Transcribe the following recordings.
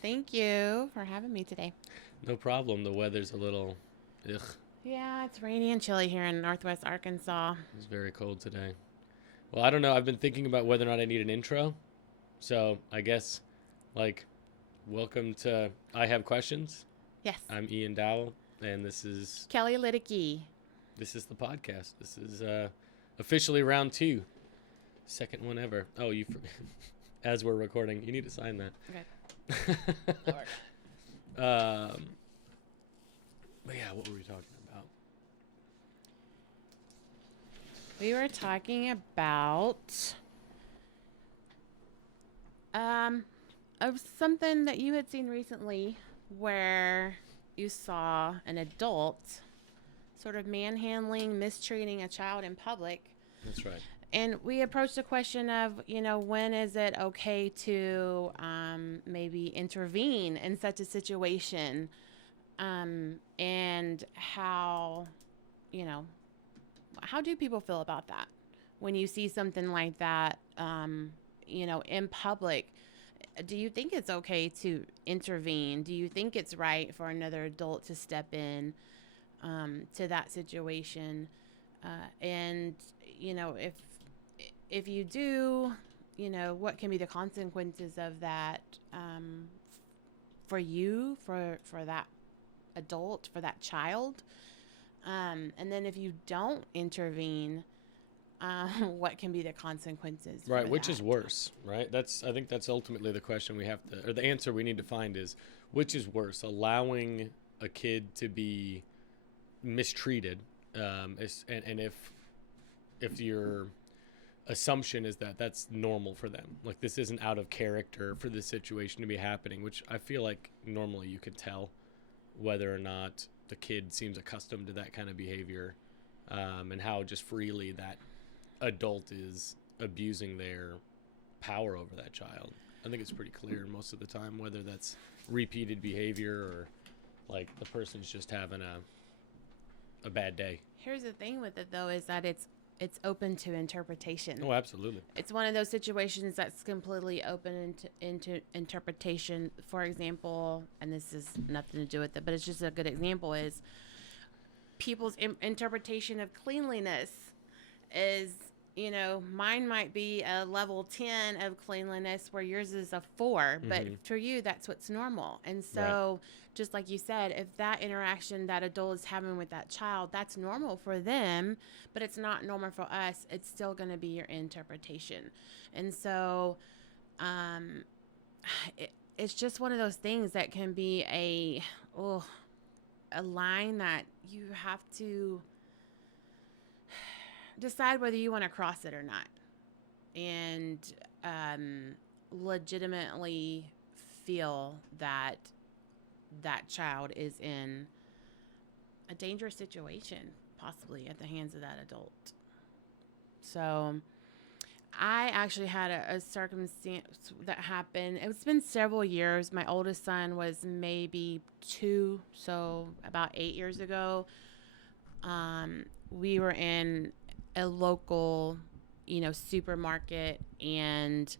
Thank you for having me today. No problem. The weather's a little, ugh. Yeah, it's rainy and chilly here in Northwest Arkansas. It's very cold today. Well, I don't know. I've been thinking about whether or not I need an intro. So I guess, like, welcome to I Have Questions. Yes. I'm Ian Dowell, and Kelly Liddekee. this is the podcast. This is officially round two, second one ever. Oh, as we're recording, you need to sign Okay. that. Lord. um, but yeah, what were we talking about? We were talking about of something that you had seen recently where you saw an adult sort of manhandling, mistreating a child in public. That's right. And we approached the question of, when is it okay to maybe intervene in such a situation? And you know, how do people feel about that when you see something like that, in public? Do you think it's okay to intervene? Do you think it's right for another adult to step in to that situation? And if you do, what can be the consequences of that for you, for that adult, for that child? And then if you don't intervene, what can be the consequences? Right, For which is that? worse, right? I think that's ultimately the question we have to, or the answer we need to find is, which is worse, allowing a kid to be mistreated, and if your assumption is that that's normal for them, like this isn't out of character for this situation to be happening, which I feel like normally you could tell whether or not the kid seems accustomed to that kind of behavior, and how just freely that adult is abusing their power over that child. I think it's pretty clear most of the time whether that's repeated behavior or like the person's just having a bad day. Here's the thing with it though, is that it's open to interpretation. Oh, absolutely. It's one of those situations that's completely open into interpretation. For example, and this is nothing to do with it, but it's just a good example, is people's interpretation of cleanliness is, mine might be a level 10 of cleanliness where yours is a 4, but for you that's what's normal. And so just like you said, if that interaction that adult is having with that child, that's normal for them, but it's not normal for us, it's still going to be your interpretation. And so it's just one of those things that can be a line that you have to decide whether you want to cross it or not, and legitimately feel that that child is in a dangerous situation, possibly at the hands of that adult. So I actually had a circumstance that happened. It's been several years. My oldest son was maybe 2, so about 8 years ago. We were in a local, supermarket, and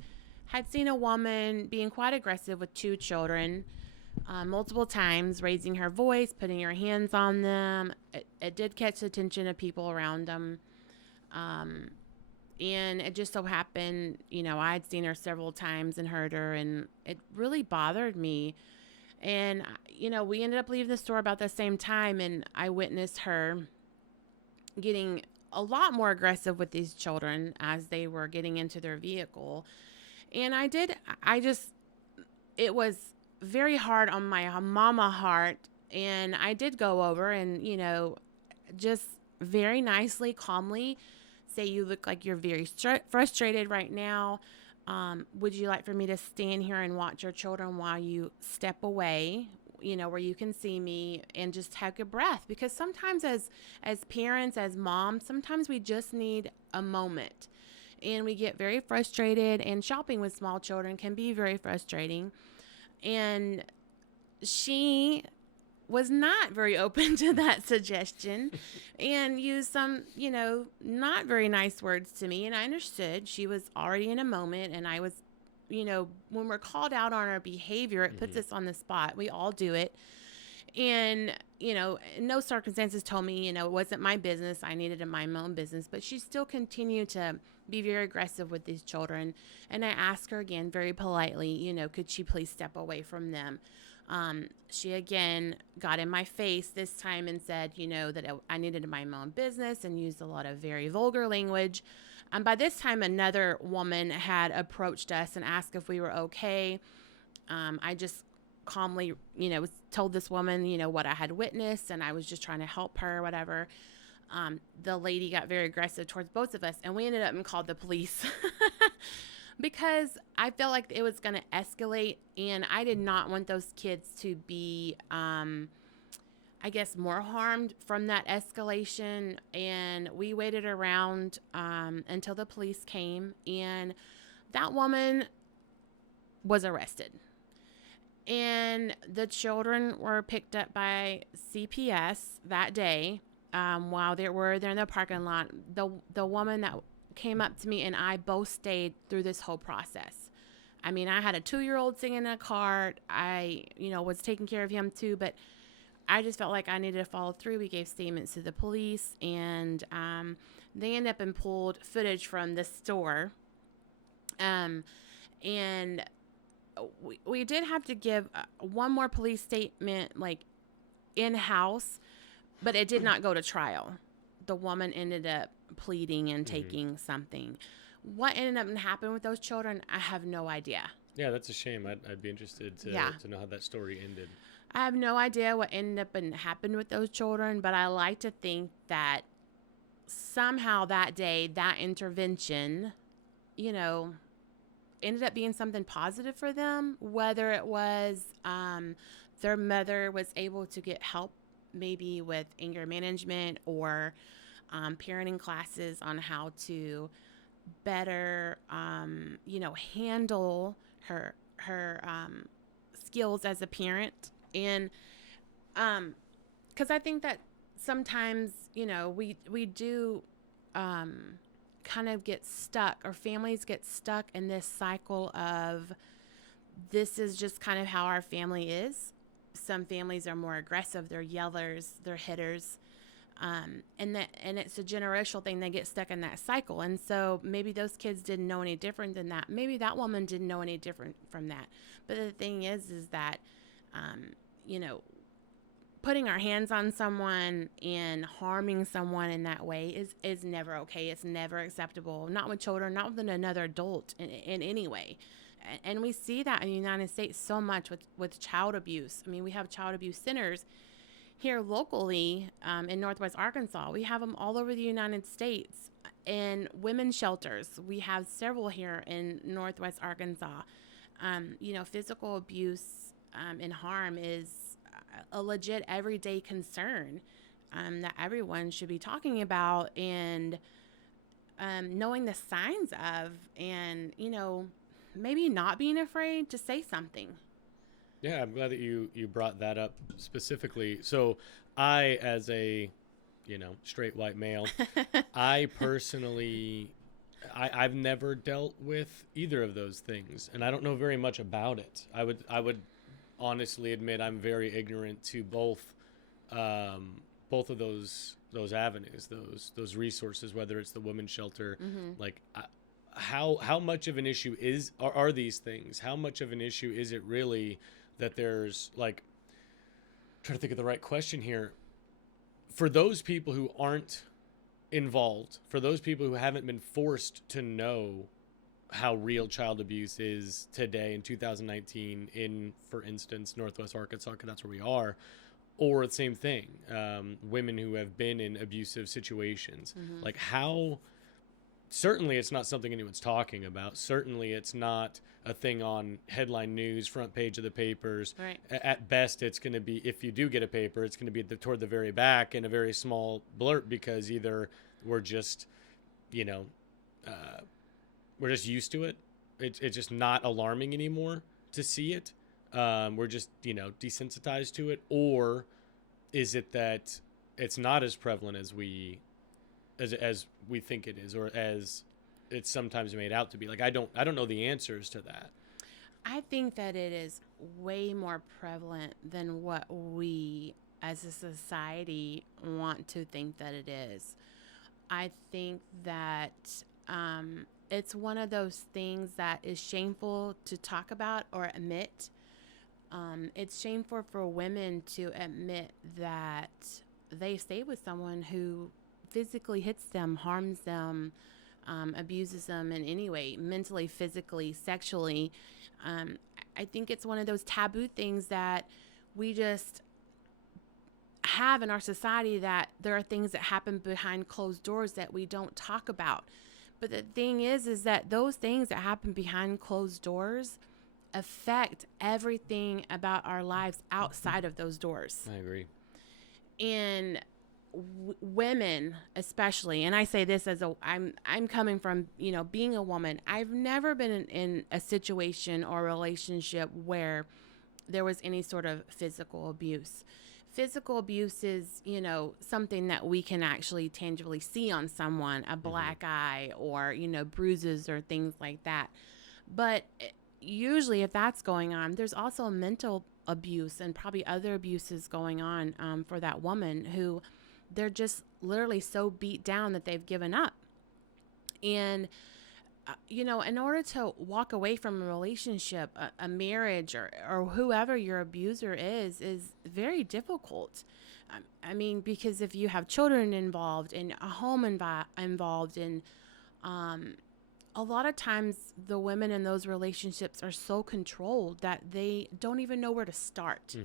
had seen a woman being quite aggressive with 2 children, multiple times, raising her voice, putting her hands on them. It did catch the attention of people around them. And it just so happened, I had seen her several times and heard her, and it really bothered me. And, we ended up leaving the store about the same time, and I witnessed her getting a lot more aggressive with these children as they were getting into their vehicle. And it was very hard on my mama heart. And I did go over and, just very nicely, calmly say, "You look like you're very frustrated right now. Would you like for me to stand here and watch your children while you step away, where you can see me, and just take a breath?" Because sometimes as parents, as moms, sometimes we just need a moment, and we get very frustrated, and shopping with small children can be very frustrating. And she was not very open to that suggestion and used some, not very nice words to me. And I understood she was already in a moment, and I was when we're called out on our behavior, it puts us on the spot. We all do it. And, in no circumstances told me, it wasn't my business. I needed to mind my own business. But she still continued to be very aggressive with these children. And I asked her again very politely, could she please step away from them? She again got in my face this time and said, that I needed to mind my own business, and used a lot of very vulgar language. By this time, another woman had approached us and asked if we were okay. I just calmly, told this woman, what I had witnessed, and I was just trying to help her or whatever. The lady got very aggressive towards both of us, and we ended up and called the police because I felt like it was going to escalate, and I did not want those kids to be, I guess, more harmed from that escalation. And we waited around until the police came, and that woman was arrested. And the children were picked up by CPS that day while they were there in the parking lot. The woman that came up to me and I both stayed through this whole process. I mean, I had a 2-year-old singing in a car. I, was taking care of him too, but I just felt like I needed to follow through. We gave statements to the police, and they ended up and pulled footage from the store. And we did have to give one more police statement, like in-house, but it did not go to trial. The woman ended up pleading and taking something. What ended up happening with those children, I have no idea. Yeah, that's a shame. I'd be interested to know how that story ended. I have no idea what ended up and happened with those children, but I like to think that somehow that day, that intervention, ended up being something positive for them, whether it was their mother was able to get help maybe with anger management, or parenting classes on how to better, handle her skills as a parent. And because I think that sometimes, we do kind of get stuck, or families get stuck in this cycle of, this is just kind of how our family is. Some families are more aggressive, they're yellers, they're hitters, and it's a generational thing. They get stuck in that cycle. And so maybe those kids didn't know any different than that. Maybe that woman didn't know any different from that. But the thing is that putting our hands on someone and harming someone in that way is never okay. It's never acceptable. Not with children, not with another adult in any way. And we see that in the United States so much with child abuse. I mean, we have child abuse centers here locally in Northwest Arkansas. We have them all over the United States. In women's shelters, we have several here in Northwest Arkansas. Physical abuse and harm is a legit everyday concern that everyone should be talking about, and knowing the signs of, and maybe not being afraid to say something. Yeah, I'm glad that you brought that up specifically. So I, as a straight white male, I personally, I've never dealt with either of those things, and I don't know very much about it. I would honestly admit I'm very ignorant to both of those avenues, those resources, whether it's the women's shelter, like how much of an issue are these things? How much of an issue is it really that there's, like, trying to think of the right question here, for those people who aren't involved, for those people who haven't been forced to know how real child abuse is today in 2019 in, for instance, Northwest Arkansas, because that's where we are, or the same thing, women who have been in abusive situations. Like, how, certainly it's not something anyone's talking about. Certainly it's not a thing on headline news, front page of the papers. Right. At best, it's going to be, if you do get a paper, it's going to be toward the very back in a very small blurb, because either we're just, we're just used to it. It's just not alarming anymore to see it. We're just, desensitized to it. Or is it that it's not as prevalent as we think it is, or as it's sometimes made out to be. Like, I don't know the answers to that. I think that it is way more prevalent than what we as a society want to think that it is. I think that it's one of those things that is shameful to talk about or admit. It's shameful for women to admit that they stay with someone who physically hits them, harms them, abuses them in any way, mentally, physically, sexually. I think it's one of those taboo things that we just have in our society, that there are things that happen behind closed doors that we don't talk about. But the thing is that those things that happen behind closed doors affect everything about our lives outside of those doors. I agree. And women especially, and I say this as I'm coming from, being a woman. I've never been in a situation or relationship where there was any sort of physical abuse. Physical abuse is, something that we can actually tangibly see on someone, a black eye or, bruises or things like that. But usually if that's going on, there's also mental abuse and probably other abuses going on for that woman who they're just literally so beat down that they've given up. And, in order to walk away from a relationship, a marriage or whoever your abuser is very difficult. I mean, because if you have children involved and a home involved, and a lot of times the women in those relationships are so controlled that they don't even know where to start.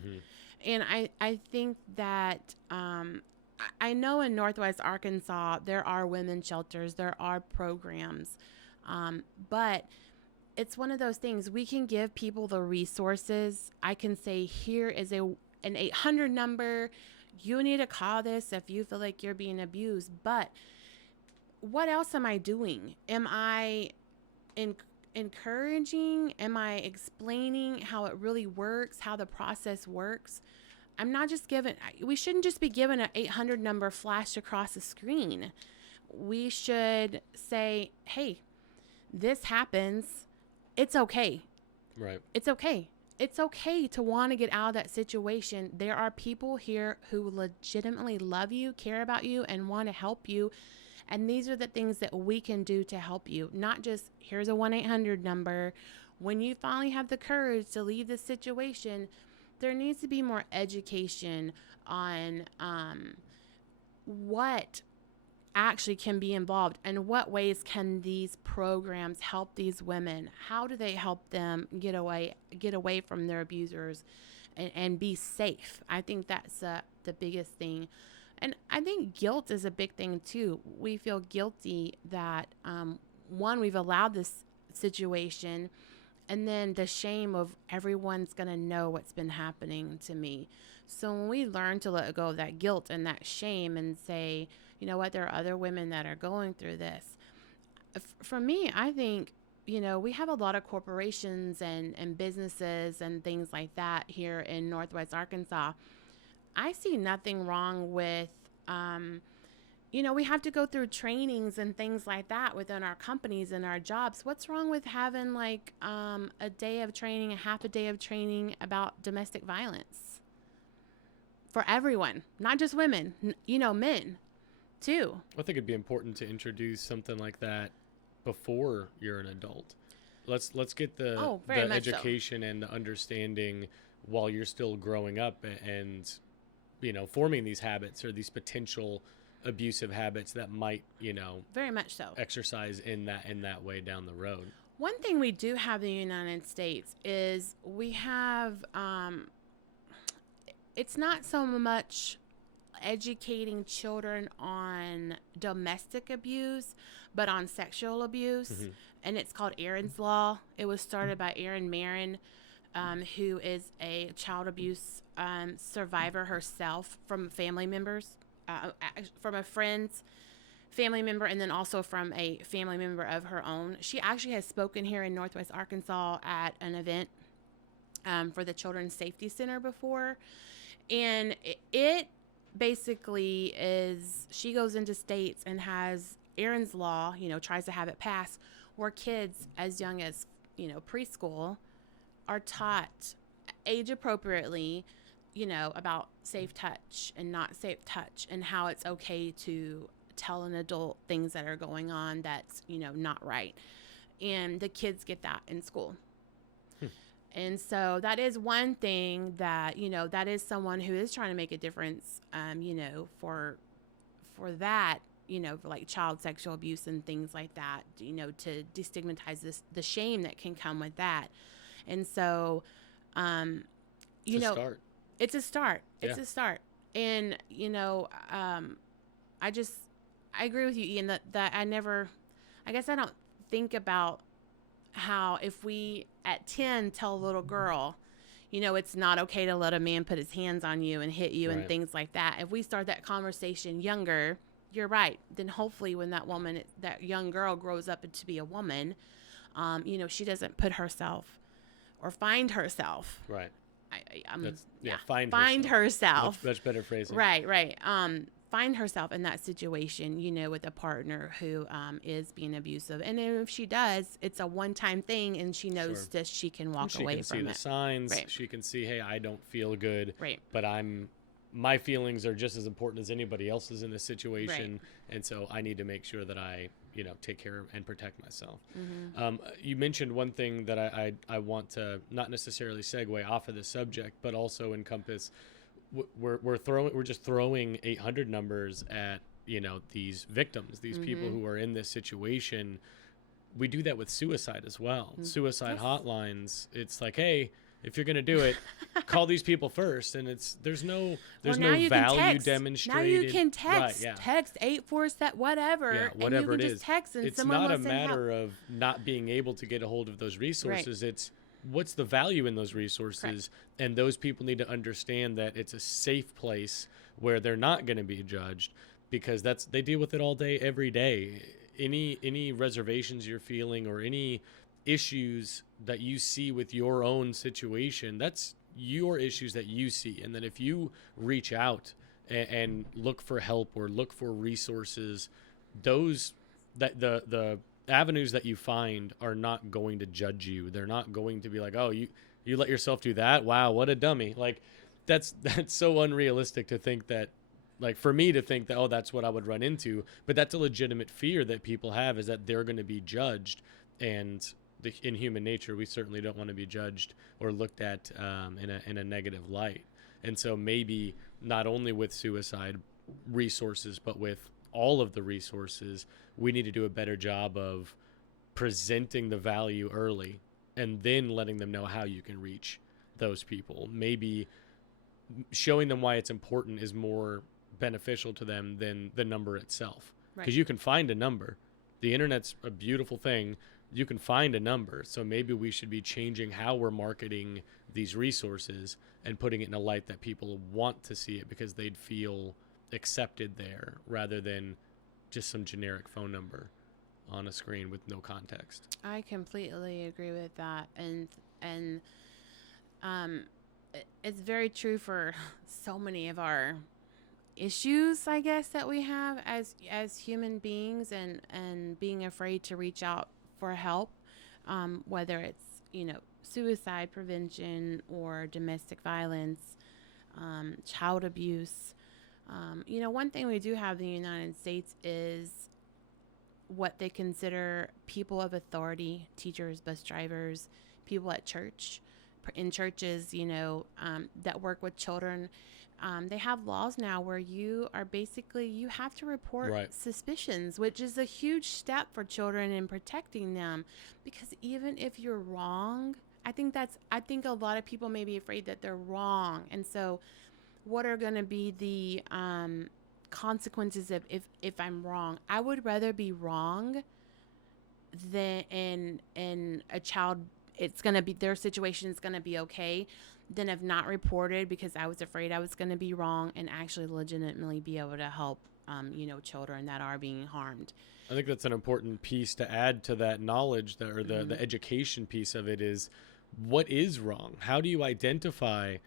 And I think that I know in Northwest Arkansas there are women's shelters, there are programs, but it's one of those things. We can give people the resources. I can say, here is an 800 number. You need to call this if you feel like you're being abused. But what else am I doing? Am I encouraging? Am I explaining how it really works, how the process works? I'm not just we shouldn't just be given an 800 number flashed across the screen. We should say, hey, this happens. It's okay. Right. It's okay. It's okay to want to get out of that situation. There are people here who legitimately love you, care about you, and want to help you. And these are the things that we can do to help you. Not just, here's a 1-800 number. When you finally have the courage to leave this situation, there needs to be more education on what actually can be involved and what ways can these programs help these women. How do they help them get away from their abusers and be safe? I think that's the biggest thing. And I think guilt is a big thing too. We feel guilty that one, we've allowed this situation, and then the shame of everyone's going to know what's been happening to me. So when we learn to let go of that guilt and that shame and say, you know what, there are other women that are going through this. For me, I think, we have a lot of corporations and businesses and things like that here in Northwest Arkansas. I see nothing wrong with, we have to go through trainings and things like that within our companies and our jobs. What's wrong with having like a day of training, a half a day of training about domestic violence for everyone, not just women, men too. I think it'd be important to introduce something like that before you're an adult. Let's get the education and the understanding while you're still growing up and forming these habits or these potential abusive habits that might, very much so exercise in that way down the road. One thing we do have in the United States is we have, it's not so much educating children on domestic abuse, but on sexual abuse. Mm-hmm. And it's called Erin's Law. It was started by Erin, who is a child abuse survivor herself from family members, from a friend's family member, and then also from a family member of her own. She actually has spoken here in Northwest Arkansas at an event for the Children's Safety Center before. And it basically is, she goes into states and has Erin's law, tries to have it passed, where kids as young as, preschool are taught age appropriately, about safe touch and not safe touch, and how it's okay to tell an adult things that are going on that's, not right. And the kids get that in school. And so that is one thing that, that is someone who is trying to make a difference, for that, for like child sexual abuse and things like that, to destigmatize the shame that can come with that. And so, Start. It's a start. It's Yeah. a start. And, I agree with you, Ian, that I guess I don't think about how if we at 10 tell a little girl, it's not okay to let a man put his hands on you and hit you and things like that. If we start that conversation younger, you're right. Then hopefully when that young girl grows up to be a woman, she doesn't put herself or find herself. Right. Find herself. Much better phrasing. Right. Find herself in that situation, with a partner who is being abusive. And if she does, it's a one-time thing, and she knows that she can walk away from it. She can see the signs. Right. She can see, hey, I don't feel good. Right. But my feelings are just as important as anybody else's in this situation. Right. And so I need to make sure that I, take care and protect myself. Mm-hmm. You mentioned one thing that I want to not necessarily segue off of the subject, but also encompass. We're just throwing 800 numbers at these victims, these people who are in this situation. We do that with suicide as well. Suicide hotlines. It's like, hey, if you're gonna do it, call these people first. And there's no value demonstrated. Now you can text. Right, yeah. Text 847 whatever. Yeah, whatever and you can it just is. Text and it's someone not will a send matter help. of not being able to get a hold of those resources. Right. It's what's the value in those resources. Correct. And those people need to understand that it's a safe place where they're not going to be judged, because they deal with it all day, every day. Any reservations you're feeling or any issues that you see with your own situation, that's your issues that you see. And then if you reach out and look for help or look for resources, the avenues that you find are not going to judge you. They're not going to be like, oh, you let yourself do that? Wow, what a dummy. Like that's so unrealistic to think that, like for me to think that, oh, that's what I would run into. But that's a legitimate fear that people have, is that they're going to be judged. And in human nature, we certainly don't want to be judged or looked at in a negative light. And so maybe not only with suicide resources, but with all of the resources, we need to do a better job of presenting the value early and then letting them know how you can reach those people. Maybe showing them why it's important is more beneficial to them than the number itself. Because you can find a number. The internet's a beautiful thing. You can find a number. So maybe we should be changing how we're marketing these resources and putting it in a light that people want to see it because they'd feel accepted there, rather than just some generic phone number on a screen with no context. I completely agree with that. And it's very true for so many of our issues, I guess, that we have as human beings, and being afraid to reach out for help, whether it's, suicide prevention or domestic violence, child abuse. One thing we do have in the United States is what they consider people of authority: teachers, bus drivers, people at church, in churches, that work with children. They have laws now where you have to report suspicions, which is a huge step for children in protecting them. Because even if you're wrong, I think a lot of people may be afraid that they're wrong. And so what are going to be the consequences if I'm wrong? I would rather be wrong than in a child, it's going to be, their situation is going to be okay, than have not reported because I was afraid I was going to be wrong, and actually legitimately be able to help, children that are being harmed. I think that's an important piece to add to that knowledge, the education piece of it is, what is wrong? How do you identify,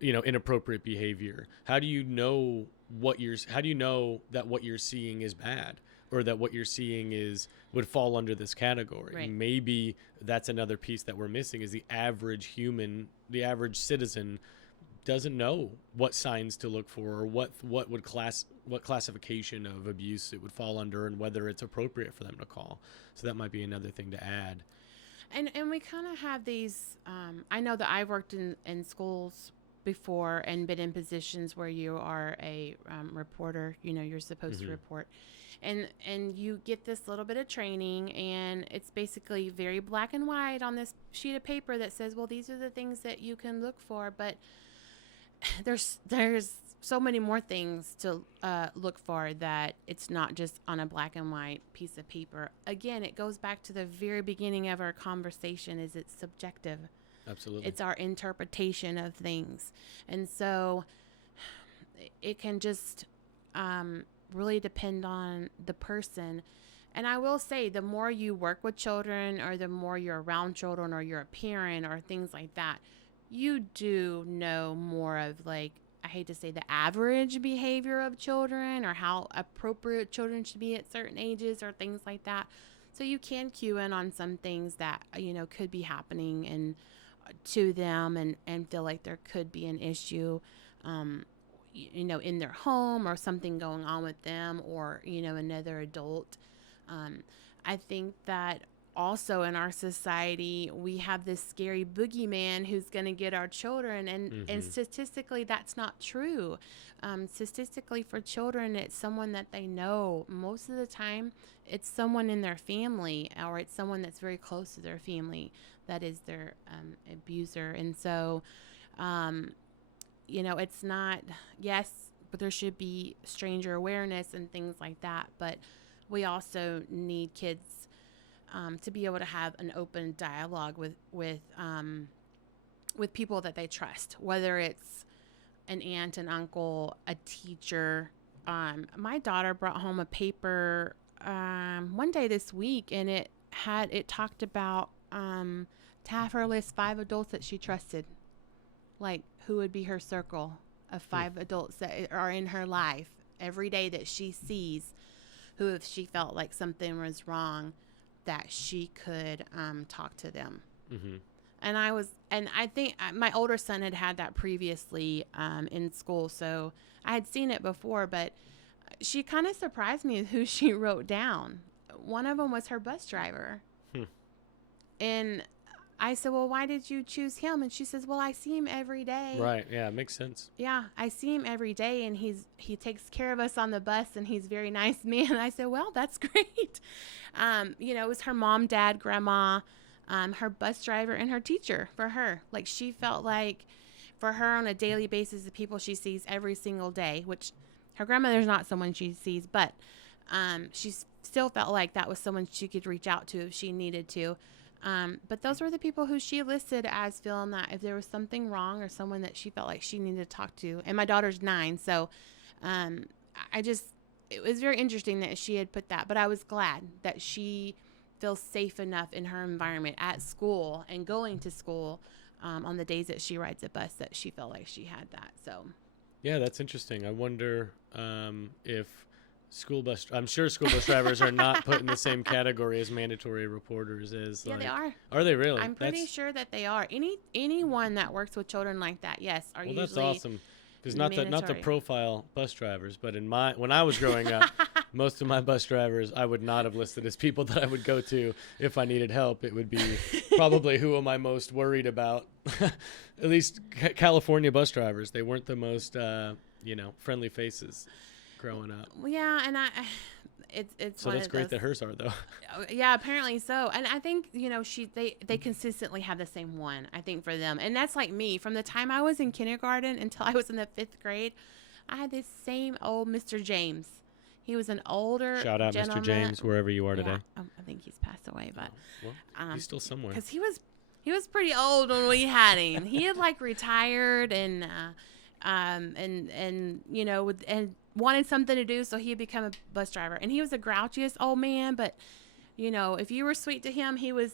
inappropriate behavior? How do you know that what you're seeing is bad? or that what you're seeing would fall under this category. Right. Maybe that's another piece that we're missing, is the average human, the average citizen doesn't know what signs to look for, or what classification of abuse it would fall under, and whether it's appropriate for them to call. So that might be another thing to add. And we kind of have these, I know that I've worked in schools before and been in positions where you are a reporter, you're supposed to report. And you get this little bit of training, and it's basically very black and white on this sheet of paper that says, well, these are the things that you can look for. But there's so many more things to look for, that it's not just on a black and white piece of paper. Again, it goes back to the very beginning of our conversation, is it's subjective. Absolutely. It's our interpretation of things. And so it can just really depend on the person. And I will say, the more you work with children, or the more you're around children, or you're a parent or things like that, you do know more of, like, I hate to say, the average behavior of children, or how appropriate children should be at certain ages, or things like that. So you can cue in on some things that, could be happening and to them, and feel like there could be an issue, in their home, or something going on with them, or, another adult. I think that also in our society, we have this scary boogeyman who's going to get our children. And statistically, that's not true. Statistically, for children, it's someone that they know. Most of the time, it's someone in their family, or it's someone that's very close to their family that is their abuser. And so, it's not, yes, but there should be stranger awareness and things like that. But we also need kids to be able to have an open dialogue with people that they trust, whether it's an aunt, an uncle, a teacher. My daughter brought home a paper one day this week, and it talked about to have her list 5 adults that she trusted, like who would be her circle of 5 adults that are in her life every day, that she sees, who, if she felt like something was wrong, that she could talk to them. And I think my older son had that previously in school, so I had seen it before, but she kind of surprised me with who she wrote down. One of them was her bus driver. And I said, well, why did you choose him? And she says, well, I see him every day. Right. Yeah, it makes sense. Yeah, I see him every day, and he takes care of us on the bus, and he's a very nice man. I said, well, that's great. It was her mom, dad, grandma, her bus driver, and her teacher for her. Like, she felt like for her on a daily basis, the people she sees every single day, which her grandmother's not someone she sees, but she still felt like that was someone she could reach out to if she needed to. But those were the people who she listed as feeling that if there was something wrong, or someone that she felt like she needed to talk to. And my daughter's 9, so it was very interesting that she had put that. But I was glad that she feels safe enough in her environment at school and going to school on the days that she rides a bus, that she felt like she had that. So, yeah, that's interesting. I wonder if I'm sure school bus drivers are not put in the same category as mandatory reporters. Yeah, they are. Are they really? I'm pretty sure that they are. Anyone that works with children like that, yes, are usually. Well, that's awesome. Because not to profile bus drivers, but when I was growing up, most of my bus drivers I would not have listed as people that I would go to if I needed help. It would be probably who am I most worried about. At least California bus drivers, they weren't the most friendly faces growing up. Yeah, and it's so that's great that hers are, though. Yeah, apparently so. And I think they consistently have the same one, I think, for them. And that's like me. From the time I was in kindergarten until I was in the 5th grade, I had this same old Mr. James. He was an older Shout out gentleman. Mr. James, wherever you are today. I think he's passed away, but he's still somewhere. Because he was pretty old when we had him. He had retired and wanted something to do, so he had become a bus driver. And he was the grouchiest old man, but if you were sweet to him, he was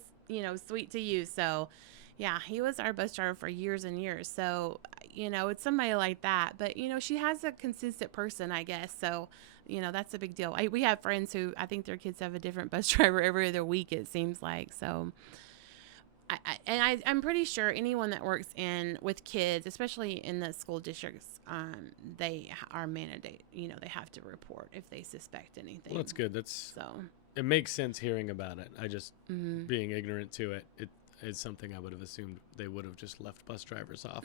sweet to you. So yeah, he was our bus driver for years and years. So it's somebody like that. But, she has a consistent person, I guess. So, that's a big deal. We have friends who I think their kids have a different bus driver every other week, it seems like. So, I'm pretty sure anyone that works with kids, especially in the school districts, they are mandated. They have to report if they suspect anything. Well, that's good. It makes sense hearing about it. I just being ignorant to it. It is something I would have assumed they would have just left bus drivers off.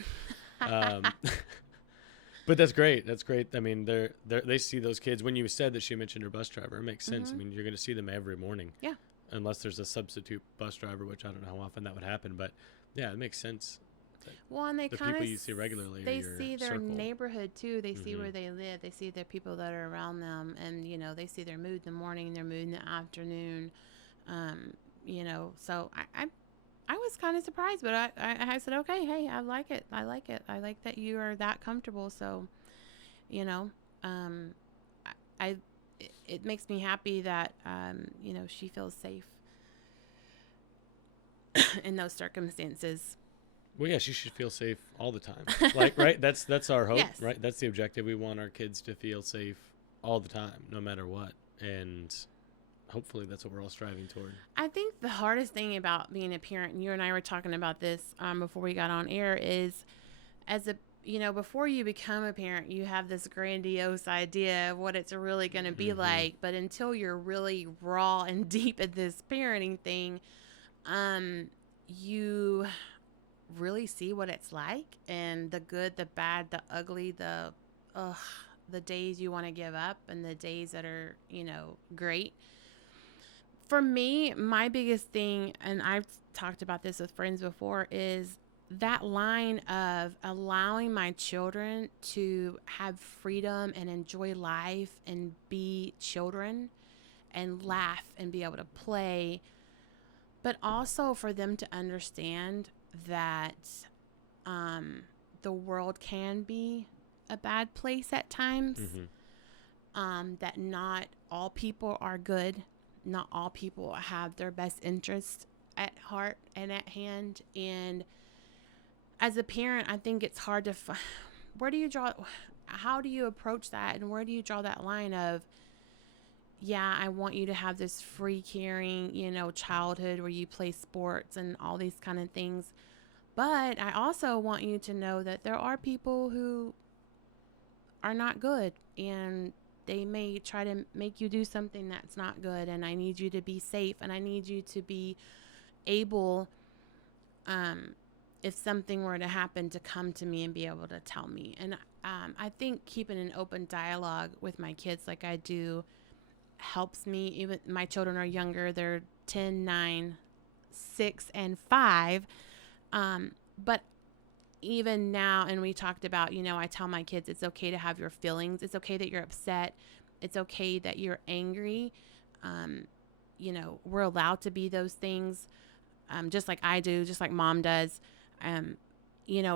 But that's great. That's great. I mean, they see those kids. When you said that she mentioned her bus driver, it makes sense. I mean, you're going to see them every morning. Yeah. Unless there's a substitute bus driver, which I don't know how often that would happen. But yeah, it makes sense. Well, and the people you see regularly, they see their circle. Neighborhood too. They see where they live. They see the people that are around them, and they see their mood in the morning, their mood in the afternoon. So I was kind of surprised, but I said, okay, hey, I like it. I like that you are that comfortable. So, it makes me happy that she feels safe in those circumstances. Well, yeah, she should feel safe all the time. Right? That's our hope, yes. Right? That's the objective. We want our kids to feel safe all the time, no matter what. And hopefully that's what we're all striving toward. I think the hardest thing about being a parent, and you and I were talking about this before we got on air, is before you become a parent, you have this grandiose idea of what it's really going to be like. But until you're really raw and deep in this parenting thing, you really see what it's like, and the good, the bad, the ugly, the days you want to give up and the days that are, great. For me, my biggest thing, and I've talked about this with friends before, is that line of allowing my children to have freedom and enjoy life and be children and laugh and be able to play, but also for them to understand that the world can be a bad place at times, that not all people are good, not all people have their best interest at heart and at hand. And as a parent, I think it's hard to how do you approach that, and where do you draw that line of, yeah, I want you to have this free caring, childhood where you play sports and all these kind of things. But I also want you to know that there are people who are not good, and they may try to make you do something that's not good. And I need you to be safe, and I need you to be able, if something were to happen, to come to me and be able to tell me. And I think keeping an open dialogue with my kids like I do helps me. Even my children are younger. They're 10, 9, 6, and 5. But even now, and we talked about, I tell my kids it's okay to have your feelings. It's okay that you're upset. It's okay that you're angry. We're allowed to be those things, just like I do, just like mom does.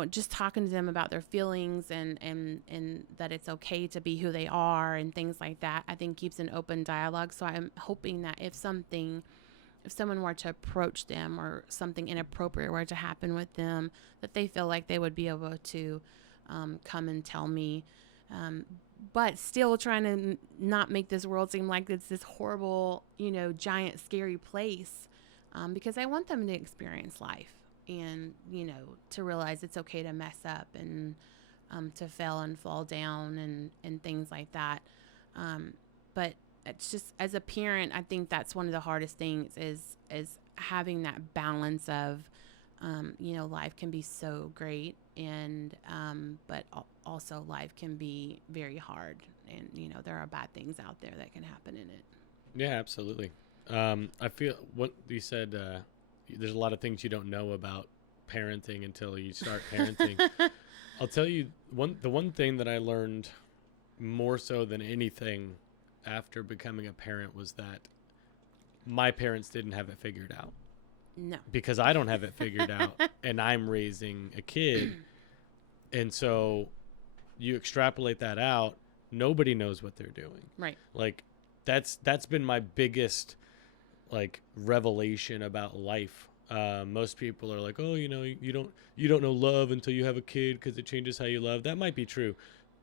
Just talking to them about their feelings and that it's okay to be who they are and things like that, I think keeps an open dialogue. So I'm hoping that if someone were to approach them or something inappropriate were to happen with them, that they feel like they would be able to come and tell me, but still trying to not make this world seem like it's this horrible, giant, scary place, because I want them to experience life and, to realize it's okay to mess up and to fail and fall down and things like that. But it's just, as a parent, I think that's one of the hardest things is having that balance of, life can be so great, and but also life can be very hard, and there are bad things out there that can happen in it. Yeah, absolutely. I feel what you said. There's a lot of things you don't know about parenting until you start parenting. I'll tell you the one thing that I learned more so than anything after becoming a parent was that my parents didn't have it figured out. No. Because I don't have it figured out, and I'm raising a kid. And so you extrapolate that out, nobody knows what they're doing. Right. Like that's been my biggest revelation about life Most people are like, oh, you don't know love until you have a kid because it changes how you love. That might be true,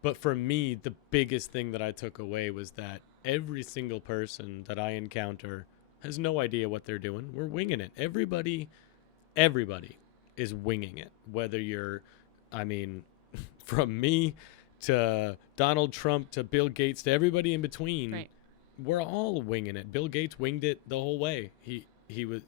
but for me, the biggest thing that I took away was that every single person that I encounter has no idea what they're doing. We're winging it. Everybody is winging it. Whether you're, I mean, from me to Donald Trump to Bill Gates to everybody in between, Right. we're all winging it. Bill Gates winged it the whole way. He was,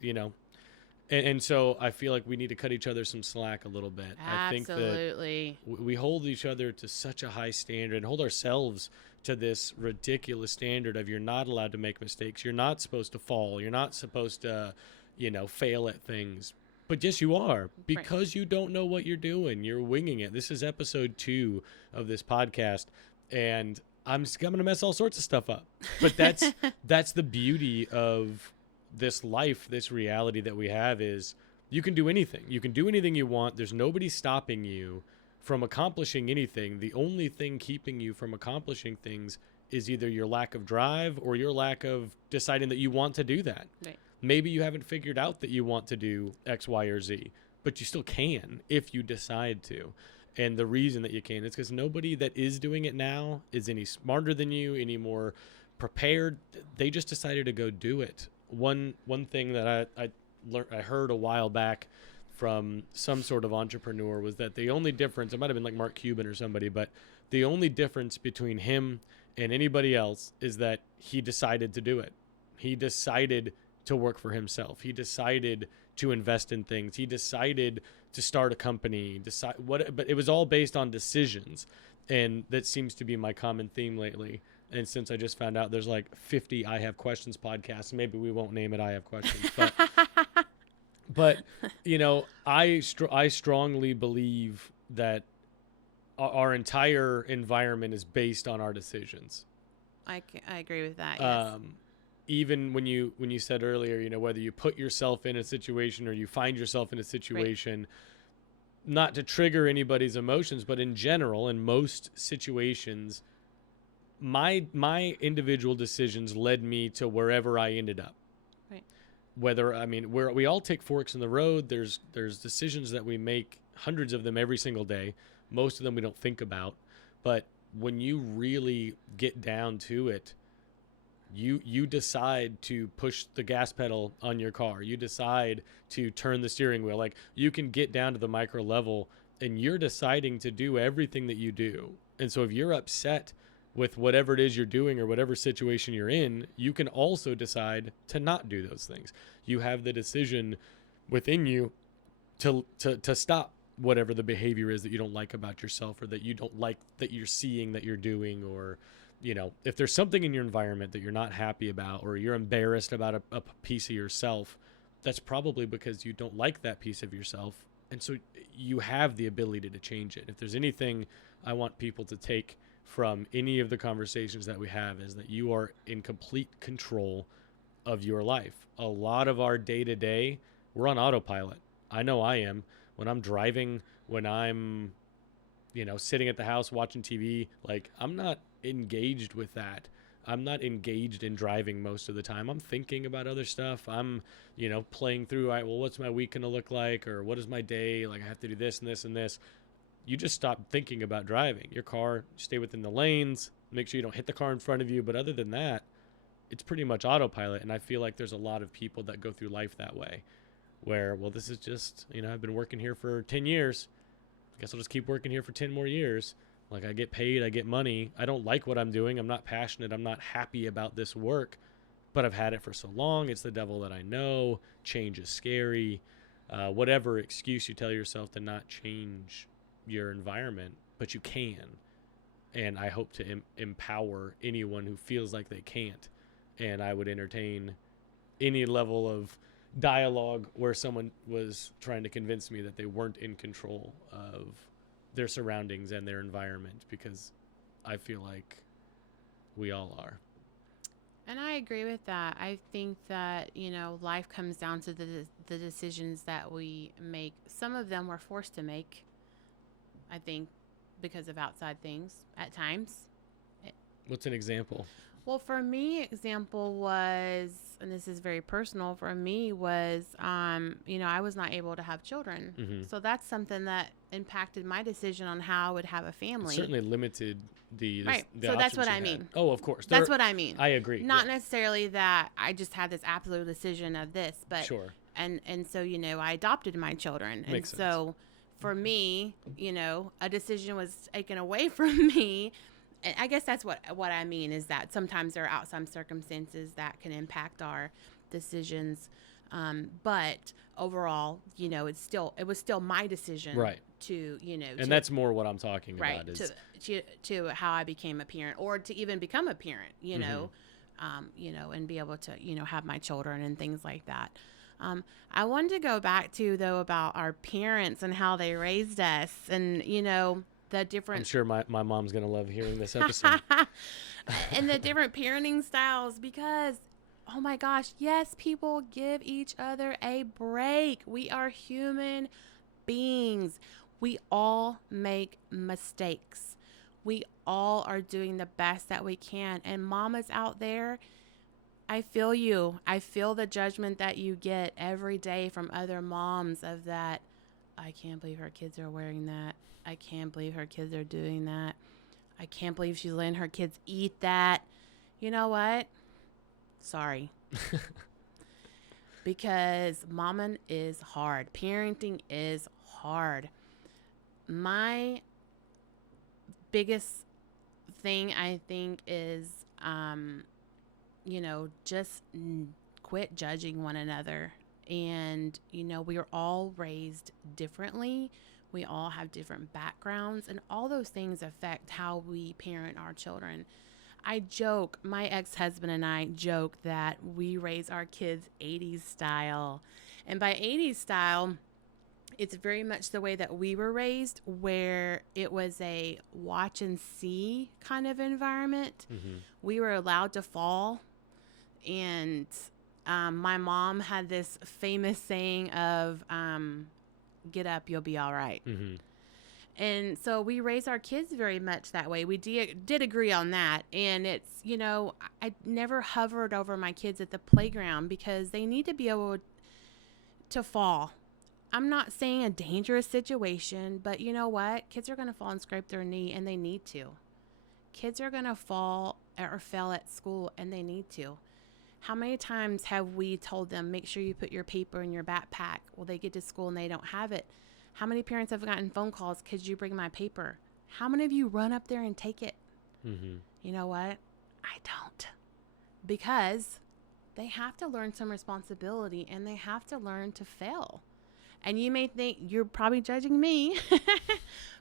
and so I feel like we need to cut each other some slack a little bit. I think that Absolutely. we hold each other to such a high standard and hold ourselves to this ridiculous standard of you're not allowed to make mistakes. You're not supposed to fall. You're not supposed to, fail at things. But yes, you are, because you don't know what you're doing. You're winging it. This is episode 2 of this podcast, and I'm going to mess all sorts of stuff up. But that's the beauty of this life, this reality that we have is you can do anything. You can do anything you want. There's nobody stopping you from accomplishing anything. The only thing keeping you from accomplishing things is either your lack of drive or your lack of deciding that you want to do that. Right. Maybe you haven't figured out that you want to do X, Y, or Z, but you still can if you decide to. And the reason that you can is because nobody that is doing it now is any smarter than you, any more prepared. They just decided to go do it. One thing that I heard a while back from some sort of entrepreneur was that the only difference, it might have been like Mark Cuban or somebody, but the only difference between him and anybody else is that he decided to do it. He decided to work for himself. He decided to invest in things. He decided to start a company. But it was all based on decisions, and that seems to be my common theme lately. And since I just found out there's like 50 I Have Questions podcasts, maybe we won't name it I Have Questions. But I strongly believe that our entire environment is based on our decisions. I agree with that. Yes. Even when you said earlier, whether you put yourself in a situation or you find yourself in a situation, not to trigger anybody's emotions, but in general, in most situations, my individual decisions led me to wherever I ended up. Right. We all take forks in the road. There's decisions that we make, hundreds of them every single day. Most of them we don't think about, but when you really get down to it, you decide to push the gas pedal on your car. You decide to turn the steering wheel. Like, you can get down to the micro level, and you're deciding to do everything that you do. And so if you're upset with whatever it is you're doing or whatever situation you're in, you can also decide to not do those things. You have the decision within you to stop whatever the behavior is that you don't like about yourself, or that you don't like that you're seeing that you're doing, or if there's something in your environment that you're not happy about, or you're embarrassed about a piece of yourself, that's probably because you don't like that piece of yourself. And so you have the ability to change it. If there's anything I want people to take from any of the conversations that we have, is that you are in complete control of your life. A lot of our day-to-day, we're on autopilot. I know I am. When I'm driving, when I'm, sitting at the house watching TV, like, I'm not engaged with that. I'm not engaged in driving most of the time. I'm thinking about other stuff. I'm, playing through, all right, well, what's my week going to look like? Or what is my day? Like, I have to do this and this and this. You just stop thinking about driving. Your car, stay within the lanes, make sure you don't hit the car in front of you. But other than that, it's pretty much autopilot. And I feel like there's a lot of people that go through life that way, where, well, this is just, I've been working here for 10 years. I guess I'll just keep working here for 10 more years. Like, I get paid, I get money. I don't like what I'm doing. I'm not passionate. I'm not happy about this work, but I've had it for so long. It's the devil that I know. Change is scary. Whatever excuse you tell yourself to not change your environment, but you can. And I hope to empower anyone who feels like they can't. And I would entertain any level of dialogue where someone was trying to convince me that they weren't in control of their surroundings and their environment, because I feel like we all are. And I agree with that. I think that, life comes down to the decisions that we make. Some of them we're forced to make, I think, because of outside things at times. What's an example? Well, for me, example was and this is very personal for me, was, I was not able to have children. Mm-hmm. So that's something that impacted my decision on how I would have a family. It certainly limited the right. the So that's options what you I had. mean. Oh, of course. That's what I mean. I agree. Not necessarily that I just had this absolute decision of this, but sure. And so, I adopted my children. Makes and so for me, a decision was taken away from me. And I guess that's what I mean, is that sometimes there are outside circumstances that can impact our decisions. But overall, it was still my decision. Right. And that's more what I'm talking about. Is to how I became a parent, or to even become a parent, and be able to, have my children and things like that. I wanted to go back to, though, about our parents and how they raised us, and, the different... I'm sure my mom's going to love hearing this episode. And the different parenting styles, because, oh my gosh, yes, people, give each other a break. We are human beings. We all make mistakes. We all are doing the best that we can. And mamas out there, I feel you. I feel the judgment that you get every day from other moms of that. I can't believe her kids are wearing that. I can't believe her kids are doing that. I can't believe she's letting her kids eat that. You know what? Sorry. Because momming is hard. Parenting is hard. My biggest thing, I think, is, just quit judging one another. And, we are all raised differently. We all have different backgrounds, and all those things affect how we parent our children. I joke, my ex-husband and I joke that we raise our kids 80s style. And by 80s style, it's very much the way that we were raised, where it was a watch and see kind of environment. Mm-hmm. We were allowed to fall. And my mom had this famous saying of, get up, you'll be all right. Mm-hmm. And so we raise our kids very much that way. We did agree on that. And it's, I never hovered over my kids at the playground, because they need to be able to fall. I'm not saying a dangerous situation, but you know what? Kids are going to fall and scrape their knee, and they need to. Kids are going to fall or fail at school, and they need to. How many times have we told them, make sure you put your paper in your backpack? Well, they get to school and they don't have it. How many parents have gotten phone calls, could you bring my paper? How many of you run up there and take it? Mm-hmm. You know what? I don't. Because they have to learn some responsibility, and they have to learn to fail. And you may think you're probably judging me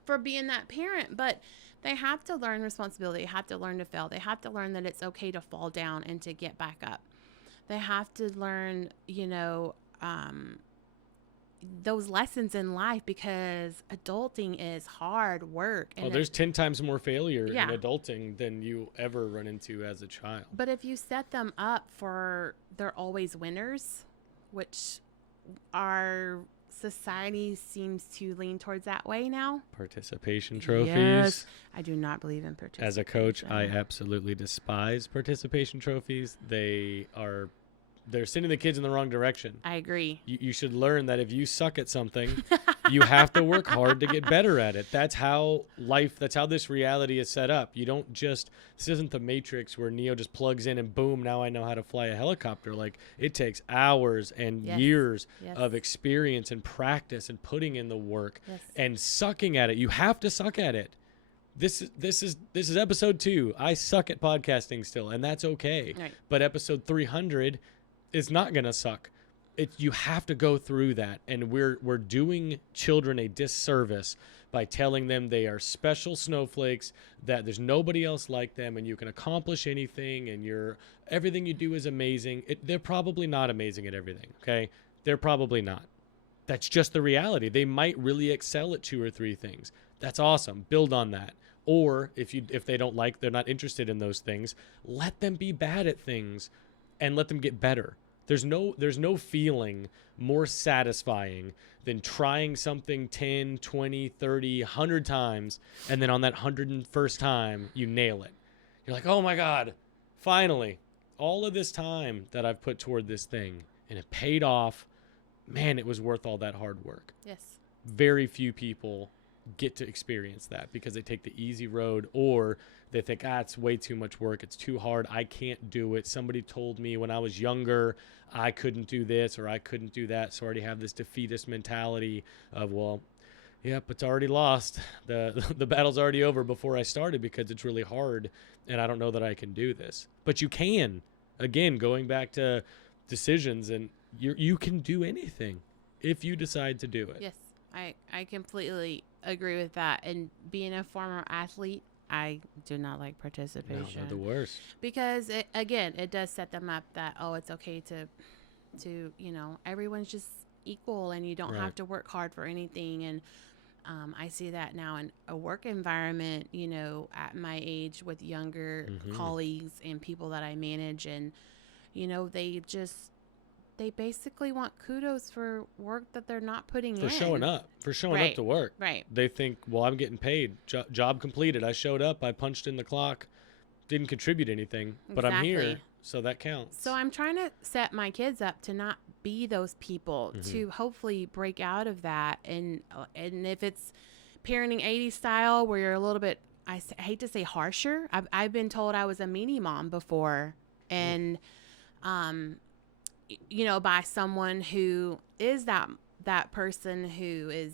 for being that parent, but they have to learn responsibility. They have to learn to fail. They have to learn that it's okay to fall down and to get back up. They have to learn, those lessons in life, because adulting is hard work. And there's 10 times more failure in adulting than you ever run into as a child. But if you set them up for, they're always winners, which our society seems to lean towards that way now. Participation trophies. Yes, I do not believe in participation. As a coach, I absolutely despise participation trophies. They're sending the kids in the wrong direction. I agree. You should learn that if you suck at something, you have to work hard to get better at it. That's how this reality is set up. You don't this isn't the Matrix where Neo just plugs in and boom, now I know how to fly a helicopter. Like, it takes hours and years of experience and practice and putting in the work and sucking at it. You have to suck at it. This is episode 2. I suck at podcasting still, and that's okay. Right. But episode 300 is not going to suck. You have to go through that, and we're doing children a disservice by telling them they are special snowflakes, that there's nobody else like them, and you can accomplish anything, and everything you do is amazing. They're probably not amazing at everything, okay? They're probably not. That's just the reality. They might really excel at 2 or 3 things. That's awesome. Build on that. Or if they're not interested in those things, let them be bad at things and let them get better. There's no feeling more satisfying than trying something 10, 20, 30, 100 times, and then on that 101st time, you nail it. You're like, oh my God, finally. all of this time that I've put toward this thing and it paid off, man, it was worth all that hard work. Yes. Very few people get to experience that because they take the easy road, or they think, it's way too much work. It's too hard. I can't do it. Somebody told me when I was younger, I couldn't do this or I couldn't do that. So I already have this defeatist mentality of, well, yep, it's already lost. The battle's already over before I started because it's really hard and I don't know that I can do this. But you can. Again, going back to decisions, and you can do anything if you decide to do it. Yes, I completely agree with that. And being a former athlete, I do not like participation. No, they're the worst. Because, it does set them up that, it's okay to everyone's just equal and you don't have to work hard for anything. And I see that now in a work environment, at my age with younger colleagues and people that I manage. And, they basically want kudos for work that they're not putting in. For showing up to work. Right. They think, well, I'm getting paid. Job completed. I showed up. I punched in the clock. Didn't contribute anything, but I'm here, so that counts. So I'm trying to set my kids up to not be those people, to hopefully break out of that. And if it's parenting 80s style where you're a little bit, I hate to say harsher. I've been told I was a meanie mom before, and by someone who is that person who is,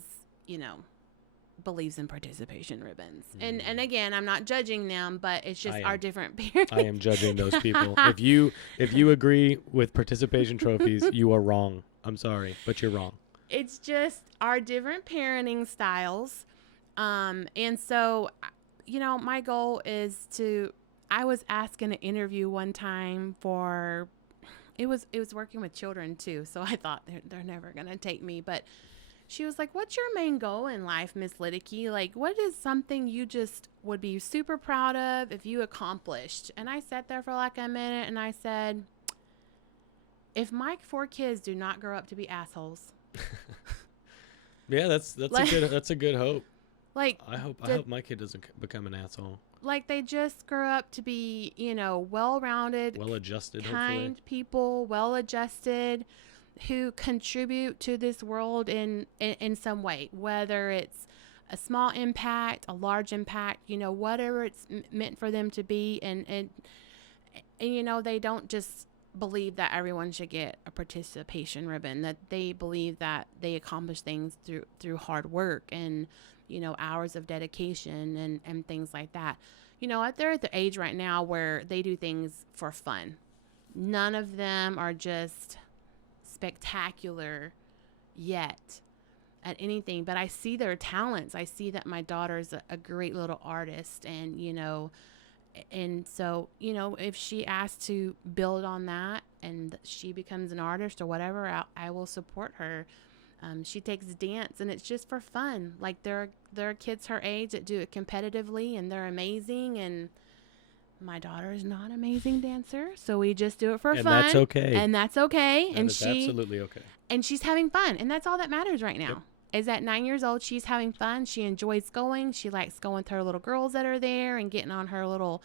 believes in participation ribbons. And again, I'm not judging them, but it's just our different parents. I am judging those people. If you agree with participation trophies, you are wrong. I'm sorry, but you're wrong. It's just our different parenting styles. And so, my goal is I was asked in an interview one time for, it was working with children too. So I thought they're never going to take me, but she was like, what's your main goal in life, Miss Liddekee? Like, what is something you just would be super proud of if you accomplished? And I sat there for like a minute and I said, if my 4 kids do not grow up to be assholes. Yeah, that's a good hope. Like, I hope my kid doesn't become an asshole. Like, they just grow up to be, well-rounded, well-adjusted, kind hopefully. people, well-adjusted, who contribute to this world in some way, whether it's a small impact, a large impact, whatever it's meant for them to be. And they don't just believe that everyone should get a participation ribbon, that they believe that they accomplish things through hard work and, hours of dedication and things like that. They're at the age right now where they do things for fun. None of them are just spectacular yet at anything, but I see their talents. I see that my daughter's a great little artist, and so if she asks to build on that and she becomes an artist or whatever, I will support her. She takes dance and it's just for fun. Like, there are kids her age that do it competitively and they're amazing, and my daughter is not an amazing dancer, so we just do it for fun. And that's okay. And that's okay. That is absolutely okay. And she's having fun, and that's all that matters right now. Yep. Is at 9 years old, she's having fun. She enjoys going. She likes going with her little girls that are there and getting on her little,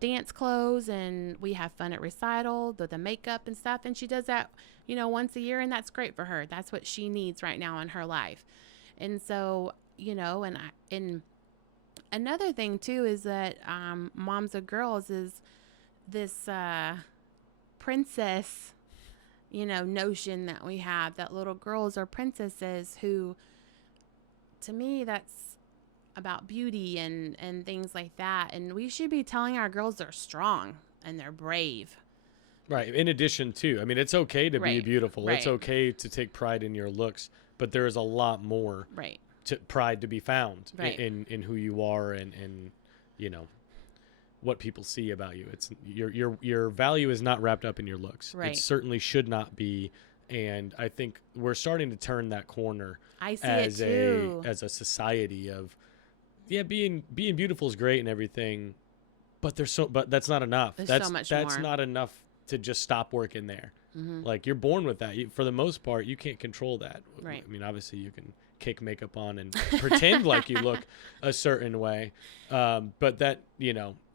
dance clothes, and we have fun at recital, the makeup and stuff. And she does that, once a year, and that's great for her. That's what she needs right now in her life. And so, and another thing too is that Moms of Girls is this princess, notion that we have, that little girls are princesses, who, to me, that's about beauty and things like that. And we should be telling our girls they're strong and they're brave. Right. In addition to, it's okay to be beautiful. Right. It's okay to take pride in your looks, but there is a lot more pride to be found in who you are and what people see about you. It's your value is not wrapped up in your looks. Right. It certainly should not be. And I think we're starting to turn that corner. I see it too. As a society of, being beautiful is great and everything, but that's not enough. There's so much that's more. not enough to just stop working there. Mm-hmm. Like, you're born with that. For the most part, you can't control that. Right. Obviously you can kick makeup on and pretend like you look a certain way. But that,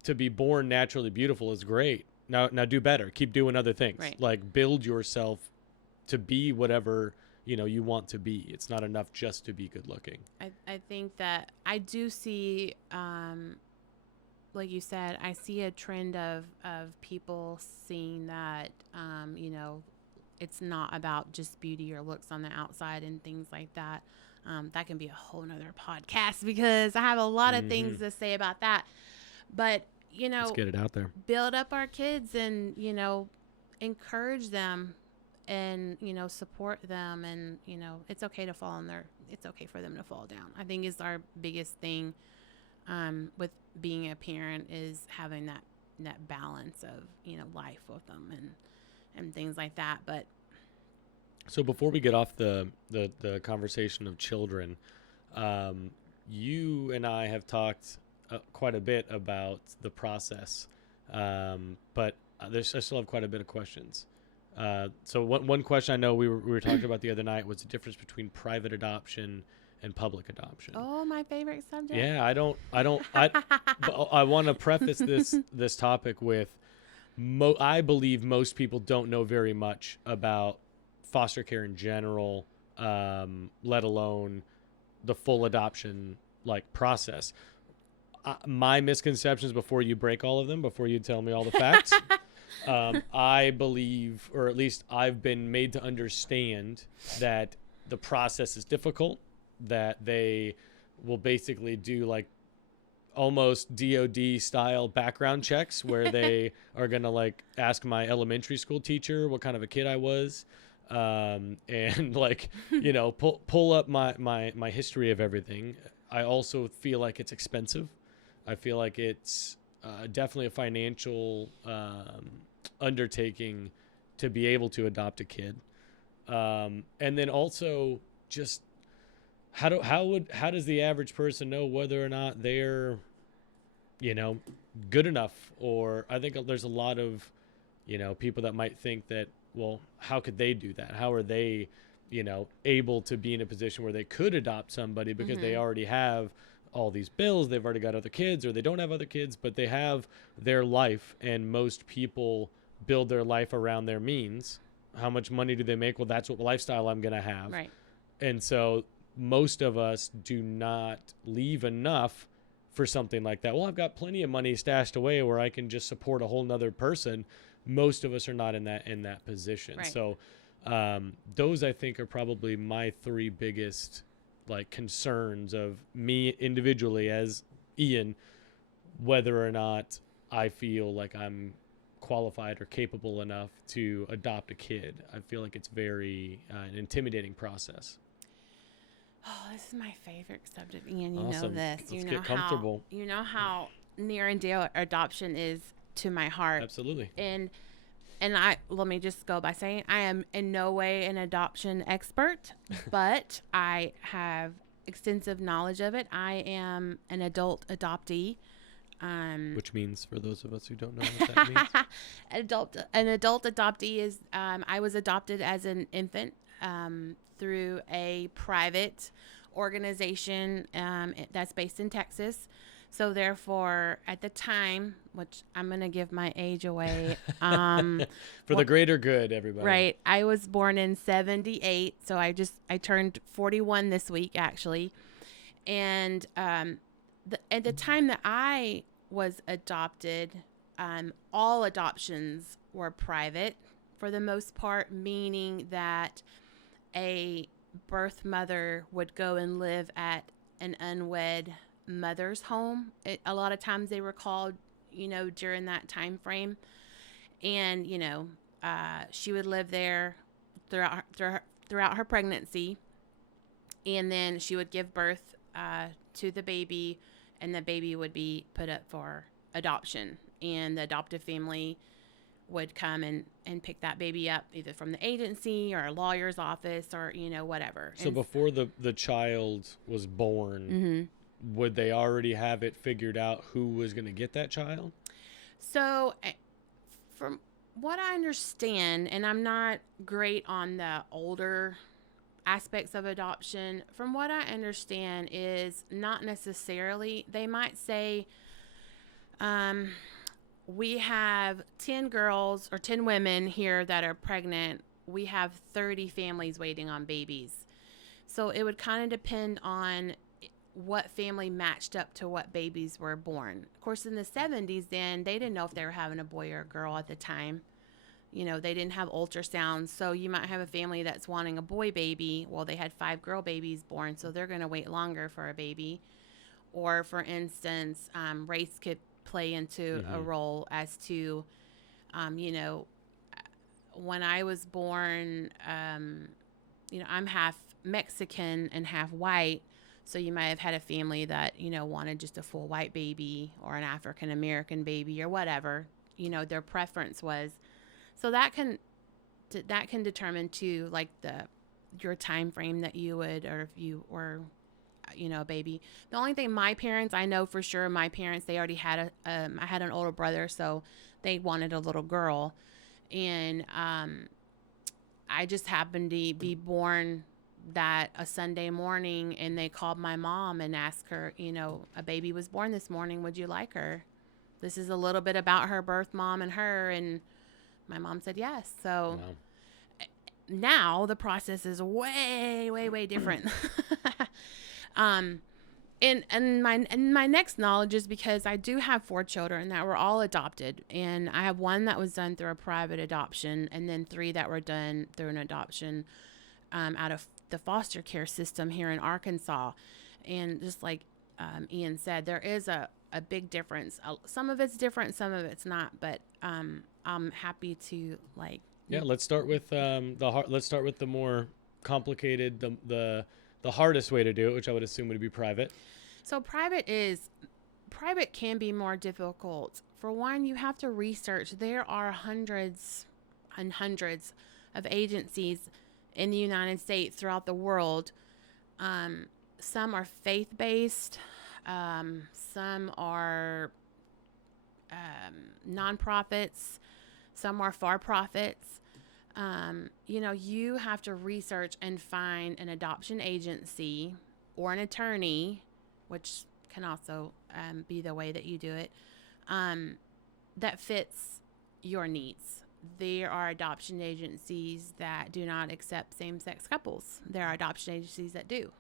to be born naturally beautiful is great. Now do better. Keep doing other things. Right. Like build yourself to be whatever, you want to be. It's not enough just to be good looking. I think that I do see, like you said, I see a trend of people seeing that, it's not about just beauty or looks on the outside and things like that. That can be a whole nother podcast because I have a lot of things to say about that. But, Let's get it out there. Build up our kids and, encourage them and, support them. And, it's okay to it's okay for them to fall down. I think is our biggest thing with being a parent is having that balance of, life with them and things like that. But so before we get off the conversation of children, you and I have talked quite a bit about the process, but I still have quite a bit of questions. So one question I know we were talking about the other night was the difference between private adoption and public adoption. Oh, my favorite subject. Yeah, I want to preface this topic with, I believe most people don't know very much about foster care in general, let alone the full adoption process. My misconceptions, before you break all of them, before you tell me all the facts, I believe, or at least I've been made to understand that the process is difficult, that they will basically do almost DOD style background checks where they are going to ask my elementary school teacher what kind of a kid I was. And pull up my history of everything. I also feel like it's expensive. I feel like it's definitely a financial undertaking to be able to adopt a kid. And then also just how does the average person know whether or not they're, good enough? Or I think there's a lot of, people that might think that, well, how could they do that? How are they, able to be in a position where they could adopt somebody because they already have all these bills, they've already got other kids, or they don't have other kids, but they have their life, and most people build their life around their means. How much money do they make? Well, that's what lifestyle I'm going to have. Right. And so most of us do not leave enough for something like that. Well, I've got plenty of money stashed away where I can just support a whole nother person. Most of us are not in that position. Right. So those, I think, are probably my three biggest concerns of me individually as Ian, whether or not I feel like I'm qualified or capable enough to adopt a kid. I feel like it's very an intimidating process. Oh, this is my favorite subject, Ian. You Awesome. know this. Let's get comfortable. You know how near and dear adoption is to my heart. Absolutely. And let me just go by saying I am in no way an adoption expert, but I have extensive knowledge of it. I am an adult adoptee. Which means, for those of us who don't know what that means, an adult adoptee is I was adopted as an infant through a private organization that's based in Texas. So therefore, at the time, which I'm going to give my age away. For the greater good, everybody. Right. I was born in 1978. So I turned 41 this week, actually. And at the time that I was adopted, all adoptions were private for the most part, meaning that a birth mother would go and live at an unwed mother's home. A lot of times they were called, during that time frame. And, she would live there throughout her pregnancy. And then she would give birth to the baby, and the baby would be put up for adoption. And the adoptive family would come and pick that baby up either from the agency or a lawyer's office or, whatever. So before the child was born, would they already have it figured out who was going to get that child? So from what I understand, and I'm not great on the older aspects of adoption, from what I understand is not necessarily, they might say, we have 10 girls or 10 women here that are pregnant. We have 30 families waiting on babies. So it would kind of depend on what family matched up to what babies were born. Of course, in the 70s, then they didn't know if they were having a boy or a girl at the time. You know, they didn't have ultrasounds. So you might have a family that's wanting a boy baby. Well, they had 5 girl babies born, so they're going to wait longer for a baby. Or, for instance, race could play into a role as to, you know, when I was born, you know, I'm half Mexican and half white. So you might have had a family that, you know, wanted just a full white baby or an African American baby or whatever, you know, their preference was. So that can determine too, like your time frame that you would, or if you were, you know, a baby. The only thing I know for sure, my parents, they already had I had an older brother, so they wanted a little girl. And I just happened to be born that a Sunday morning, and they called my mom and asked her, you know, a baby was born this morning. Would you like her? This is a little bit about her birth mom and her. And my mom said yes. So now the process is way, way, way different. And my next knowledge is because I do have 4 children that were all adopted, and I have 1 that was done through a private adoption, and then 3 that were done through an adoption out of the foster care system here in Arkansas. And just like Ian said, there is a big difference. Some of it's different, some of it's not, but I'm happy to let's start with let's start with the more complicated, the hardest way to do it, which I would assume would be private. So private can be more difficult. For one, you have to research. There are hundreds and hundreds of agencies in the United States, throughout the world. Some are faith-based. Some are nonprofits. Some are for-profits. You know, you have to research and find an adoption agency or an attorney, which can also be the way that you do it, that fits your needs. There are adoption agencies that do not accept same-sex couples. There are adoption agencies that do.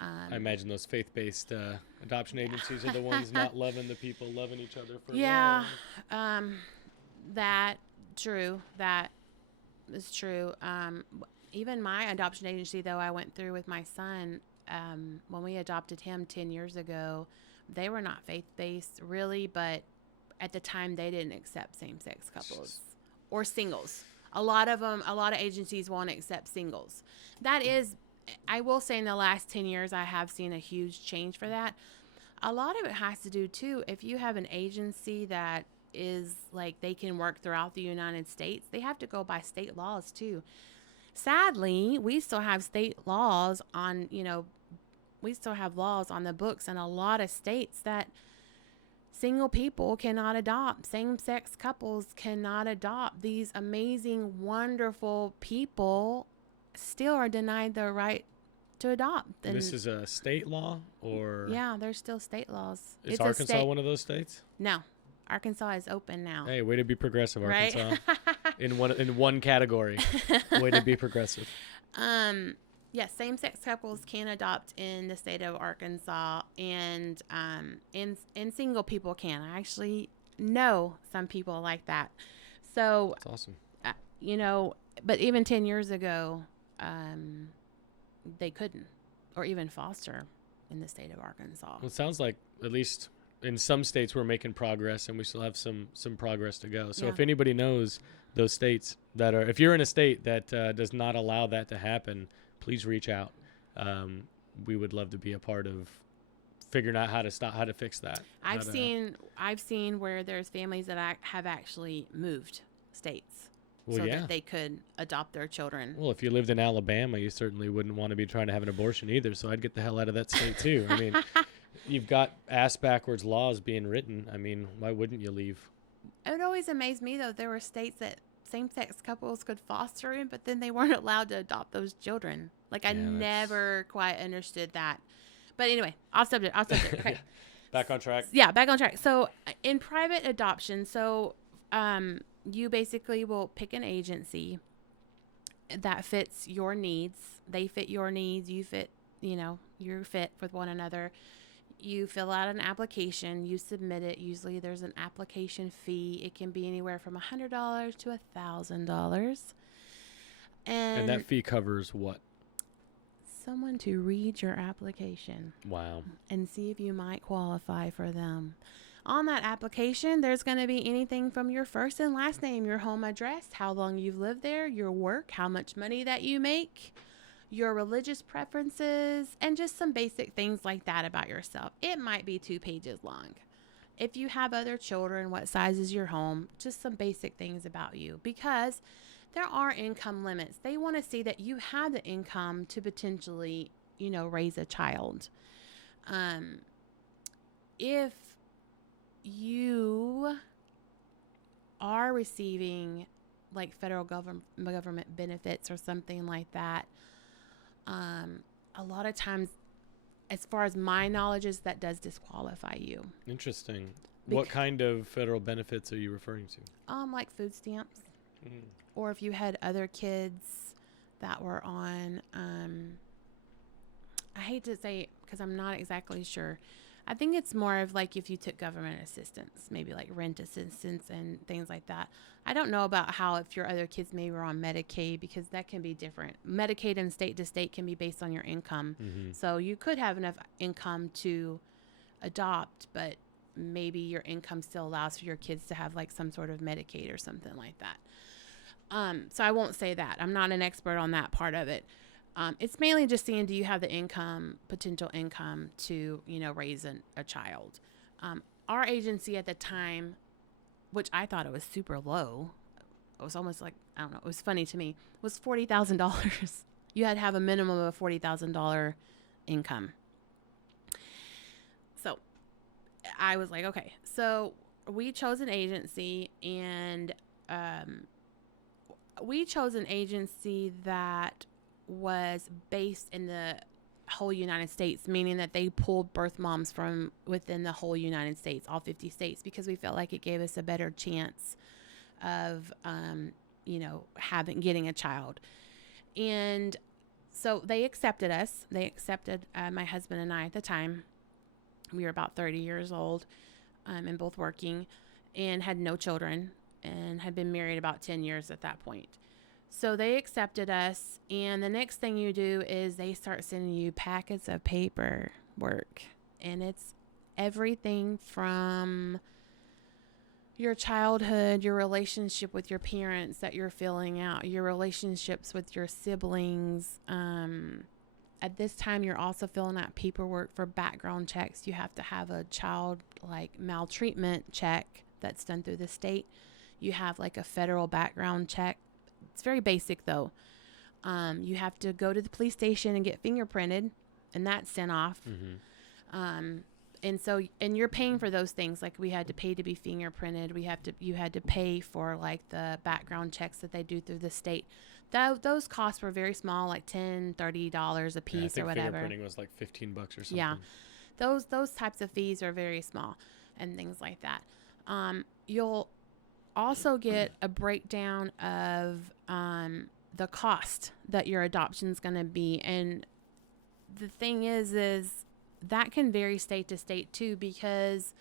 I imagine those faith-based adoption agencies are the ones not loving the people, loving each other for long. That is true. Even my adoption agency, though, I went through with my son, when we adopted him 10 years ago, they were not faith-based really, but at the time they didn't accept same-sex couples or singles. A lot of agencies won't accept singles. That is, I will say, in the last 10 years, I have seen a huge change for that. A lot of it has to do, too, if you have an agency that is like they can work throughout the United States, they have to go by state laws, too. Sadly, we still have state laws on, we still have laws on the books in a lot of states that single people cannot adopt. Same-sex couples cannot adopt. These amazing, wonderful people still are denied the right to adopt. And this is a state law, or? Yeah, there's still state laws. Is Arkansas one of those states? No. Arkansas is open now. Hey, way to be progressive, Arkansas. Right? in one category. Way to be progressive. Yes, same-sex couples can adopt in the state of Arkansas, and single people can. I actually know some people like that. So that's awesome. But even 10 years ago, they couldn't, or even foster in the state of Arkansas. Well, it sounds like at least in some states we're making progress, and we still have some progress to go. So if anybody knows those states that are, if you're in a state that does not allow that to happen, please reach out. We would love to be a part of figuring out how to fix that. I've seen where there's families that have actually moved states that they could adopt their children. Well, if you lived in Alabama, you certainly wouldn't want to be trying to have an abortion either. So I'd get the hell out of that state too. I mean, you've got ass backwards laws being written. I mean, why wouldn't you leave? It would always amaze me though. There were states that same-sex couples could foster in, but then they weren't allowed to adopt those children. Like, I never quite understood that. But anyway, off subject. Okay. Back on track. Yeah, back on track. So in private adoption, you basically will pick an agency that fits your needs. They fit your needs. You fit, you're fit with one another. You fill out an application. You submit it. Usually there's an application fee. It can be anywhere from $100 to $1,000. And that fee covers what? Someone to read your application. Wow. And see if you might qualify for them. On that application, there's going to be anything from your first and last name, your home address, how long you've lived there, your work, how much money that you make, your religious preferences, and just some basic things like that about yourself. It might be 2 pages long. If you have other children, what size is your home, just some basic things about you, because there are income limits. They want to see that you have the income to potentially, raise a child. If you are receiving like federal government benefits or something like that, a lot of times, as far as my knowledge is, that does disqualify you. Interesting. What kind of federal benefits are you referring to? Like food stamps. Or if you had other kids that were on, I hate to say it because I'm not exactly sure. I think it's more of like if you took government assistance, maybe like rent assistance and things like that. I don't know about how if your other kids maybe were on Medicaid, because that can be different. Medicaid and state to state can be based on your income. So you could have enough income to adopt, but maybe your income still allows for your kids to have like some sort of Medicaid or something like that. So I won't say that. I'm not an expert on that part of it. It's mainly just seeing, do you have the potential income to, raise a child? Our agency at the time, which I thought it was super low, it was almost like, I don't know, it was funny to me, was $40,000. You had to have a minimum of $40,000 income. So I was like, okay. So we chose an agency, and we chose an agency that was based in the whole United States, meaning that they pulled birth moms from within the whole United States, all 50 states, because we felt like it gave us a better chance of, getting a child. And so they accepted us. They accepted my husband and I at the time. We were about 30 years old, and both working, and had no children, and had been married about 10 years at that point. So they accepted us, and the next thing you do is they start sending you packets of paperwork, and it's everything from your childhood, your relationship with your parents that you're filling out, your relationships with your siblings. At this time, you're also filling out paperwork for background checks. You have to have a child maltreatment check that's done through the state. You have like a federal background check. It's very basic though. You have to go to the police station and get fingerprinted, and that's sent off. And you're paying for those things. Like we had to pay to be fingerprinted. You had to pay for like the background checks that they do through the state. Those costs were very small, like $10, $30 a piece or whatever. Fingerprinting was like $15 or something. Yeah, those types of fees are very small and things like that. You'll also get a breakdown of the cost that your adoption is going to be. And the thing is that can vary state to state too, because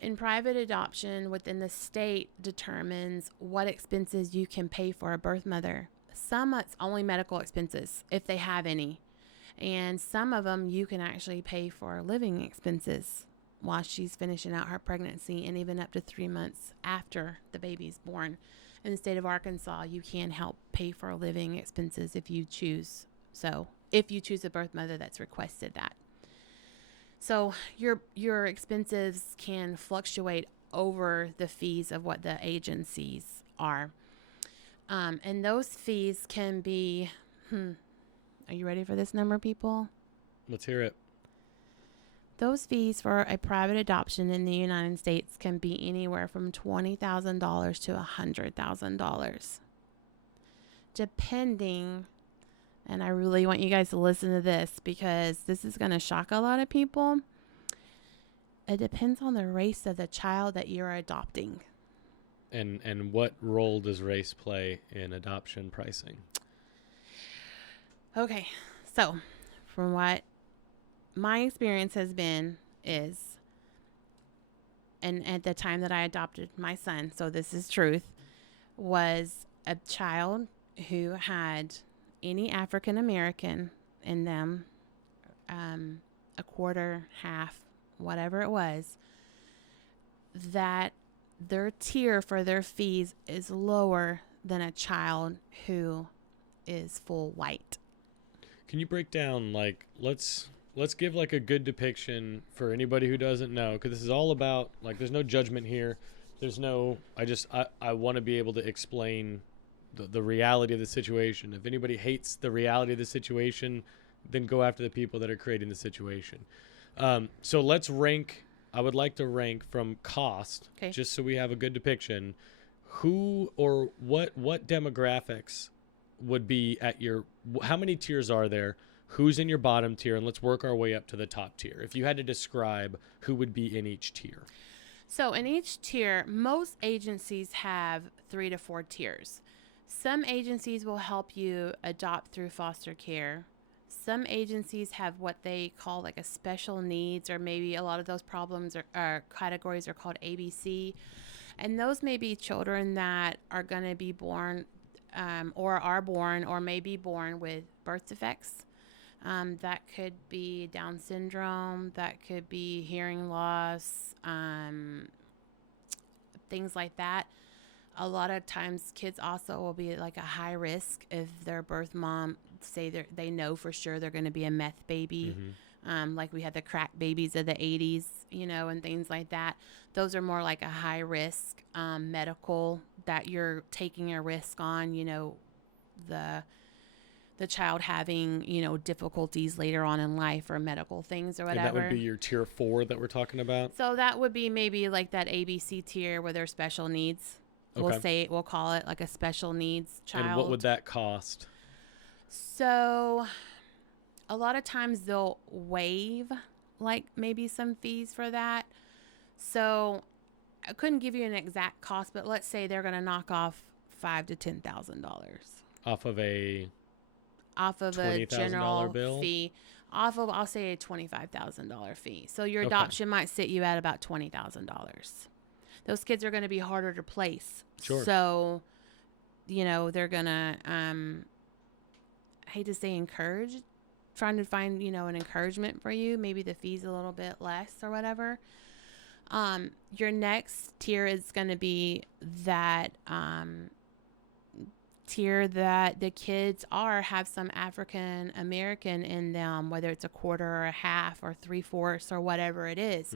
in private adoption, within the state determines what expenses you can pay for a birth mother. Some it's only medical expenses, if they have any. And some of them you can actually pay for living expenses while she's finishing out her pregnancy, and even up to 3 months after the baby's born. In the state of Arkansas, you can help pay for living expenses if you choose. So if you choose a birth mother that's requested that. So your expenses can fluctuate over the fees of what the agencies are. And those fees can be, are you ready for this number, people? Let's hear it. Those fees for a private adoption in the United States can be anywhere from $20,000 to $100,000, depending. And I really want you guys to listen to this, because this is going to shock a lot of people. It depends on the race of the child that you're adopting. And what role does race play in adoption pricing? Okay, so from what my experience has been is, and at the time that I adopted my son, so this is truth, was a child who had any African American in them, a quarter, half, whatever it was, that their tier for their fees is lower than a child who is full white. Can you break down, like, let's give like a good depiction for anybody who doesn't know, because this is all about, like, there's no judgment here. There's no, I want to be able to explain the reality of the situation. If anybody hates the reality of the situation, then go after the people that are creating the situation. So let's rank. I would like to rank from cost, Okay. just so we have a good depiction. Who or what demographics would be at your, how many tiers are there? Who's in your bottom tier? And let's work our way up to the top tier. If you had to describe who would be in each tier. So in each tier, most agencies have 3 to 4 tiers. Some agencies will help you adopt through foster care. Some agencies have what they call like a special needs, or maybe a lot of those problems or categories are called ABC. And those may be children that are going to be born or are born or may be born with birth defects. That could be Down syndrome, that could be hearing loss, things like that. A lot of times kids also will be like a high risk if their birth mom say they know for sure they're going to be a meth baby. Like we had the crack babies of the 80s, and things like that. Those are more like a high risk medical that you're taking a risk on, the child having, difficulties later on in life or medical things or whatever. And that would be your tier 4 that we're talking about? So that would be maybe like that ABC tier where there's special needs. Okay. We'll call it like a special needs child. And what would that cost? So a lot of times they'll waive like maybe some fees for that. So I couldn't give you an exact cost, but let's say they're going to knock off $5,000 to $10,000 Off of a general bill? fee. Off of, I'll say, a $25,000 fee. So your Okay. adoption might sit you at about $20,000. Those kids are going to be harder to place. Sure. So, they're going to, I hate to say trying to find, an encouragement for you. Maybe the fee's a little bit less or whatever. Your next tier is going to be that tier that the kids have some African American in them, whether it's a quarter or a half or 3/4 or whatever it is.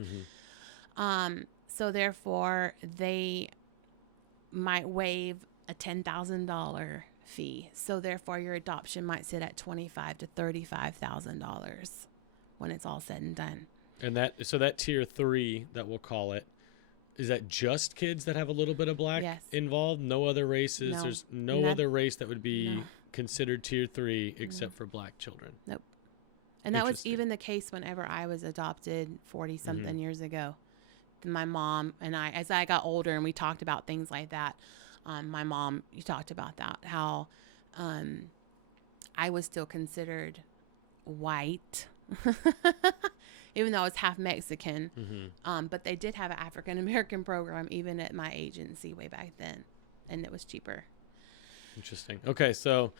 So therefore they might waive a $10,000 fee. So therefore your adoption might sit at $25,000 to $35,000 when it's all said and done. And that tier 3 that we'll call it, is that just kids that have a little bit of black involved? No other races? No. There's no other race that would be considered tier 3 except for black children? Nope. And that was even the case whenever I was adopted 40-something years ago. My mom and I, as I got older and we talked about things like that, my mom, you talked about that, how I was still considered white, even though I was half Mexican. But they did have an African American program even at my agency way back then, and it was cheaper. Interesting. Okay, so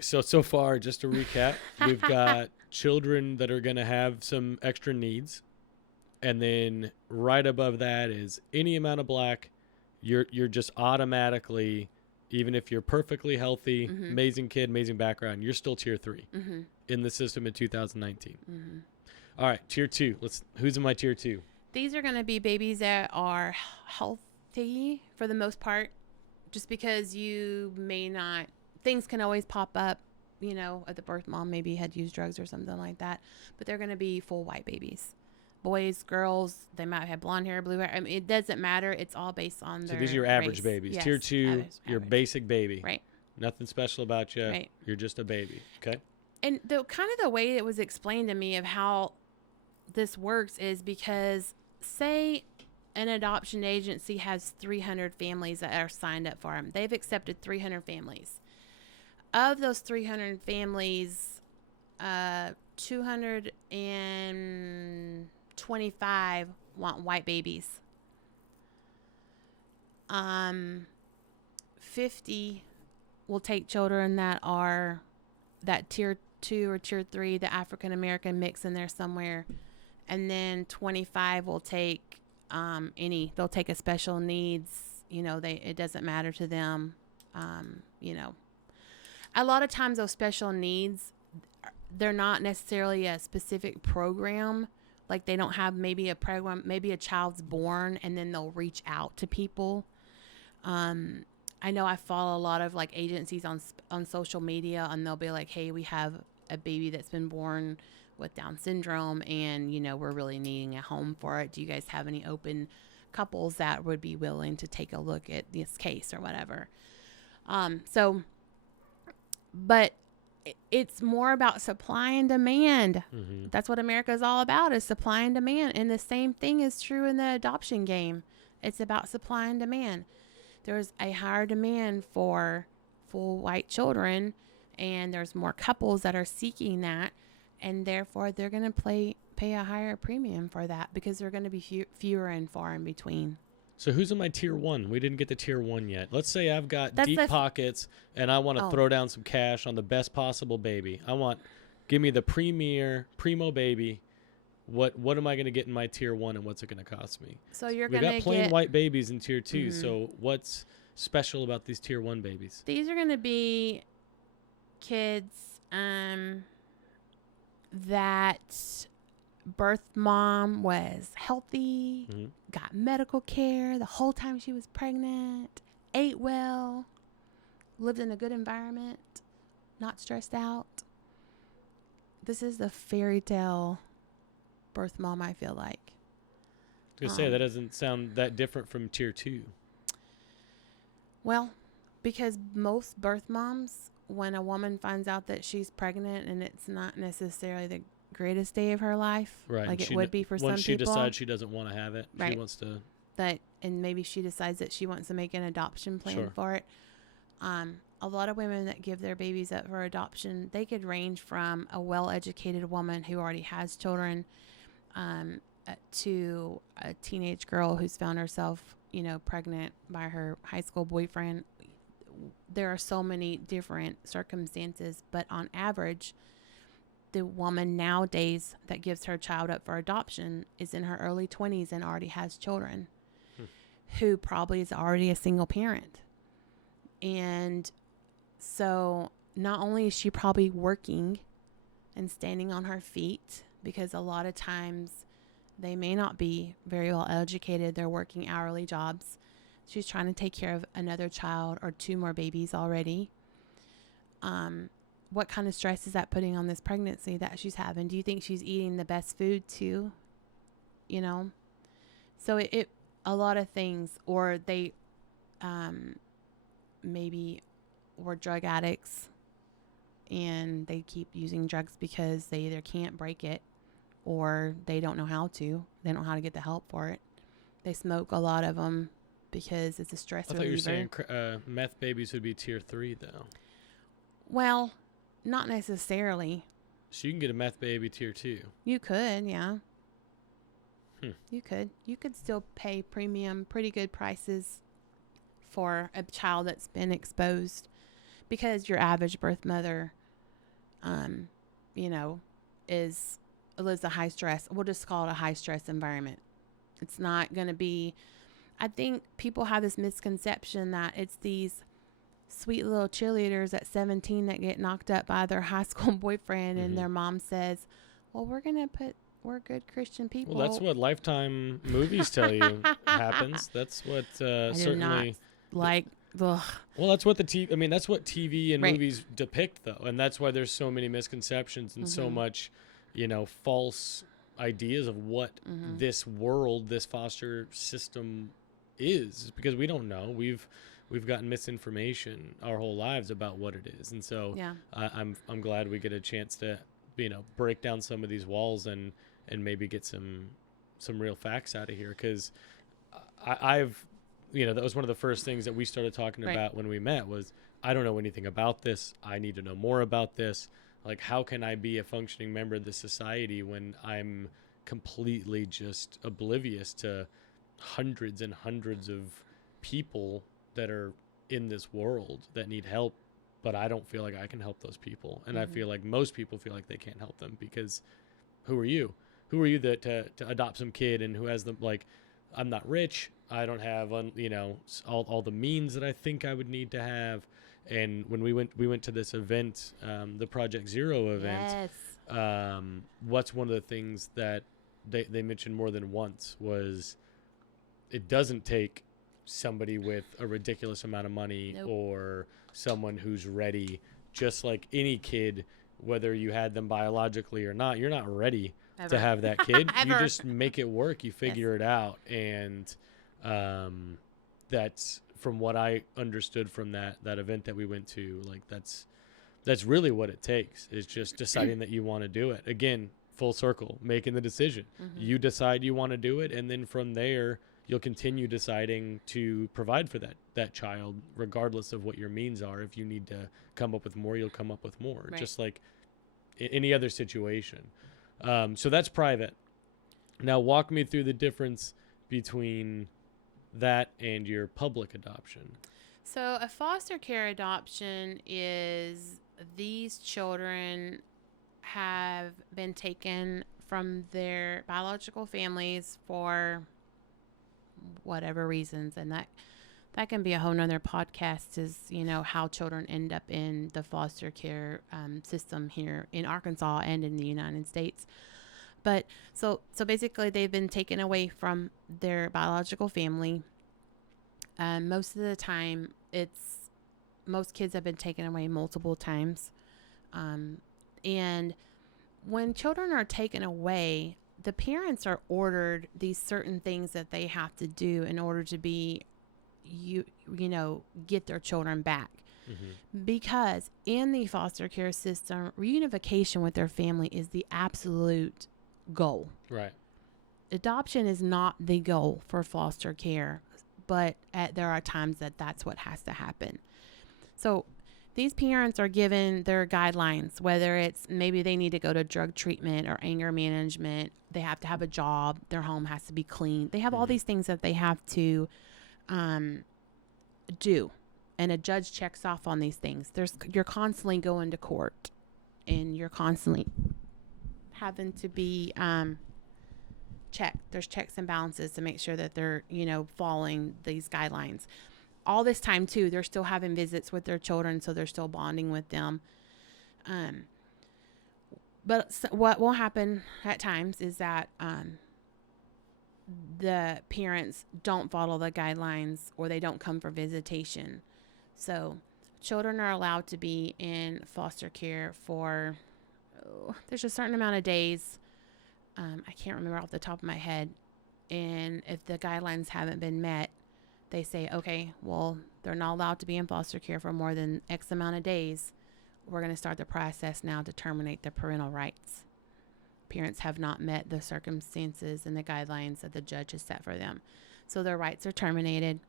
so far, just to recap, we've got children that are going to have some extra needs, and then right above that is any amount of black. You're just automatically, even if you're perfectly healthy, amazing kid, amazing background, you're still tier 3 in the system in 2019. All right, tier 2. Who's in my tier 2? These are going to be babies that are healthy for the most part, just because you may not, things can always pop up, at the birth mom maybe had used drugs or something like that, but they're going to be full white babies. Boys, girls, they might have blonde hair, blue hair. I mean, it doesn't matter. It's all based on their So these are your average race. babies. Yes, Tier 2, your basic baby. Right. Nothing special about you. Right. You're just a baby. Okay. And the way it was explained to me of how this works is because say an adoption agency has 300 families that are signed up for them. They've accepted 300 families. Of those 300 families, 225 want white babies. 50 will take children that are that tier 2 or tier 3, the African American mix in there somewhere. And then 25 will take they'll take a special needs, it doesn't matter to them. A lot of times those special needs, they're not necessarily a specific program. Like they don't have maybe a program, maybe a child's born and then they'll reach out to people. I know I follow a lot of like agencies on social media, and they'll be like, hey, we have a baby that's been born with Down syndrome and, we're really needing a home for it. Do you guys have any open couples that would be willing to take a look at this case or whatever? But it's more about supply and demand. Mm-hmm. That's what America is all about, is supply and demand. And the same thing is true in the adoption game. It's about supply and demand. There's a higher demand for full white children, and there's more couples that are seeking that, and therefore they're going to pay a higher premium for that because they're going to be fewer and far in between. So who's in my tier 1? We didn't get to tier 1 yet. Let's say I've got deep pockets and I want to throw down some cash on the best possible baby. Give me the primo baby. What am I going to get in my tier 1 and what's it going to cost me? So you're going to get... We got plain white babies in tier 2. Mm-hmm. So what's special about these tier 1 babies? These are going to be kids that birth mom was healthy, mm-hmm. got medical care the whole time she was pregnant, ate well, lived in a good environment, not stressed out. This is the fairy tale birth mom, I feel like. I was going to say, that doesn't sound that different from tier 2. Well, because most birth moms, when a woman finds out that she's pregnant and it's not necessarily the greatest day of her life, right, like it would be for some people. Once she decides she doesn't want to have it, right. She wants to... And maybe she decides that she wants to make an adoption plan sure. for it. A lot of women that give their babies up for adoption, they could range from a well-educated woman who already has children to a teenage girl who's found herself, pregnant by her high school boyfriend. There are so many different circumstances, but on average, the woman nowadays that gives her child up for adoption is in her early 20s and already has children, who probably is already a single parent. And so not only is she probably working and standing on her feet, because a lot of times they may not be very well educated, they're working hourly jobs. She's trying to take care of another child or 2 more babies already. What kind of stress is that putting on this pregnancy that she's having? Do you think she's eating the best food too? So it a lot of things, or they maybe were drug addicts and they keep using drugs because they either can't break it or they don't know how to. They don't know how to get the help for it. They smoke, a lot of them, because it's a stress reliever. I thought you were saying meth babies would be tier 3, though. Well, not necessarily. So you can get a meth baby tier 2. You could, yeah. You could. You could still pay premium, pretty good prices for a child that's been exposed, because your average birth mother, lives a high stress. We'll just call it a high stress environment. It's not going to be, I think people have this misconception that it's these sweet little cheerleaders at 17 that get knocked up by their high school boyfriend, and their mom says, well, we're good Christian people. Well, that's what Lifetime movies tell you happens. That's what certainly like. Ugh. Well, that's what that's what TV and movies depict, though, and that's why there's so many misconceptions and so much, false ideas of what this world, this foster system is, because we don't know. We've gotten misinformation our whole lives about what it is, and so I'm glad we get a chance to break down some of these walls and maybe get some some real facts out of here, because I've, that was one of the first things that we started talking about when we met was, I don't know anything about this. I need to know more about this. Like, how can I be a functioning member of the society when I'm completely just oblivious to hundreds and hundreds of people that are in this world that need help, but I don't feel like I can help those people. And I feel like most people feel like they can't help them, because who are you? Who are you that to adopt some kid and who has them, like, I'm not rich. I don't have, all the means that I think I would need to have. And when we went to this event, the Project Zero event, what's one of the things that they mentioned more than once was, it doesn't take somebody with a ridiculous amount of money or someone who's ready. Just like any kid, whether you had them biologically or not, you're not ready to have that kid. You just make it work. You figure it out. And that's, from what I understood from that event that we went to, like, that's really what it takes, is just deciding that you want to do it. Again, full circle, making the decision. You decide you want to do it, and then from there you'll continue deciding to provide for that child, regardless of what your means are. If you need to come up with more, you'll come up with more, just like any other situation. So that's private. Now walk me through the difference between that and your public adoption. So a foster care adoption is, these children have been taken from their biological families for whatever reasons, and that can be a whole nother podcast, is how children end up in the foster care system here in Arkansas and in the United States. But so basically they've been taken away from their biological family. Most of the time, most kids have been taken away multiple times. And when children are taken away, the parents are ordered these certain things that they have to do in order to be, get their children back. Because in the foster care system, reunification with their family is the absolute goal. Right. Adoption is not the goal for foster care, but there are times that's what has to happen. So these parents are given their guidelines, whether it's maybe they need to go to drug treatment or anger management. They have to have a job. Their home has to be clean. They have all these things that they have to do. And a judge checks off on these things. You're constantly going to court, and you're constantly having to be checked. There's checks and balances to make sure that they're, following these guidelines. All this time too, they're still having visits with their children, so they're still bonding with them. But what will happen at times is that the parents don't follow the guidelines, or they don't come for visitation. So children are allowed to be in foster care for, there's a certain amount of days. I can't remember off the top of my head. And if the guidelines haven't been met, they say, okay, well, they're not allowed to be in foster care for more than X amount of days. We're going to start the process now to terminate the parental rights. Parents have not met the circumstances and the guidelines that the judge has set for them. So their rights are terminated.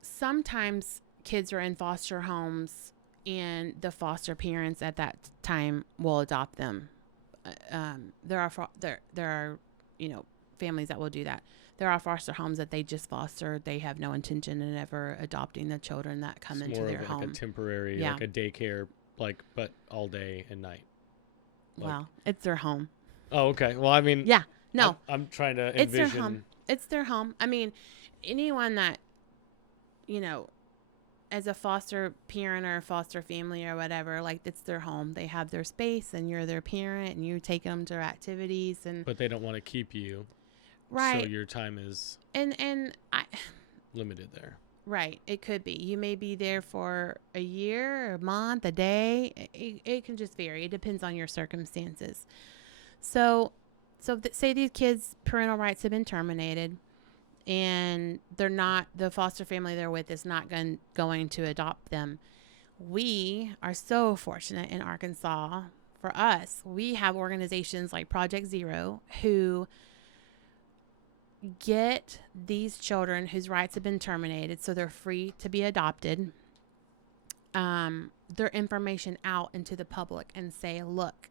Sometimes kids are in foster homes, and the foster parents at that time will adopt them. There are families that will do that. There are foster homes that they just foster. They have no intention of ever adopting the children that come into their home. Like a temporary, like a daycare, but all day and night. Well, it's their home. Oh, okay. Well, I mean, yeah, no, I'm trying to envision. It's their home. It's their home. I mean, anyone that, as a foster parent or a foster family or whatever, like, it's their home. They have their space, and you're their parent, and you take them to activities, but they don't want to keep you, right? So your time is limited there. Right. It could be. You may be there for a year, a month, a day. It can just vary. It depends on your circumstances. So say these kids' parental rights have been terminated, and the foster family they're with is not going to adopt them. We are so fortunate in Arkansas for us, we have organizations like Project Zero who get these children whose rights have been terminated, so they're free to be adopted, their information out into the public and say, look,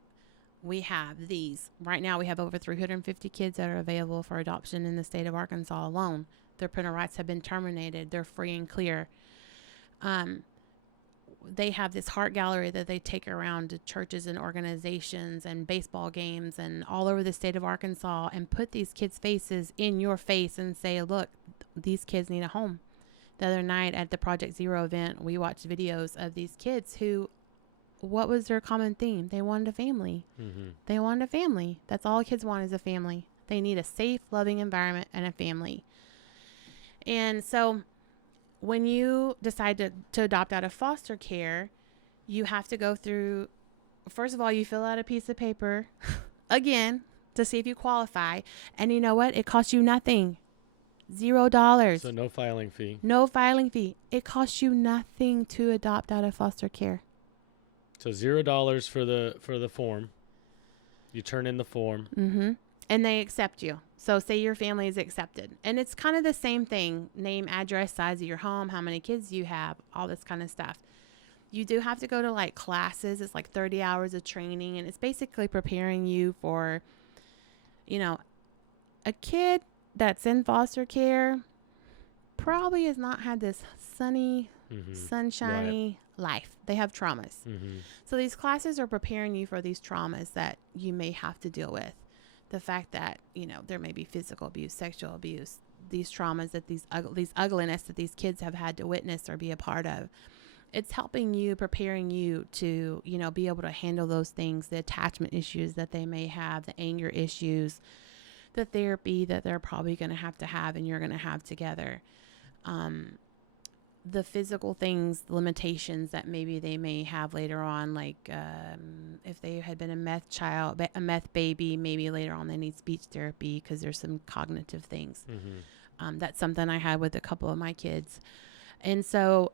we have these. Right now we have over 350 kids that are available for adoption in the state of Arkansas alone. Their parental rights have been terminated. They're free and clear. They have this heart gallery that they take around to churches and organizations and baseball games and all over the state of Arkansas and put these kids' faces in your face and say, look, these kids need a home. The other night at the Project Zero event, we watched videos of these kids who, what was their common theme? They wanted a family. Mm-hmm. They wanted a family. That's all kids want, is a family. They need a safe, loving environment and a family. And so when you decide to adopt out of foster care, you have to go through, first of all, you fill out a piece of paper, again, to see if you qualify. And you know what? It costs you nothing. $0. So no filing fee. No filing fee. It costs you nothing to adopt out of foster care. So $0 for the form. You turn in the form. Mm-hmm. And they accept you. So say your family is accepted. And it's kind of the same thing. Name, address, size of your home, how many kids you have, all this kind of stuff. You do have to go to like classes. It's like 30 hours of training. And it's basically preparing you for, you know, a kid that's in foster care probably has not had this sunny, sunshiny life. They have traumas. Mm-hmm. So these classes are preparing you for these traumas that you may have to deal with. The fact that, you know, there may be physical abuse, sexual abuse, these traumas that these ugliness that these kids have had to witness or be a part of. It's helping you, preparing you to, you know, be able to handle those things, the attachment issues that they may have, the anger issues, the therapy that they're probably going to have and you're going to have together. The physical things, limitations that maybe they may have later on, like if they had been a meth baby, maybe later on they need speech therapy because there's some cognitive things. Mm-hmm. That's something I had with a couple of my kids. And so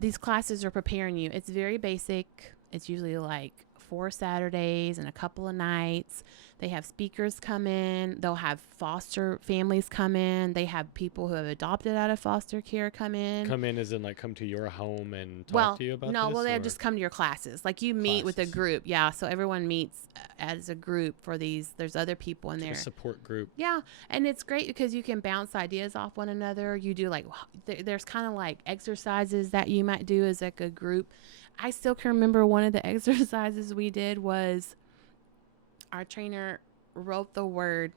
these classes are preparing you. It's very basic. It's usually like 4 Saturdays and a couple of nights. They have speakers come in. They'll have foster families come in. They have people who have adopted out of foster care come in. Come in as in like come to your home and talk to you about this? No, they'll just come to your classes. Like you meet with a group. Yeah, so everyone meets as a group for these. There's other people in there. A support group. Yeah, and it's great because you can bounce ideas off one another. You do like, there's kind of like exercises that you might do as like a group. I still can remember one of the exercises we did was our trainer wrote the word,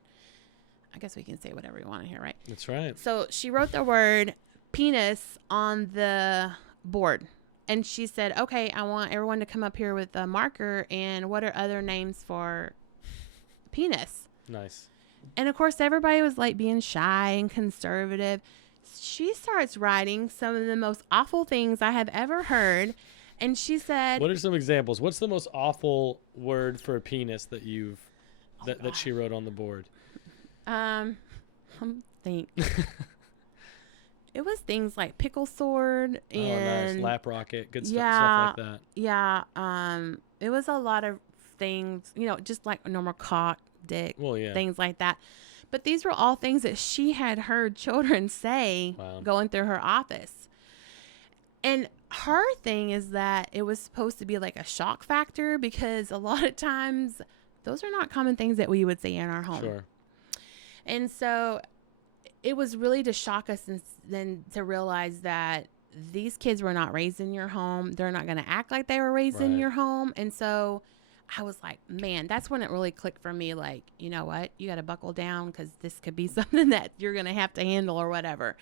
I guess we can say whatever we want to hear, right? That's right. So she wrote the word penis on the board. And she said, okay, I want everyone to come up here with a marker and what are other names for penis? Nice. And of course, everybody was like being shy and conservative. She starts writing some of the most awful things I have ever heard. And she said, what are some examples? What's the most awful word for a penis that that she wrote on the board? Let me think. It was things like pickle sword and nice. Lap rocket, good stuff like that. Yeah. It was a lot of things, you know, just like a normal cock, dick, things like that. But these were all things that she had heard children say going through her office. And her thing is that it was supposed to be like a shock factor because a lot of times those are not common things that we would say in our home. Sure. And so it was really to shock us and then to realize that these kids were not raised in your home. They're not going to act like they were raised in your home. And so I was like, man, that's when it really clicked for me. Like, you know what? You got to buckle down because this could be something that you're going to have to handle or whatever.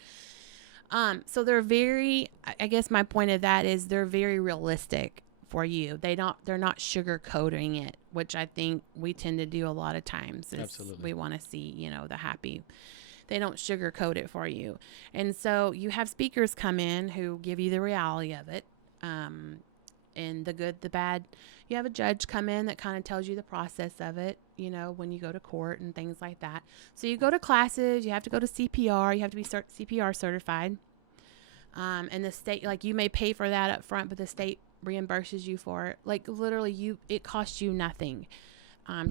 So they're very, I guess my point of that is they're very realistic for you. They're not sugarcoating it, which I think we tend to do a lot of times. Absolutely. We want to see, you know, the happy. They don't sugarcoat it for you. And so you have speakers come in who give you the reality of it. And the good, the bad. You have a judge come in that kind of tells you the process of it, you know, when you go to court and things like that. So you go to classes, you have to go to CPR, you have to be CPR certified. And the state, like you may pay for that up front, but the state reimburses you for it. Like literally it costs you nothing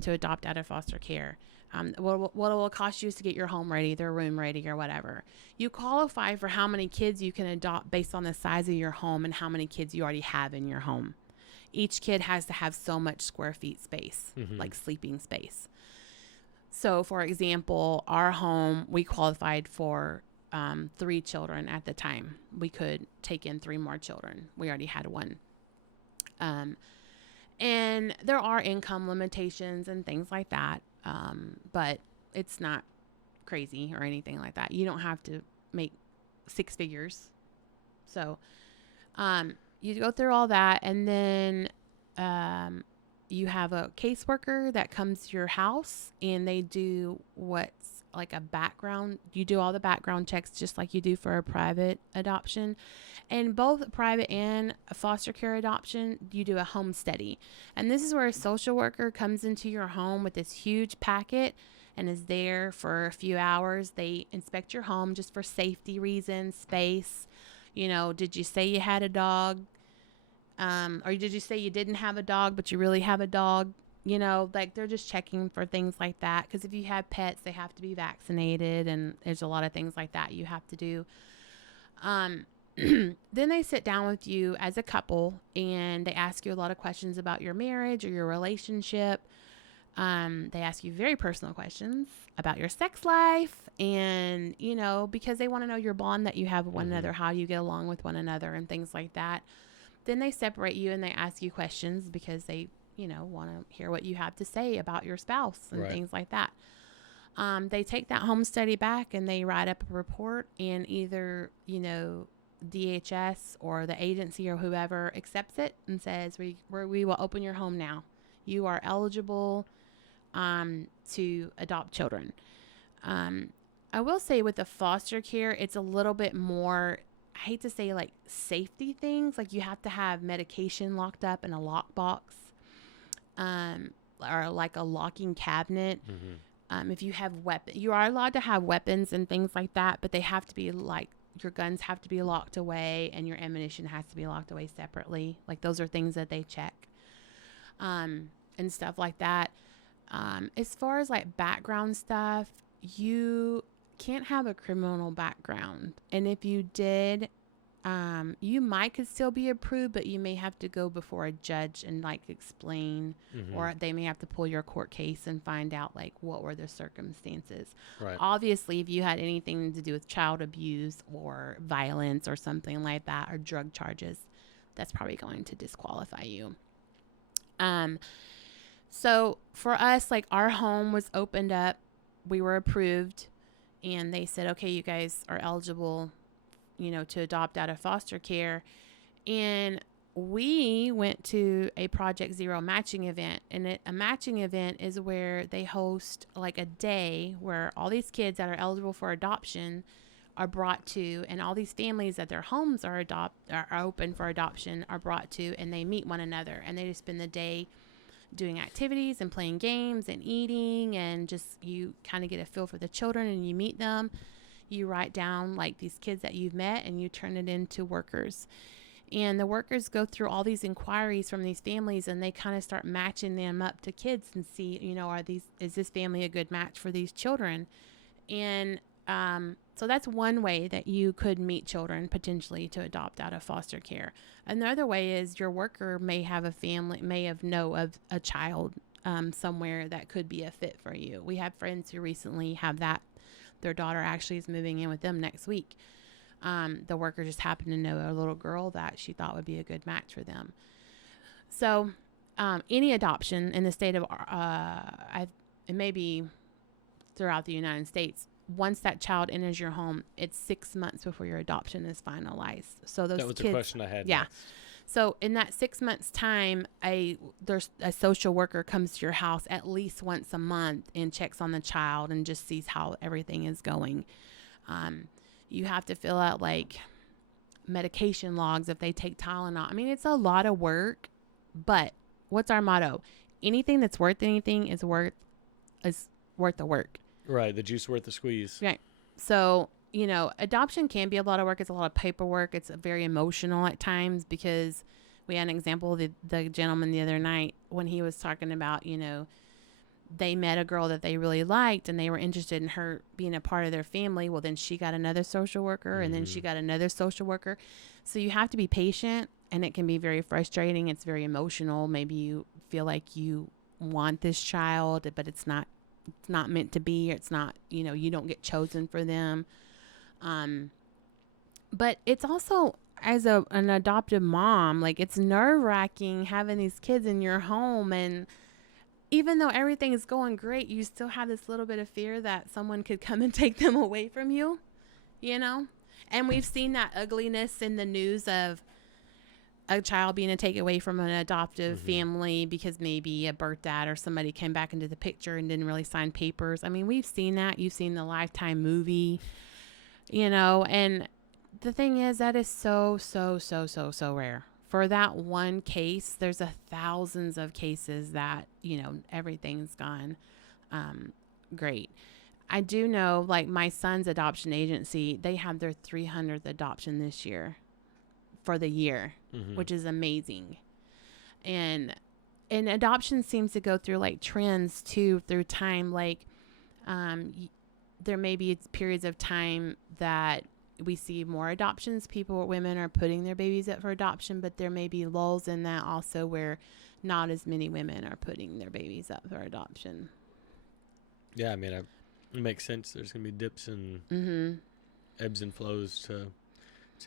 to adopt out of foster care. What it will cost you is to get your home ready, their room ready, or whatever. You qualify for how many kids you can adopt based on the size of your home and how many kids you already have in your home. Each kid has to have so much square feet space, like sleeping space. So, for example, our home, we qualified for 3 children at the time. We could take in 3 more children. We already had 1. And there are income limitations and things like that. But it's not crazy or anything like that. You don't have to make 6 figures. So, you go through all that, and then, you have a caseworker that comes to your house, and they do what's like a background. You do all the background checks just like you do for a private adoption. And both private and a foster care adoption, you do a home study. And this is where a social worker comes into your home with this huge packet and is there for a few hours. They inspect your home just for safety reasons, space. You know, did you say you had a dog? Or did you say you didn't have a dog, but you really have a dog? You know, like they're just checking for things like that. Because if you have pets, they have to be vaccinated, and there's a lot of things like that you have to do. Then they sit down with you as a couple, and they ask you a lot of questions about your marriage or your relationship. They ask you very personal questions about your sex life, and, you know, because they want to know your bond that you have with one another, how you get along with one another, and things like that. Then they separate you and they ask you questions because they, you know, want to hear what you have to say about your spouse and things like that. They take that home study back and they write up a report, and either, you know, DHS or the agency or whoever accepts it and says, we will open your home now. You are eligible to adopt children. I will say with the foster care, it's a little bit more, I hate to say like safety things, like you have to have medication locked up in a lockbox, or like a locking cabinet. If you have you are allowed to have weapons and things like that, but they have to be like, your guns have to be locked away and your ammunition has to be locked away separately. Like those are things that they check, and stuff like that. As far as like background stuff, you can't have a criminal background. And if you did, you could still be approved, but you may have to go before a judge and like explain, or they may have to pull your court case and find out like what were the circumstances. Right. Obviously, if you had anything to do with child abuse or violence or something like that, or drug charges, that's probably going to disqualify you. So for us, like our home was opened up, we were approved, and they said, okay, you guys are eligible, you know, to adopt out of foster care. And we went to a Project Zero matching event. And a matching event is where they host like a day where all these kids that are eligible for adoption are brought to, and all these families that their homes are open for adoption are brought to, and they meet one another, and they just spend the day doing activities and playing games and eating, and just you kind of get a feel for the children, and you meet them. You write down like these kids that you've met, and you turn it into workers. And the workers go through all these inquiries from these families, and they kind of start matching them up to kids and see, you know, is this family a good match for these children? And so that's one way that you could meet children potentially to adopt out of foster care. Another way is your worker may have know of a child somewhere that could be a fit for you. We have friends who recently have that. Their daughter actually is moving in with them next week. The worker just happened to know a little girl that she thought would be a good match for them. So any adoption in the state of, it may be throughout the United States, once that child enters your home, it's 6 months before your adoption is finalized. So those kids, that was the question I had. Yeah. Next. So in that 6 months time, there's a social worker comes to your house at least once a month and checks on the child and just sees how everything is going. You have to fill out like medication logs if they take Tylenol. I mean, it's a lot of work, but what's our motto? Anything that's worth anything is worth the work. Right. The juice worth the squeeze. Right. So, you know, adoption can be a lot of work. It's a lot of paperwork. It's very emotional at times because We had an example, the gentleman the other night when he was talking about, they met a girl that they really liked and they were interested in her being a part of their family. Well, then she got another social worker and then she got another social worker. So you have to be patient, and it can be very frustrating. It's very emotional. Maybe you feel like you want this child, but it's not meant to be. It's not, you don't get chosen for them. But it's also, as an adoptive mom, like, it's nerve-wracking having these kids in your home, and even though everything is going great, you still have this little bit of fear that someone could come and take them away from you, And we've seen that ugliness in the news of a child being taken away from an adoptive family because maybe a birth dad or somebody came back into the picture and didn't really sign papers. I mean, we've seen that. You've seen the Lifetime movie, and the thing is that is so, so, so, so, so rare. For that one case, there's thousands of cases that, everything's gone great. I do know, like, my son's adoption agency, they have their 300th adoption this year for the year, which is amazing. And adoption seems to go through, like, trends too through time. Like, there may be periods of time that we see more adoptions. Women are putting their babies up for adoption, but there may be lulls in that also where not as many women are putting their babies up for adoption. Yeah, I mean, it makes sense. There's going to be dips and ebbs and flows to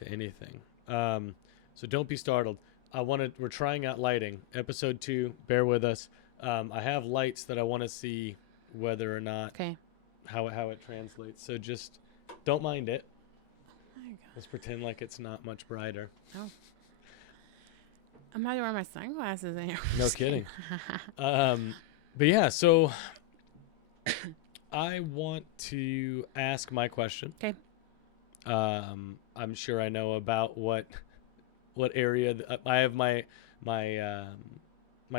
anything. So don't be startled. We're trying out lighting. Episode 2, bear with us. I have lights that I want to see whether or not how it translates. So just don't mind it. Let's pretend like it's not much brighter. Oh. I'm about to wear my sunglasses in here. No kidding. But yeah, so I want to ask my question. Okay. I'm sure I know about what area. I have my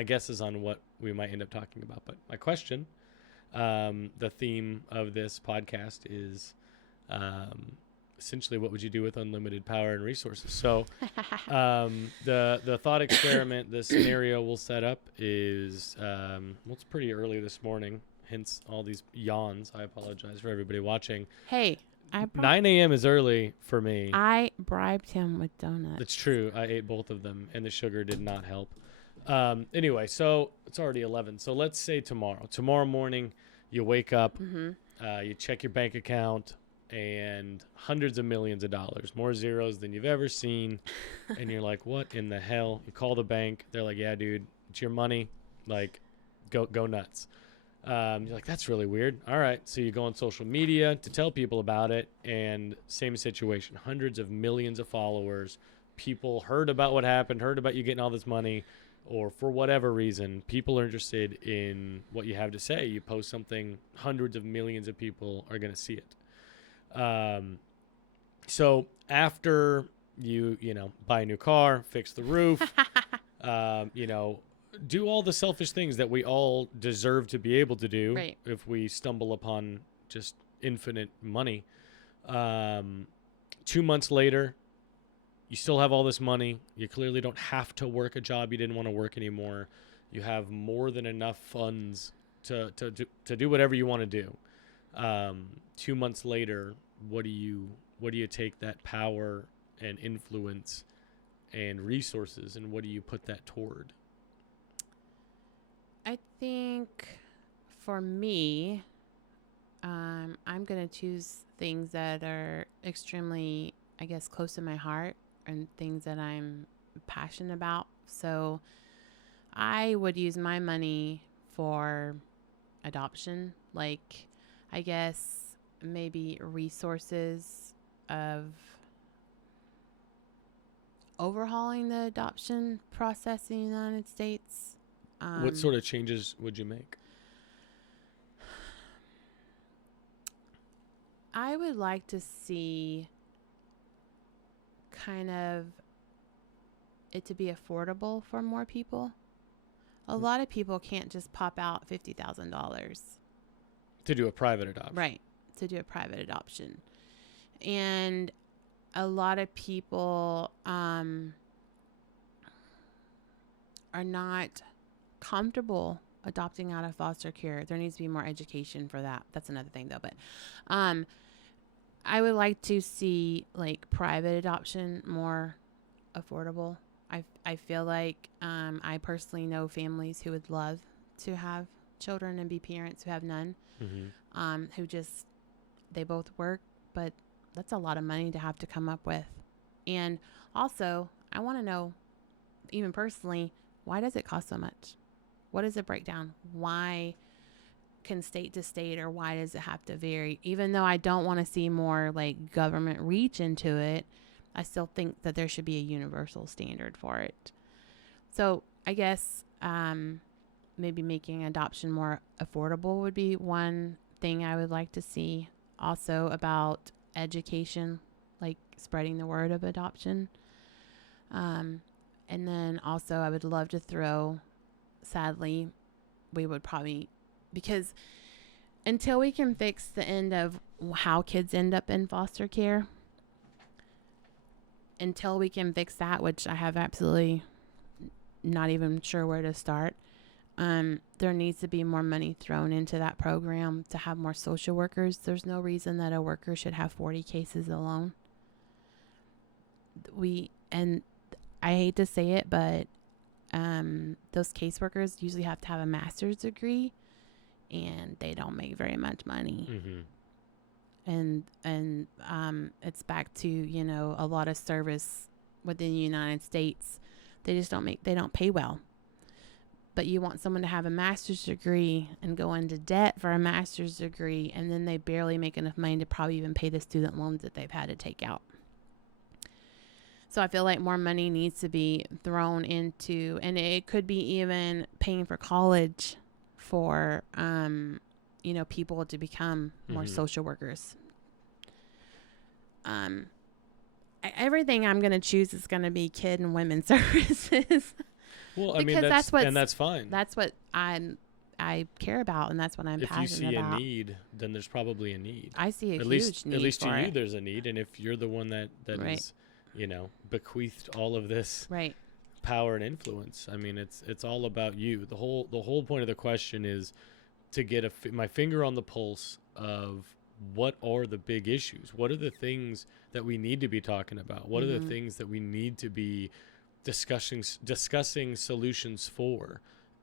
guesses on what we might end up talking about. But my question, the theme of this podcast is essentially, what would you do with unlimited power and resources? So the thought experiment, the scenario we'll set up is, it's pretty early this morning, hence all these yawns. I apologize for everybody watching. Hey, 9 a.m. is early for me. I bribed him with donuts. That's true. I ate both of them, and the sugar did not help. Anyway, so it's already 11. So let's say tomorrow morning, you wake up, you check your bank account, and hundreds of millions of dollars, more zeros than you've ever seen. And you're like, what in the hell? You call the bank. They're like, yeah, dude, it's your money. Like, go nuts. You're like, that's really weird. All right. So you go on social media to tell people about it, and same situation, hundreds of millions of followers. People heard about what happened, heard about you getting all this money, or for whatever reason, people are interested in what you have to say. You post something, hundreds of millions of people are going to see it. So after you buy a new car, fix the roof, do all the selfish things that we all deserve to be able to do if we stumble upon just infinite money. 2 months later, you still have all this money. You clearly don't have to work a job you didn't want to work anymore. You have more than enough funds to do whatever you want to do. 2 months later, what do you take that power and influence and resources, and what do you put that toward? I think for me, I'm going to choose things that are extremely, I guess, close to my heart and things that I'm passionate about. So I would use my money for adoption, like, I guess maybe resources of overhauling the adoption process in the United States. What sort of changes would you make? I would like to see kind of it to be affordable for more people. A lot of people can't just pop out $50,000 to do a private adoption. Right, to do a private adoption. And a lot of people are not comfortable adopting out of foster care. There needs to be more education for that. That's another thing though. But I would like to see like private adoption more affordable. I feel like I personally know families who would love to have children and be parents who have none, who just, they both work, but that's a lot of money to have to come up with. And also, I want to know, even personally, why does it cost so much? What is the breakdown? Why can state to state, or why does it have to vary? Even though I don't want to see more like government reach into it, I still think that there should be a universal standard for it. So I guess maybe making adoption more affordable would be one thing I would like to see. Also about education, like spreading the word of adoption. And then also I would love to throw, sadly, we would probably, because until we can fix the end of how kids end up in foster care, until we can fix that, which I have absolutely not even sure where to start, there needs to be more money thrown into that program to have more social workers. There's no reason that a worker should have 40 cases alone. And I hate to say it, but those caseworkers usually have to have a master's degree, and they don't make very much money. And it's back to, you know, a lot of service within the United States. They don't pay well. But you want someone to have a master's degree and go into debt for a master's degree, and then they barely make enough money to probably even pay the student loans that they've had to take out. So I feel like more money needs to be thrown into, and it could be even paying for college for, you know, people to become more social workers. Everything I'm going to choose is going to be kid and women's services. Well, I mean, that's fine. That's what I care about, and that's what I'm passionate about. If you see a need, then there's probably a need. I see a huge need. At least to you, there's a need, and if you're the one that right. is, you know, bequeathed all of this right. power and influence. I mean, it's all about you. The whole point of the question is to get my finger on the pulse of what are the big issues. What are the things that we need to be talking about? What are the things that we need to be discussing solutions for?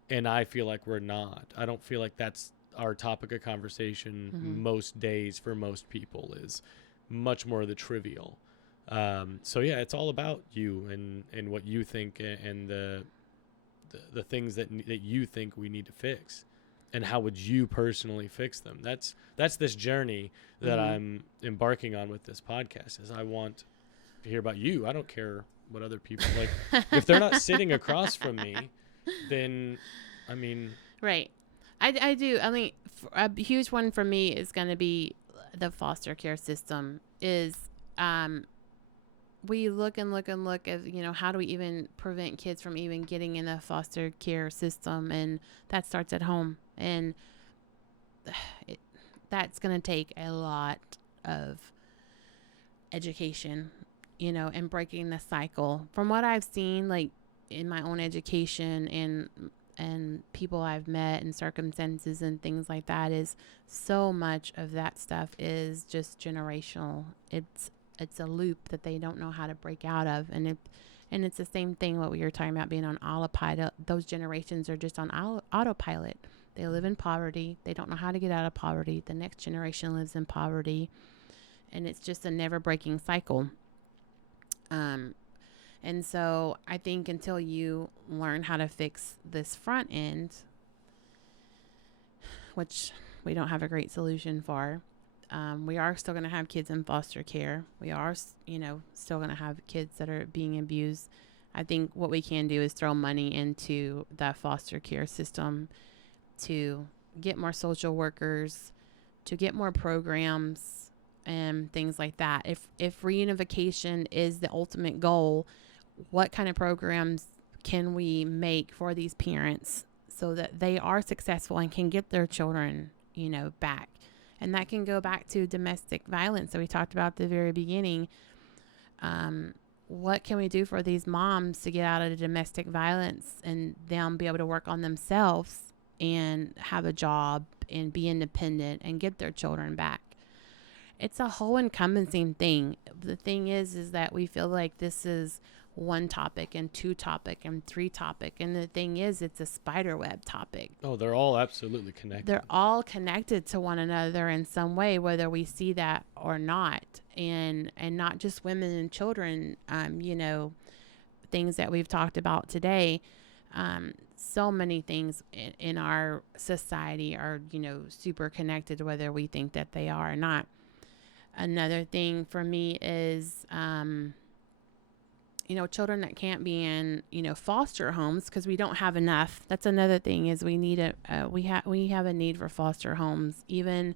And I feel like we're not. I don't feel like that's our topic of conversation most days for most people. Is much more the trivial. So yeah, it's all about you and what you think and the things that you think we need to fix, and how would you personally fix them. That's this journey that I'm embarking on with this podcast. Is I want to hear about you. I don't care what other people like. If they're not sitting across from me, then I mean, right. I do. I mean, a huge one for me is going to be the foster care system. Is we look at, you know, how do we even prevent kids from even getting in the foster care system? And that starts at home. And that's going to take a lot of education, you know, and breaking the cycle. From what I've seen, like in my own education and people I've met and circumstances and things like that, is so much of that stuff is just generational. It's a loop that they don't know how to break out of. And it's the same thing what we were talking about, being on autopilot. Those generations are just on autopilot. They live in poverty. They don't know how to get out of poverty. The next generation lives in poverty. And it's just a never breaking cycle. And so I think until you learn how to fix this front end, which we don't have a great solution for, we are still going to have kids in foster care. We are, you know, still going to have kids that are being abused. I think what we can do is throw money into that foster care system to get more social workers, to get more programs and things like that. If reunification is the ultimate goal, what kind of programs can we make for these parents so that they are successful and can get their children, you know, back? And that can go back to domestic violence that we talked about at the very beginning. what can we do for these moms to get out of the domestic violence and them be able to work on themselves and have a job and be independent and get their children back? It's a whole encompassing thing. The thing is that we feel like this is one topic and two topic and three topic. And the thing is, it's a spider web topic. Oh, they're all absolutely connected. They're all connected to one another in some way, whether we see that or not. And not just women and children, you know, things that we've talked about today. So many things in our society are, you know, super connected, whether we think that they are or not. Another thing for me is, you know, children that can't be in, you know, foster homes because we don't have enough. That's another thing is we need we have a need for foster homes. Even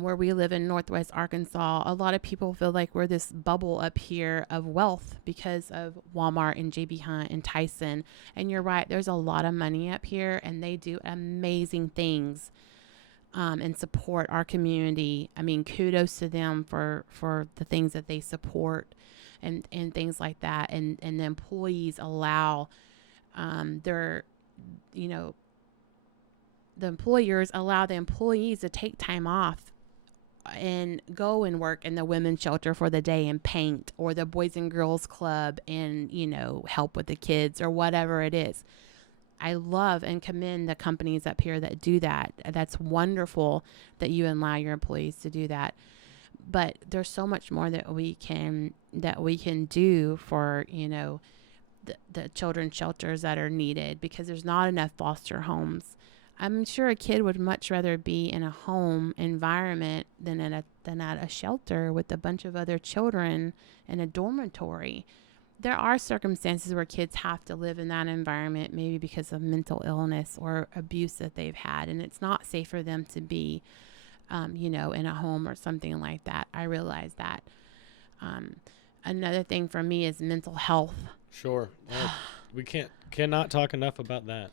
where we live in Northwest Arkansas, a lot of people feel like we're this bubble up here of wealth because of Walmart and JB Hunt and Tyson. And you're right, there's a lot of money up here and they do amazing things. And support our community. I mean, kudos to them for the things that they support and things like that. And the employees allow their, you know, the employers allow the employees to take time off and go and work in the women's shelter for the day and paint, or the Boys and Girls Club and, you know, help with the kids or whatever it is. I love and commend the companies up here that do that. That's wonderful that you allow your employees to do that. But there's so much more that we can do for, you know, the children's shelters that are needed, because there's not enough foster homes. I'm sure a kid would much rather be in a home environment than at a shelter with a bunch of other children in a dormitory. There are circumstances where kids have to live in that environment, maybe because of mental illness or abuse that they've had, and it's not safe for them to be, you know, in a home or something like that. I realize that. Another thing for me is mental health. Sure. We cannot talk enough about that.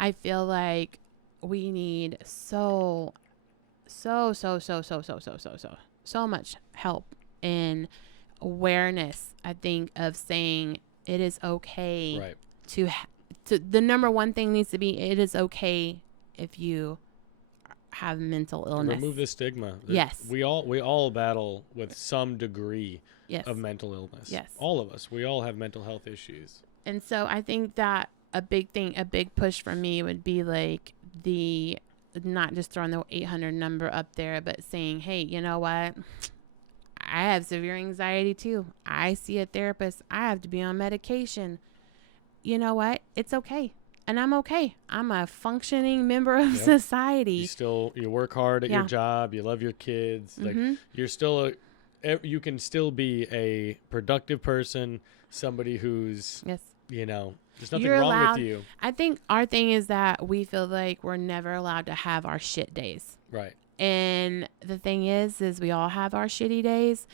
I feel like we need so much help and awareness, I think, of saying it is okay. Right. to the number one thing needs to be, it is okay if you have mental illness. Remove the stigma. Yes. We all battle with some degree yes. of mental illness. Yes. All of us. We all have mental health issues. And so I think that a big push for me would be like not just throwing the 800 number up there, but saying, hey, you know what? I have severe anxiety too. I see a therapist. I have to be on medication. You know what? It's okay. And I'm okay. I'm a functioning member of society. You work hard at your job. You love your kids. Mm-hmm. Like you can still be a productive person, somebody who's, there's nothing wrong with you. I think our thing is that we feel like we're never allowed to have our shit days. Right. And the thing is we all have our shitty days.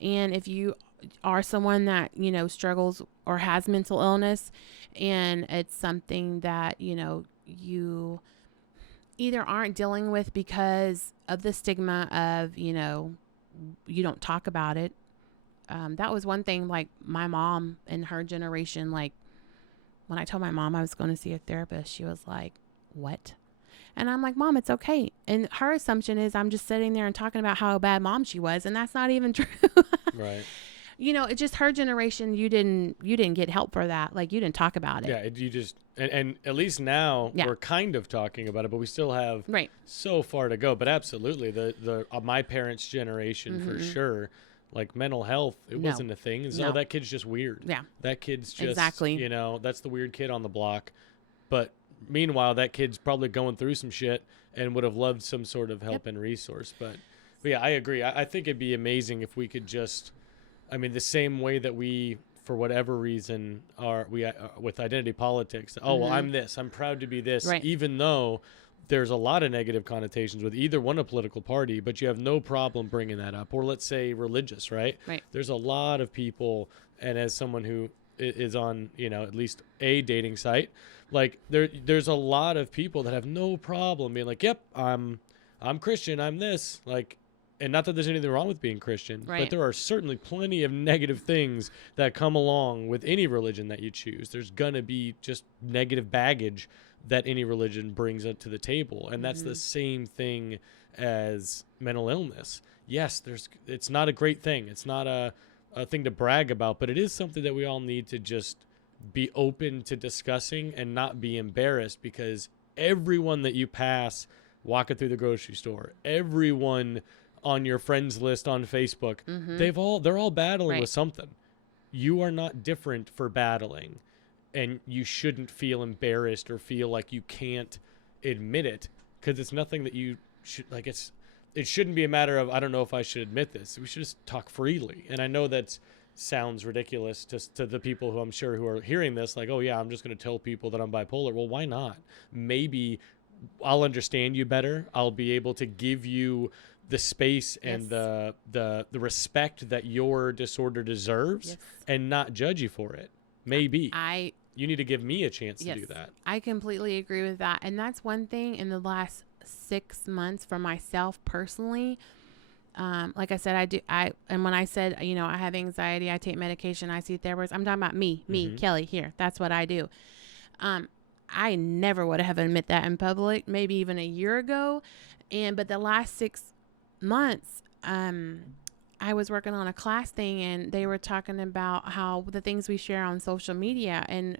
And if you are someone that, struggles or has mental illness, and it's something that, you either aren't dealing with because of the stigma of, you don't talk about it. That was one thing, like my mom and her generation, like when I told my mom I was going to see a therapist, she was like, what? And I'm like, Mom, it's okay. And her assumption is I'm just sitting there and talking about how bad mom she was. And that's not even true. Right. It's just her generation. You didn't get help for that. Like, you didn't talk about it. Yeah. You just, and at least now we're kind of talking about it, but we still have so far to go. But absolutely the my parents' generation for sure, like mental health, it wasn't a thing. So that kid's just weird. Yeah. That kid's just, exactly. That's the weird kid on the block. But meanwhile, that kid's probably going through some shit and would have loved some sort of help and resource. But yeah, I agree. I think it'd be amazing if we could just, the same way that we, for whatever reason, are with identity politics. Oh, well, I'm this. I'm proud to be this. Right. Even though there's a lot of negative connotations with either one, a political party, but you have no problem bringing that up. Or let's say religious, right? Right. There's a lot of people, and as someone who is on, at least a dating site, like there's a lot of people that have no problem being like, yep, I'm Christian, I'm this, like, and not that there's anything wrong with being Christian, Right. but there are certainly plenty of negative things that come along with any religion that you choose. There's going to be just negative baggage that any religion brings up to the table. And that's the same thing as mental illness. Yes, it's not a great thing. It's not a thing to brag about, but it is something that we all need to just be open to discussing and not be embarrassed, because everyone that you pass walking through the grocery store, everyone on your friends list on Facebook, they're all battling with something. You are not different for battling, and you shouldn't feel embarrassed or feel like you can't admit it, because it's nothing that you should, like, it shouldn't be a matter of, I don't know if I should admit this. We should just talk freely. And I know that sounds ridiculous to the people who I'm sure who are hearing this, like, oh yeah, I'm just going to tell people that I'm bipolar. Well, why not? Maybe I'll understand you better. I'll be able to give you the space and the respect that your disorder deserves, and not judge you for it. Maybe you need to give me a chance to do that. I completely agree with that. And that's one thing in the last 6 months for myself personally. Like I said, and when I said, you know, I have anxiety, I take medication, I see therapists, I'm talking about me, Kelly here. That's what I do. I never would have admit that in public, maybe even a year ago. But the last 6 months, I was working on a class thing, and they were talking about how the things we share on social media, and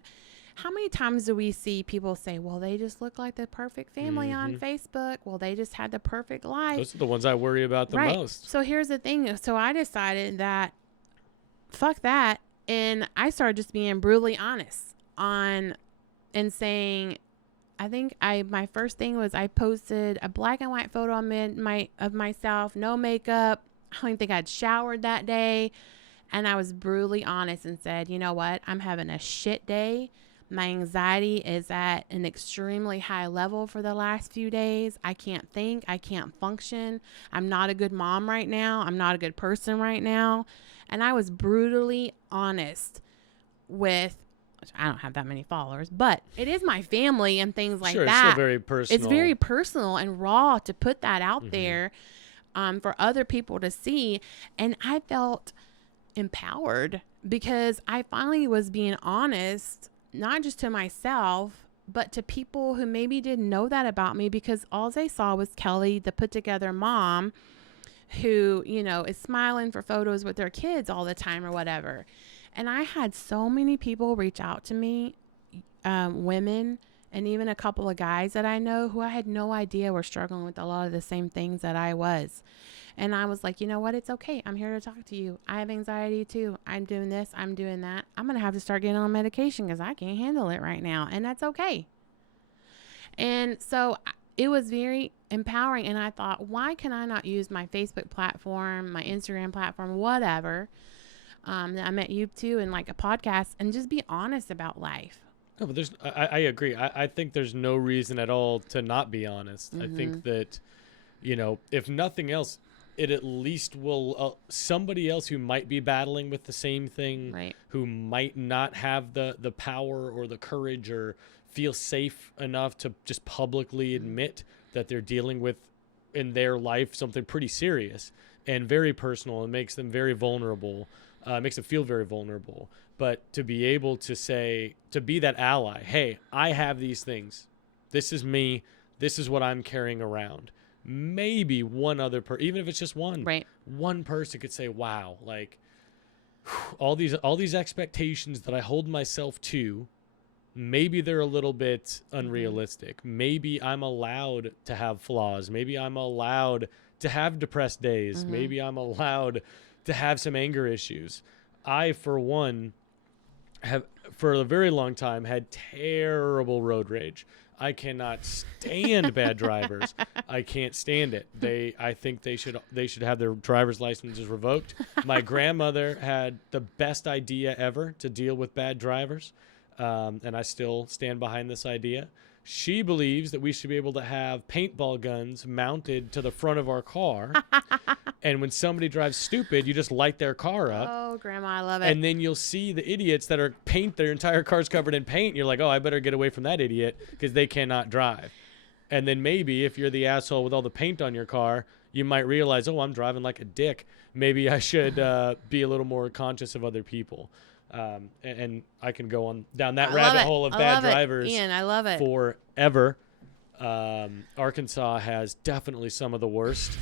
how many times do we see people say, well, they just look like the perfect family on Facebook. Well, they just had the perfect life. Those are the ones I worry about the most. So here's the thing. So I decided that fuck that. And I started just being brutally honest and saying, I think my first thing was I posted a black and white photo of myself, no makeup. I don't even think I'd showered that day. And I was brutally honest and said, you know what? I'm having a shit day. My anxiety is at an extremely high level for the last few days. I can't think. I can't function. I'm not a good mom right now. I'm not a good person right now. And I was brutally honest with, I don't have that many followers, but it is my family and things like that. It's still very personal. It's very personal and raw to put that out there for other people to see. And I felt empowered because I finally was being honest, not just to myself, but to people who maybe didn't know that about me, because all they saw was Kelly, the put together mom who, you know, is smiling for photos with their kids all the time or whatever. And I had so many people reach out to me, women, and even a couple of guys that I know who I had no idea were struggling with a lot of the same things that I was. And I was like, you know what? It's okay. I'm here to talk to you. I have anxiety too. I'm doing this. I'm doing that. I'm going to have to start getting on medication because I can't handle it right now. And that's okay. And so it was very empowering. And I thought, why can I not use my Facebook platform, my Instagram platform, whatever, that I met you too, and like a podcast, and just be honest about life. No, but I agree. I think there's no reason at all to not be honest. I think that, you know, if nothing else, it at least will somebody else who might be battling with the same thing, Right. who might not have the power or the courage or feel safe enough to just publicly admit that they're dealing with in their life something pretty serious and very personal, and makes them very vulnerable, makes them feel very vulnerable. But to be able to say, to be that ally, hey, I have these things. This is me. This is what I'm carrying around. Maybe one other person, even if it's just one, Right. one person could say, wow, like all these expectations that I hold myself to, maybe they're a little bit unrealistic. Maybe I'm allowed to have flaws. Maybe I'm allowed to have depressed days. Maybe I'm allowed to have some anger issues. I, for one, have for a very long time had terrible road rage. I cannot stand bad drivers. I can't stand it. I think they should have their driver's licenses revoked. My grandmother had the best idea ever to deal with bad drivers, and I still stand behind this idea. She believes that we should be able to have paintball guns mounted to the front of our car, and when somebody drives stupid, you just light their car up. Oh, Grandma, I love it. And then you'll see the idiots that are their entire car's covered in paint. You're like, oh, I better get away from that idiot because they cannot drive. And then maybe if you're the asshole with all the paint on your car, you might realize, oh, I'm driving like a dick. Maybe I should be a little more conscious of other people. And I can go on down that rabbit hole of bad drivers. Ian, I love it. Forever. Arkansas has definitely some of the worst.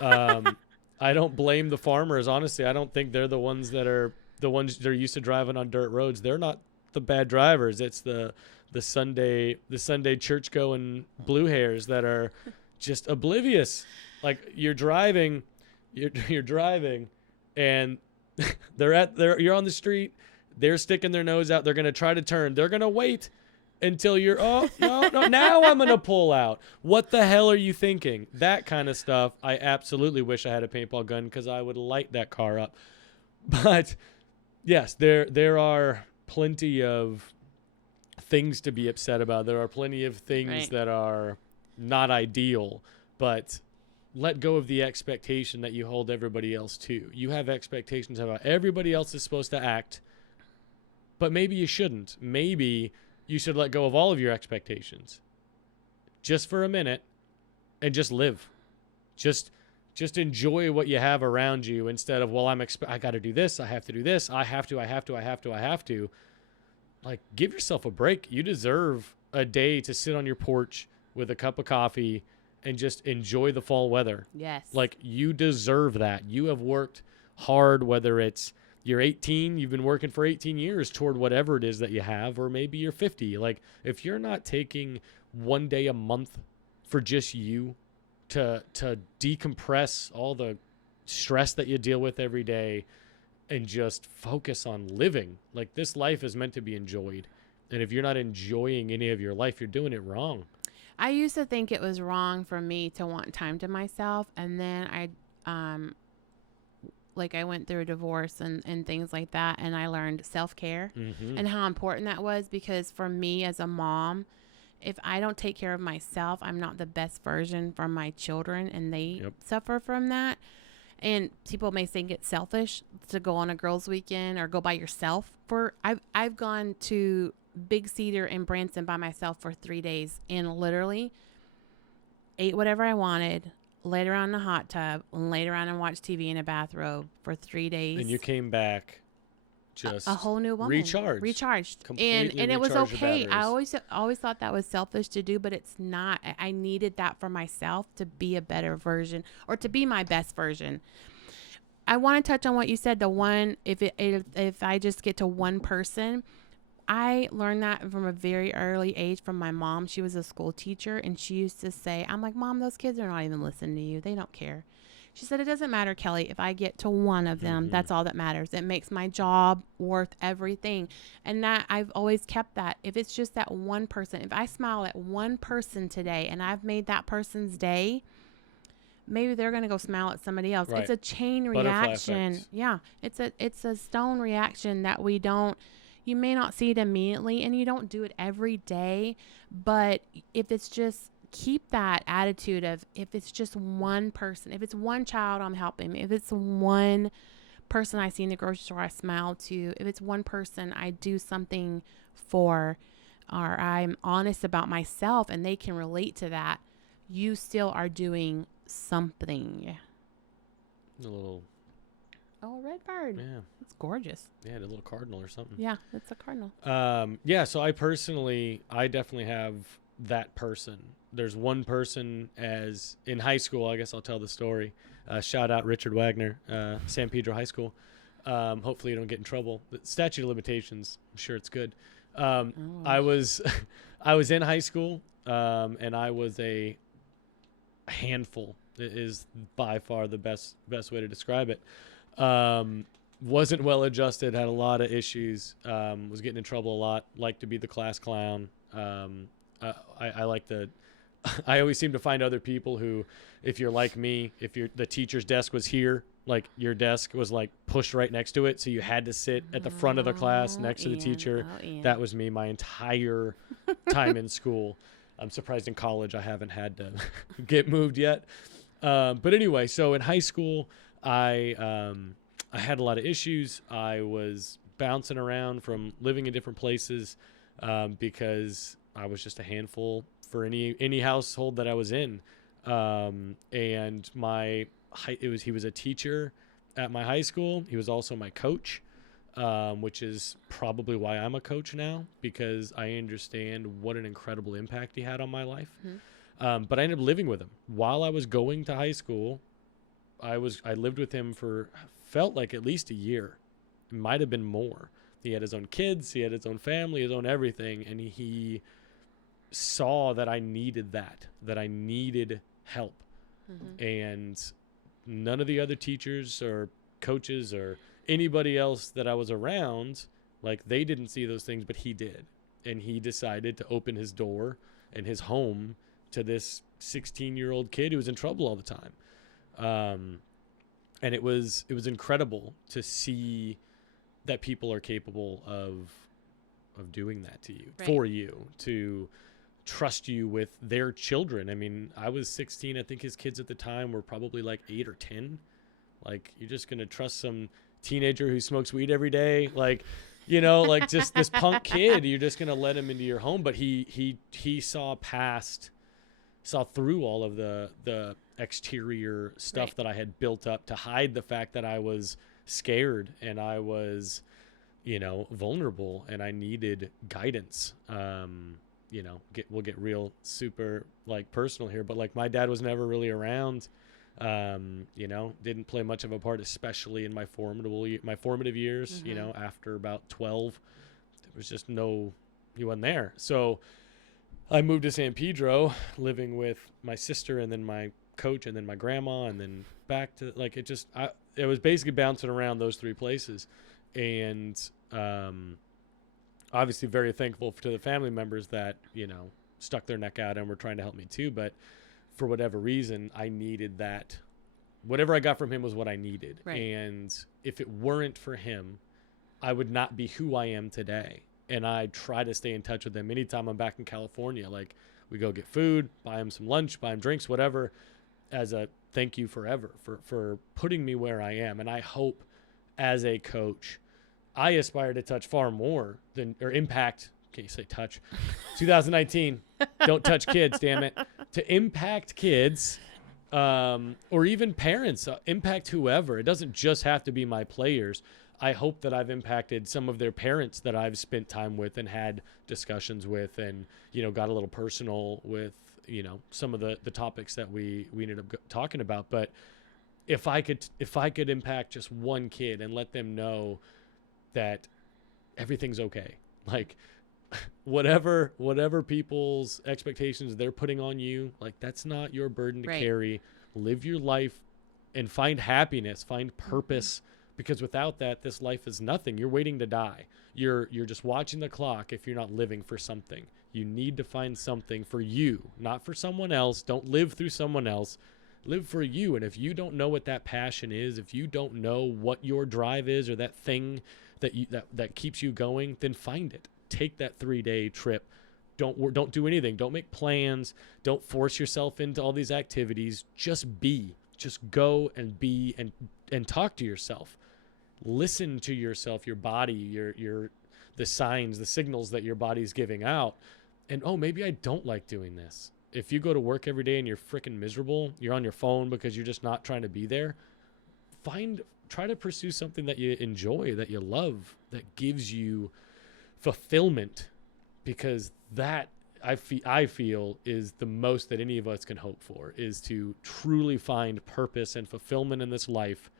I don't blame the farmers. Honestly, I don't think they're the ones that are used to driving on dirt roads. They're not the bad drivers. It's the Sunday church going blue hairs that are just oblivious. Like you're driving and you're on the street. They're sticking their nose out. They're going to try to turn. They're going to wait until you're, oh, no, now I'm going to pull out. What the hell are you thinking? That kind of stuff. I absolutely wish I had a paintball gun because I would light that car up. But yes, there are plenty of things to be upset about. There are plenty of things that are not ideal, but let go of the expectation that you hold everybody else to. You have expectations about everybody else is supposed to act, but maybe you shouldn't. Maybe you should let go of all of your expectations just for a minute and just live. Just enjoy what you have around you instead of, well, I got to do this. I have to do this. I have to. Like, give yourself a break. You deserve a day to sit on your porch with a cup of coffee and just enjoy the fall weather. Yes. Like, you deserve that. You have worked hard, whether it's you're 18, you've been working for 18 years toward whatever it is that you have, or maybe you're 50. Like, if you're not taking one day a month for just you to decompress all the stress that you deal with every day and just focus on living, like, this life is meant to be enjoyed. And if you're not enjoying any of your life, you're doing it wrong. I used to think it was wrong for me to want time to myself. And then I went through a divorce and things like that. And I learned self-care and how important that was, because for me as a mom, if I don't take care of myself, I'm not the best version for my children, and they suffer from that. And people may think it's selfish to go on a girls' weekend or go by yourself. I've gone to Big Cedar in Branson by myself for 3 days and literally ate whatever I wanted, laid around in a hot tub, and laid around and watched TV in a bathrobe for 3 days. And you came back just a whole new woman, recharged, and it was okay. I always thought that was selfish to do, but it's not. I needed that for myself to be a better version, or to be my best version. I want to touch on what you said. The one, if I just get to one person, I learned that from a very early age from my mom. She was a school teacher, and she used to say, I'm like, Mom, those kids are not even listening to you. They don't care. She said, it doesn't matter, Kelly, if I get to one of them, that's all that matters. It makes my job worth everything. And that I've always kept that. If it's just that one person, if I smile at one person today and I've made that person's day, maybe they're going to go smile at somebody else. Right. It's a chain reaction. Yeah. It's a stone reaction that you may not see it immediately, and you don't do it every day, but if it's just, keep that attitude of, if it's just one person, if it's one child I'm helping, if it's one person I see in the grocery store I smile to, if it's one person I do something for, or I'm honest about myself and they can relate to that, you still are doing something. Oh, a red bird. Yeah. It's gorgeous. Yeah, a little cardinal or something. Yeah, it's a cardinal. So I definitely have that person. There's one person as in high school. I guess I'll tell the story. Shout out Richard Wagner, San Pedro High School. Hopefully you don't get in trouble. The statute of limitations, I'm sure it's good. I was in high school, and I was a handful. It is by far the best way to describe it. Wasn't well adjusted, had a lot of issues, was getting in trouble a lot, liked to be the class clown. I like I always seem to find other people who, if you're like me, if the teacher's desk was here, like your desk was like pushed right next to it, so you had to sit at the front of the class next to the teacher. That was me my entire time in school. I'm surprised in college I haven't had to get moved yet. But anyway, so in high school, I had a lot of issues. I was bouncing around from living in different places because I was just a handful for any household that I was in. And he was a teacher at my high school. He was also my coach, which is probably why I'm a coach now, because I understand what an incredible impact he had on my life. But I ended up living with him while I was going to high school. I lived with him for, felt like at least a year. It might have been more. He had his own kids, he had his own family, his own everything. And he saw that I needed that I needed help. And none of the other teachers or coaches or anybody else that I was around, like, they didn't see those things, but he did. And he decided to open his door and his home to this 16-year-old kid who was in trouble all the time. And it was incredible to see that people are capable of doing that to you, for you, to trust you with their children. I mean, I was 16. I think his kids at the time were probably like 8 or 10. Like, you're just going to trust some teenager who smokes weed every day? Like, like just this punk kid, you're just going to let him into your home. But he saw through all of the exterior stuff that I had built up to hide the fact that I was scared and I was, vulnerable and I needed guidance. We'll get real super like personal here, but like my dad was never really around, didn't play much of a part, especially in my formative years, after about 12, there was just he wasn't there. So I moved to San Pedro, living with my sister and then my coach and then my grandma, and then back to like, it was basically bouncing around those three places. And, obviously very thankful to the family members that, stuck their neck out and were trying to help me too. But for whatever reason, I needed that. Whatever I got from him was what I needed. Right. And if it weren't for him, I would not be who I am today. And I try to stay in touch with him anytime I'm back in California. Like, we go get food, buy him some lunch, buy him drinks, whatever, as a thank you forever for putting me where I am. And I hope as a coach, I aspire to touch far more or impact. Can't you say touch? 2019. Don't touch kids, damn it. To impact kids, or even parents, impact whoever. It doesn't just have to be my players. I hope that I've impacted some of their parents that I've spent time with and had discussions with, and got a little personal with some of the topics that we ended up talking about. But if I could impact just one kid and let them know that everything's okay. Like, whatever people's expectations they're putting on you, like, that's not your burden to carry. Live your life and find happiness, find purpose, because without that, this life is nothing. You're waiting to die. You're just watching the clock if you're not living for something. You need to find something for you, not for someone else. Don't live through someone else. Live for you. And if you don't know what that passion is, if you don't know what your drive is, or that thing that keeps you going, then find it. Take that 3-day trip. Don't do anything. Don't make plans. Don't force yourself into all these activities. Just be. Just go and be, and talk to yourself. Listen to yourself, your body, the signs, the signals that your body's giving out. And maybe I don't like doing this. If you go to work every day and you're freaking miserable, you're on your phone because you're just not trying to be there, try to pursue something that you enjoy, that you love, that gives you fulfillment, because that I feel is the most that any of us can hope for, is to truly find purpose and fulfillment in this life.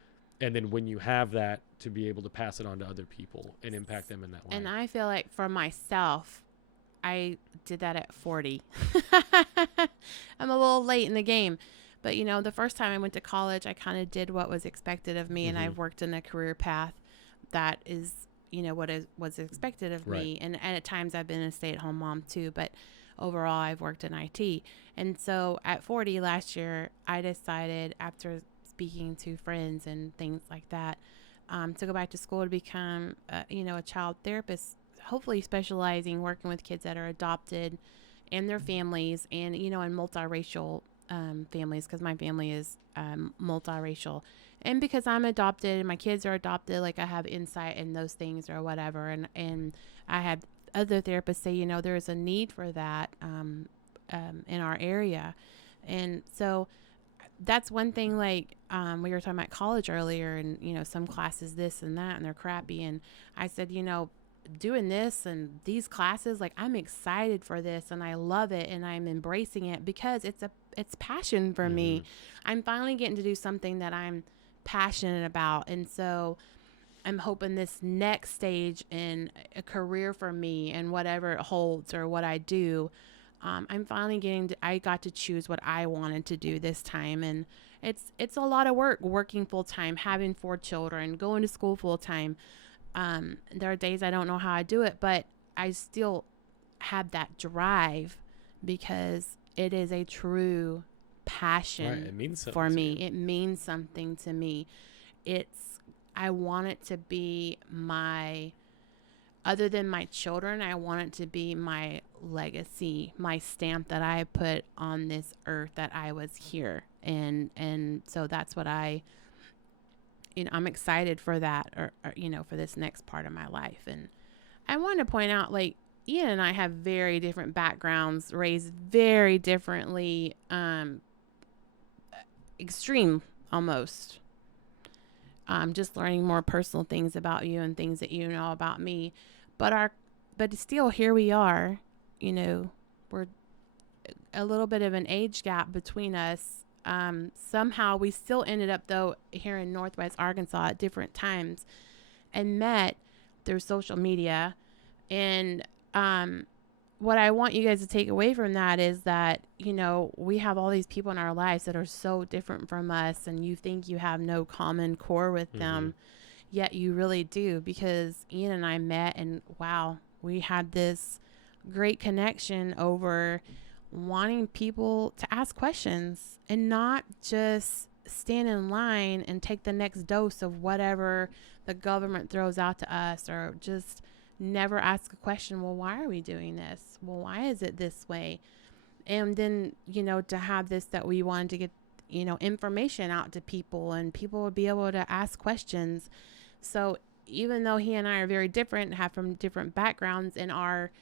And then when you have that, to be able to pass it on to other people and impact them in that way. And I feel like for myself, I did that at 40. I'm a little late in the game. But, the first time I went to college, I kind of did what was expected of me. And I've worked in a career path that is, was expected of me. And at times I've been a stay-at-home mom too. But overall, I've worked in IT. And so at 40 last year, I decided, after speaking to friends and things like that, to go back to school to become, a child therapist, hopefully specializing, working with kids that are adopted and their families, and, in multiracial families, because my family is multiracial. And because I'm adopted and my kids are adopted, like, I have insight in those things or whatever. And I had other therapists say, there's a need for that in our area. And so that's one thing, like, we were talking about college earlier, and, some classes this and that, and they're crappy. And I said, doing this and these classes, like, I'm excited for this and I love it and I'm embracing it because it's passion for me. I'm finally getting to do something that I'm passionate about. And so I'm hoping this next stage in a career for me and whatever it holds or what I do, I'm finally I got to choose what I wanted to do this time. And it's a lot of work, working full time, having 4 children, going to school full time. There are days I don't know how I do it, but I still have that drive because it is a true passion It means something for me. It means something to me. I want it to be other than my children, I want it to be my legacy, my stamp that I put on this earth, that I was here. And so that's what I'm excited for that, or for this next part of my life. And I want to point out, like, Ian and I have very different backgrounds, raised very differently, extreme almost. Just learning more personal things about you and things that you know about me, but still here we are. We're a little bit of an age gap between us. Somehow we still ended up, though, here in Northwest Arkansas at different times, and met through social media. And what I want you guys to take away from that is that, we have all these people in our lives that are so different from us, and you think you have no common core with them, yet you really do, because Ian and I met, and wow, we had this great connection over wanting people to ask questions and not just stand in line and take the next dose of whatever the government throws out to us, or just never ask a question. Well, why are we doing this? Well, why is it this way? And then, to have this, that we wanted to get, information out to people, and people would be able to ask questions. So even though he and I are very different, have from different backgrounds, and our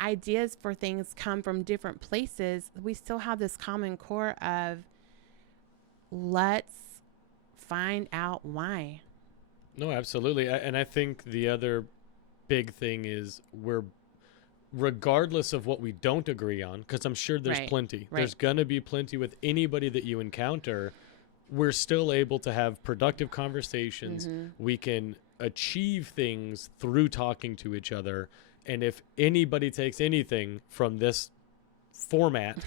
ideas for things come from different places, we still have this common core of, let's find out why. No, absolutely. And I think the other big thing is, regardless of what we don't agree on, because I'm sure there's plenty. There's going to be plenty with anybody that you encounter. We're still able to have productive conversations. We can achieve things through talking to each other. And if anybody takes anything from this format,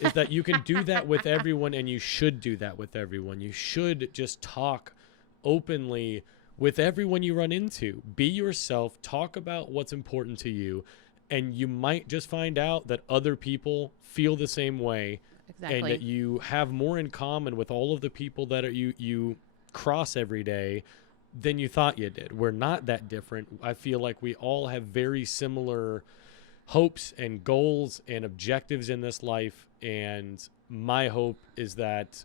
is that you can do that with everyone, and you should do that with everyone. You should just talk openly with everyone you run into. Be yourself, talk about what's important to you, and you might just find out that other people feel the same way. Exactly. And that you have more in common with all of the people that you cross every day than you thought you did. We're not that different. I feel like we all have very similar hopes and goals and objectives in this life, and my hope is that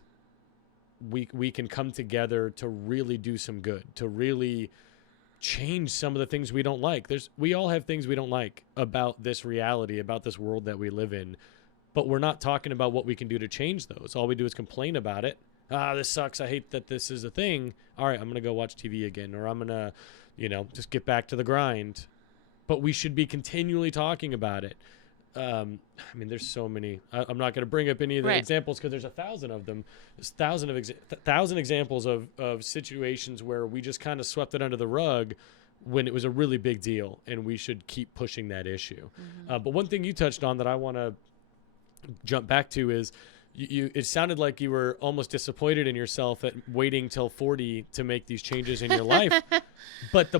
we can come together to really do some good, to really change some of the things we don't like. We all have things we don't like about this reality, about this world that we live in, but we're not talking about what we can do to change those. All we do is complain about it. This sucks. I hate that this is a thing. All right, I'm going to go watch TV again, or I'm going to, just get back to the grind. But we should be continually talking about it. There's so many. I'm not going to bring up any of the examples, because there's 1,000 of them. There's 1,000 examples of situations where we just kind of swept it under the rug when it was a really big deal, and we should keep pushing that issue. But one thing you touched on that I want to jump back to is, it sounded like you were almost disappointed in yourself at waiting till 40 to make these changes in your life. But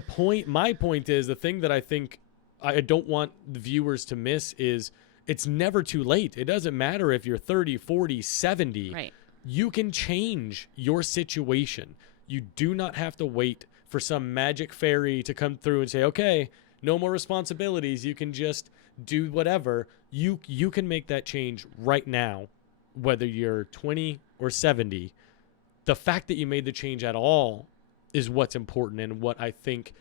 my point is, the thing that I think I don't want the viewers to miss is, it's never too late. It doesn't matter if you're 30, 40, 70. Right. You can change your situation. You do not have to wait for some magic fairy to come through and say, okay, no more responsibilities. You can just do whatever. You can make that change right now, whether you're 20 or 70. The fact that you made the change at all is what's important, and what I think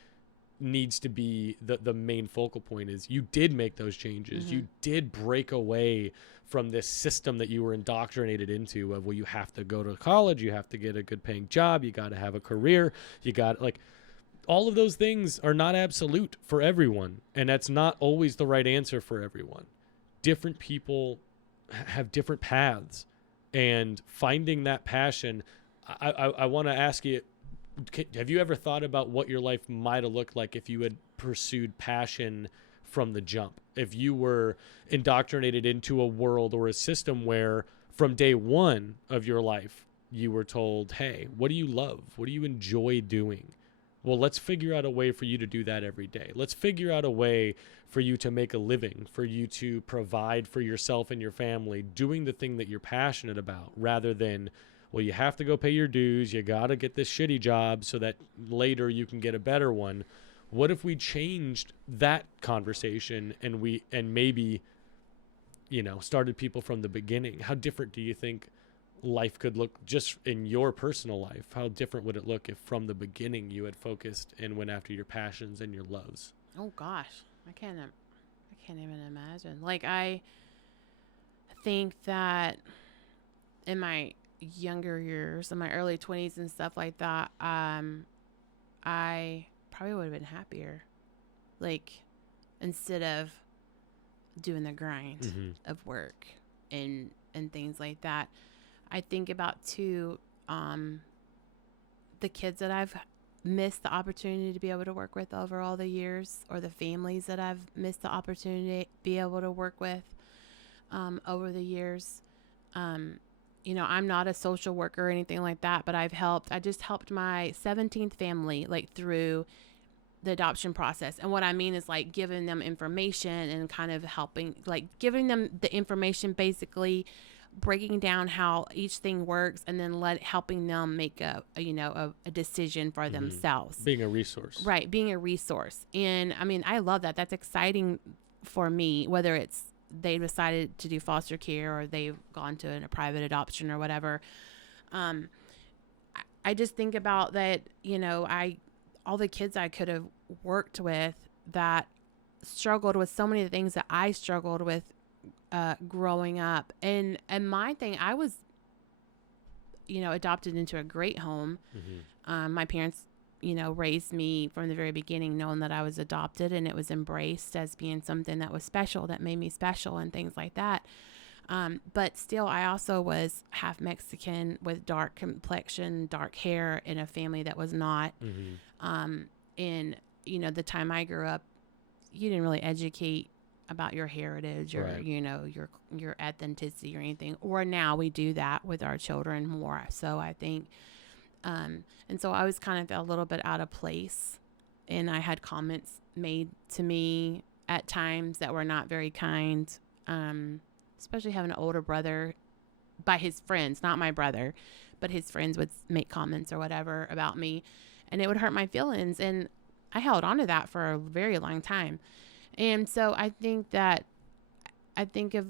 needs to be the main focal point is you did make those changes. You did break away from this system that you were indoctrinated into of, well, you have to go to college, you have to get a good paying job, you got to have a career, you got like all of those things are not absolute for everyone. And that's not always the right answer for everyone. Different people have different paths, and finding that passion. I want to ask you, have you ever thought about what your life might have looked like if you had pursued passion from the jump? If you were indoctrinated into a world or a system where from day one of your life, you were told, hey, what do you love? What do you enjoy doing? Well, let's figure out a way for you to do that every day. Let's figure out a way for you to make a living, for you to provide for yourself and your family, doing the thing that you're passionate about, rather than, well, you have to go pay your dues, you got to get this shitty job so that later you can get a better one. What if we changed that conversation and maybe, started people from the beginning? How different do you think life could look just in your personal life? How different would it look if from the beginning you had focused and went after your passions and your loves? Oh gosh, I can't even imagine. Like, I think that in my younger years, in my early 20s and stuff like that, I probably would have been happier. Like, instead of doing the grind of work and things like that. I think about too, the kids that I've missed the opportunity to be able to work with over all the years, or the families that I've missed the opportunity to be able to work with over the years. I'm not a social worker or anything like that, but I just helped my 17th family through the adoption process. And what I mean is giving them information and kind of helping, giving them the information, basically breaking down how each thing works, and then helping them make a decision for themselves. Being a resource. Right. Being a resource. And I mean, I love that. That's exciting for me, whether it's they decided to do foster care or they've gone to a private adoption or whatever. I just think about that, all the kids I could have worked with that struggled with so many of the things that I struggled with growing up. And my thing, I was, adopted into a great home. My parents, raised me from the very beginning, knowing that I was adopted, and it was embraced as being something that was special, that made me special and things like that. But still, I also was half Mexican with dark complexion, dark hair, in a family that was not. And, the time I grew up, you didn't really educate about your heritage or, right. Your ethnicity or anything. Or now we do that with our children more. So I think, and so I was kind of a little bit out of place, and I had comments made to me at times that were not very kind. Especially having an older brother, by his friends, not my brother, but his friends would make comments or whatever about me, and it would hurt my feelings. And I held on to that for a very long time. And so I think of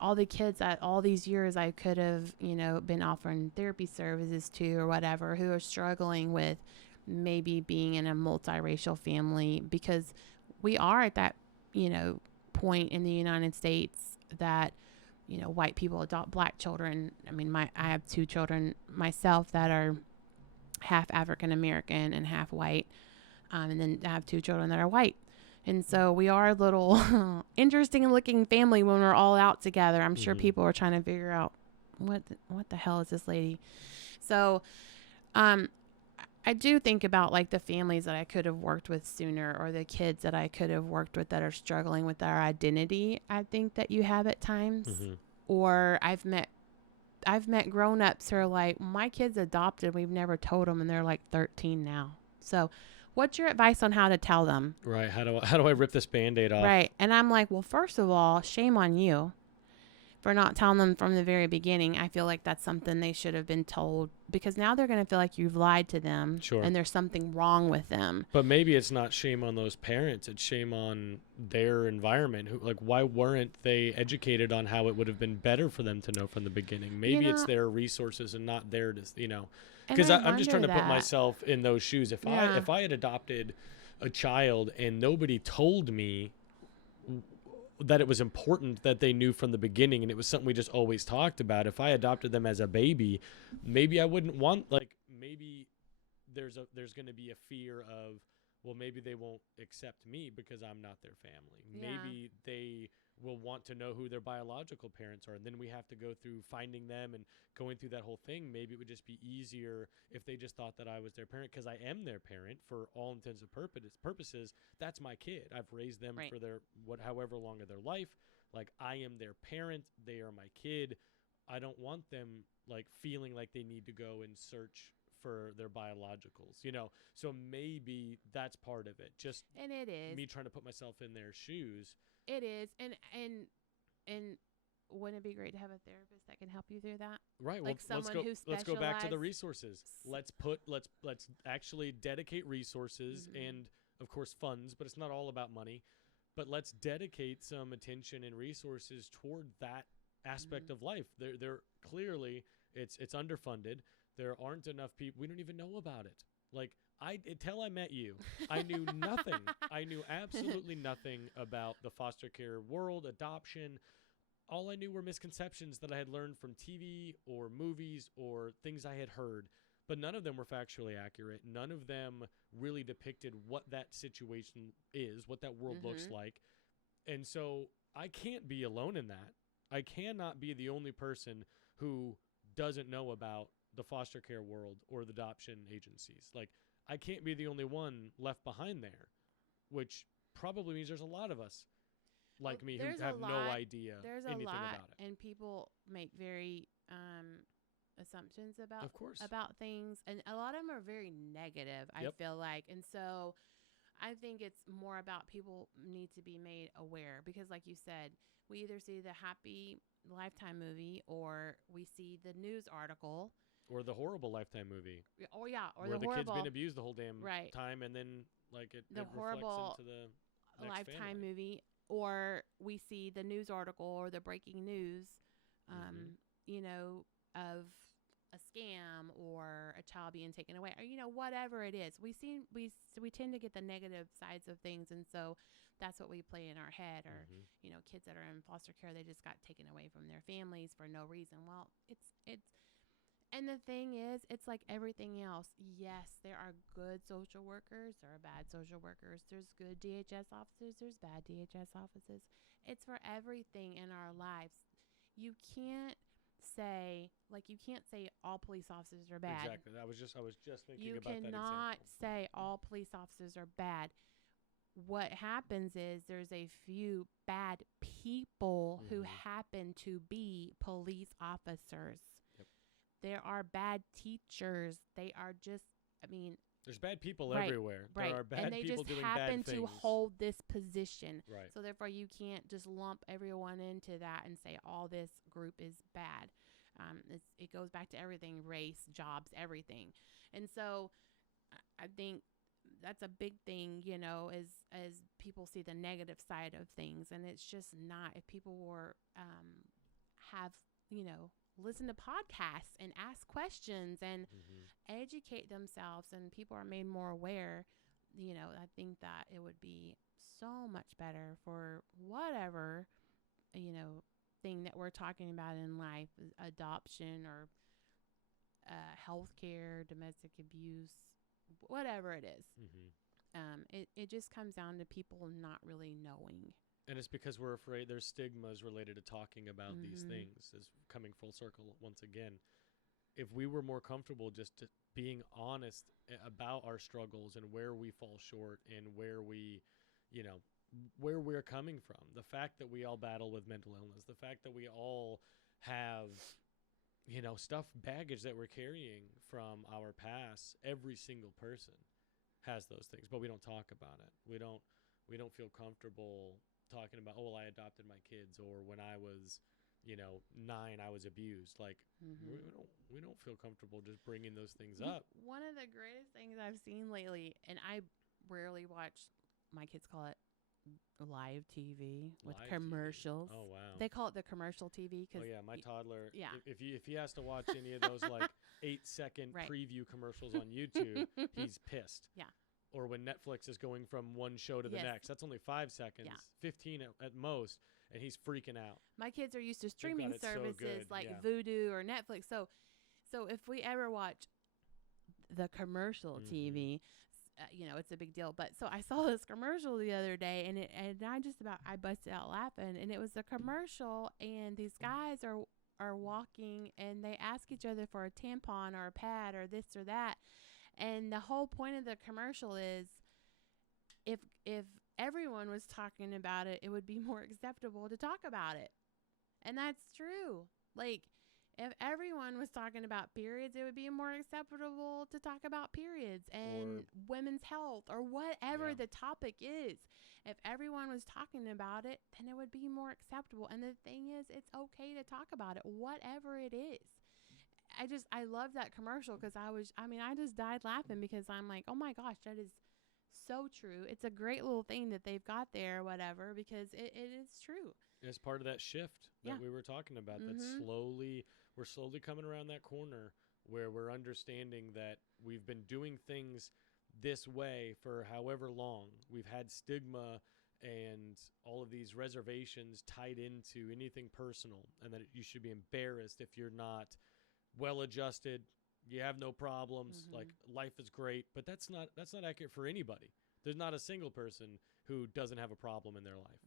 all the kids that all these years I could have, been offering therapy services to or whatever, who are struggling with maybe being in a multiracial family, because we are at that, point in the United States that, white people adopt black children. I mean, I have 2 children myself that are half African American and half white. And then I have 2 children that are white. And so we are a little interesting looking family when we're all out together. I'm sure people are trying to figure out what the hell is this lady? So, I do think about the families that I could have worked with sooner, or the kids that I could have worked with that are struggling with their identity. I think that you have at times, or I've met grown-ups who are like, my kid's adopted. We've never told them, and they're 13 now. So what's your advice on how to tell them? Right. How do I rip this Band-Aid off? Right. And I'm like, well, first of all, shame on you for not telling them from the very beginning. I feel like that's something they should have been told, because now they're going to feel like you've lied to them. Sure. And there's something wrong with them. But maybe it's not shame on those parents. It's shame on their environment. Why weren't they educated on how it would have been better for them to know from the beginning? Maybe it's their resources and not their, because I'm just trying to put myself in those shoes. If I had adopted a child and nobody told me that it was important that they knew from the beginning, and it was something we just always talked about. If I adopted them as a baby, maybe I wouldn't want, like, maybe there's going to be a fear of, well, maybe they won't accept me because I'm not their family. Yeah. Maybe they will want to know who their biological parents are, and then we have to go through finding them and going through that whole thing. Maybe it would just be easier if they just thought that I was their parent, because I am their parent for all intents and purposes. That's my kid. I've raised them Right. for their however long of their life. Like, I am their parent. They are my kid. I don't want them like feeling like they need to go and search for their biologicals, so maybe that's part of it. Just And it is. me trying to put myself in their shoes. It is. And wouldn't it be great to have a therapist that can help you through that? Right. Like Well, someone who let's go back to the specialized- resources. Let's actually dedicate resources and of course funds, but it's not all about money. But let's dedicate some attention and resources toward that aspect of life. They're clearly it's underfunded. There aren't enough people. We don't even know about it. Like, until I met you, I knew nothing. I knew absolutely nothing about the foster care world, adoption. All I knew were misconceptions that I had learned from TV or movies or things I had heard, but none of them were factually accurate. None of them really depicted what that situation is, what that world looks like. And so I can't be alone in that. I cannot be the only person who doesn't know about the foster care world or the adoption agencies. Like, I can't be the only one left behind there, which probably means there's a lot of us like me who have no idea anything about it. And people make very assumptions about things, and a lot of them are very negative. I feel like, and so I think it's more about people need to be made aware, because like you said, we either see the happy Lifetime movie or we see the news article. Or the horrible Lifetime movie. Or where the horrible, kid's been abused the whole damn time, and then like it horrible reflects into the next Lifetime family. movie. Or we see the news article or the breaking news, of a scam or a child being taken away, or whatever it is. We tend to get the negative sides of things, and so that's what we play in our head. Or kids that are in foster care, they just got taken away from their families for no reason. Well, it's and the thing is, it's like everything else. Yes, there are good social workers, there are bad social workers. There's good DHS officers, there's bad DHS officers. It's for everything in our lives. You can't say all police officers are bad. Exactly. I was just thinking about that example. You cannot say all police officers are bad. What happens is there's a few bad people who happen to be police officers. There are bad teachers. They are just, there's bad people everywhere. Right. There are bad people doing bad things. And they just happen to hold this position. Right. So therefore, you can't just lump everyone into that and say all this group is bad. It goes back to everything: race, jobs, everything. And so I think that's a big thing, as people see the negative side of things. And it's just not. If people were listen to podcasts and ask questions and educate themselves, and people are made more aware, I think that it would be so much better for whatever, thing that we're talking about in life, adoption or healthcare, domestic abuse, whatever it is. It just comes down to people not really knowing. And it's because we're afraid there's stigmas related to talking about these things. Is coming full circle once again. If we were more comfortable just being honest about our struggles and where we fall short and where where we're coming from, the fact that we all battle with mental illness, the fact that we all have, baggage that we're carrying from our past. Every single person has those things, but we don't talk about it. We don't feel comfortable talking about, I adopted my kids, or when I was 9 I was abused. Like, we don't feel comfortable just bringing those things up. One of the greatest things I've seen lately, and I rarely watch, my kids call it live TV with commercials. TV. Oh wow. They call it the commercial TV because my toddler, yeah. If he has to watch any of those like 8-second preview commercials on YouTube, he's pissed. Yeah. or when Netflix is going from one show to the Yes. next. That's only 5 seconds, Yeah. 15 at most, and he's freaking out. My kids are used to got streaming it so services good, like yeah. Vudu or Netflix. So if we ever watch the commercial TV, it's a big deal. But so I saw this commercial the other day, and I busted out laughing. And it was a commercial, and these guys are walking, and they ask each other for a tampon or a pad or this or that. And the whole point of the commercial is, if everyone was talking about it, it would be more acceptable to talk about it. And that's true. Like, if everyone was talking about periods, it would be more acceptable to talk about periods and women's health or whatever the topic is. If everyone was talking about it, then it would be more acceptable. And the thing is, it's okay to talk about it, whatever it is. I love that commercial because I just died laughing because I'm like, oh my gosh, that is so true. It's a great little thing that they've got there or whatever, because it is true. It's part of that shift that we were talking about, that we're slowly coming around that corner where we're understanding that we've been doing things this way for however long. We've had stigma and all of these reservations tied into anything personal, and that you should be embarrassed if you're not well-adjusted, you have no problems, like life is great. But that's not accurate for anybody. There's not a single person who doesn't have a problem in their life.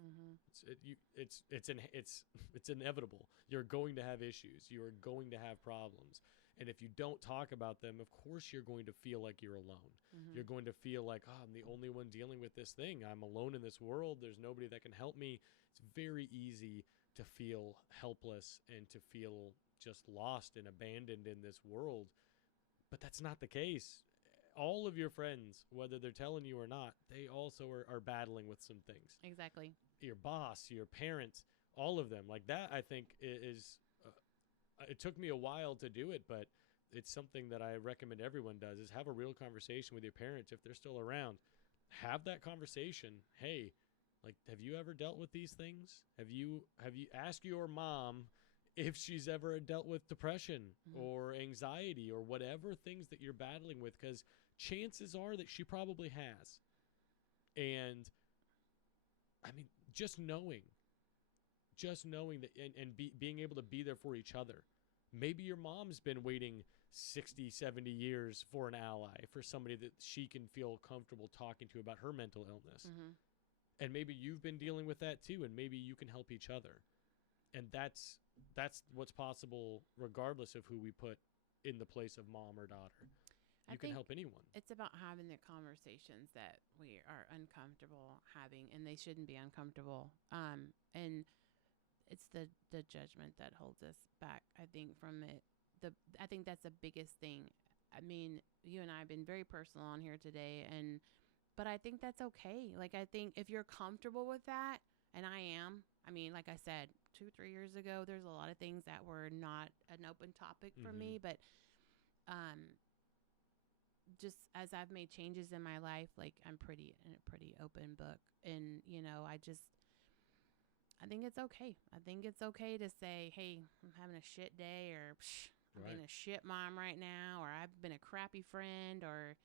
It's inevitable. You're going to have issues. You are going to have problems. And if you don't talk about them, of course you're going to feel like you're alone. You're going to feel like, oh, I'm the only one dealing with this thing. I'm alone in this world. There's nobody that can help me. It's very easy to feel helpless and to feel just lost and abandoned in this world. But that's not the case. All of your friends, whether they're telling you or not, they also are battling with some things. Exactly. Your boss, your parents, all of them. Like that, I think, is it took me a while to do it, but it's something that I recommend everyone does, is have a real conversation with your parents if they're still around. Have that conversation. Hey, like, have you ever dealt with these things? Have you asked your mom if she's ever dealt with depression or anxiety or whatever things that you're battling with? Because chances are that she probably has. And I mean, just knowing that, and being able to be there for each other. Maybe your mom's been waiting 60, 70 years for an ally, for somebody that she can feel comfortable talking to about her mental illness. And maybe you've been dealing with that too, and maybe you can help each other. And that's what's possible regardless of who we put in the place of mom or daughter. You can help anyone. It's about having the conversations that we are uncomfortable having, and they shouldn't be uncomfortable. And it's the judgment that holds us back, I think, from it. I think that's the biggest thing. I mean, you and I have been very personal on here today, but I think that's okay. Like, I think if you're comfortable with that, and I am, I mean, like I said, 2-3 years ago, there's a lot of things that were not an open topic for me, but just as I've made changes in my life, like, I'm a pretty open book. And, I think it's okay. I think it's okay to say, hey, I'm having a shit day, or I'm being a shit mom right now, or I've been a crappy friend, or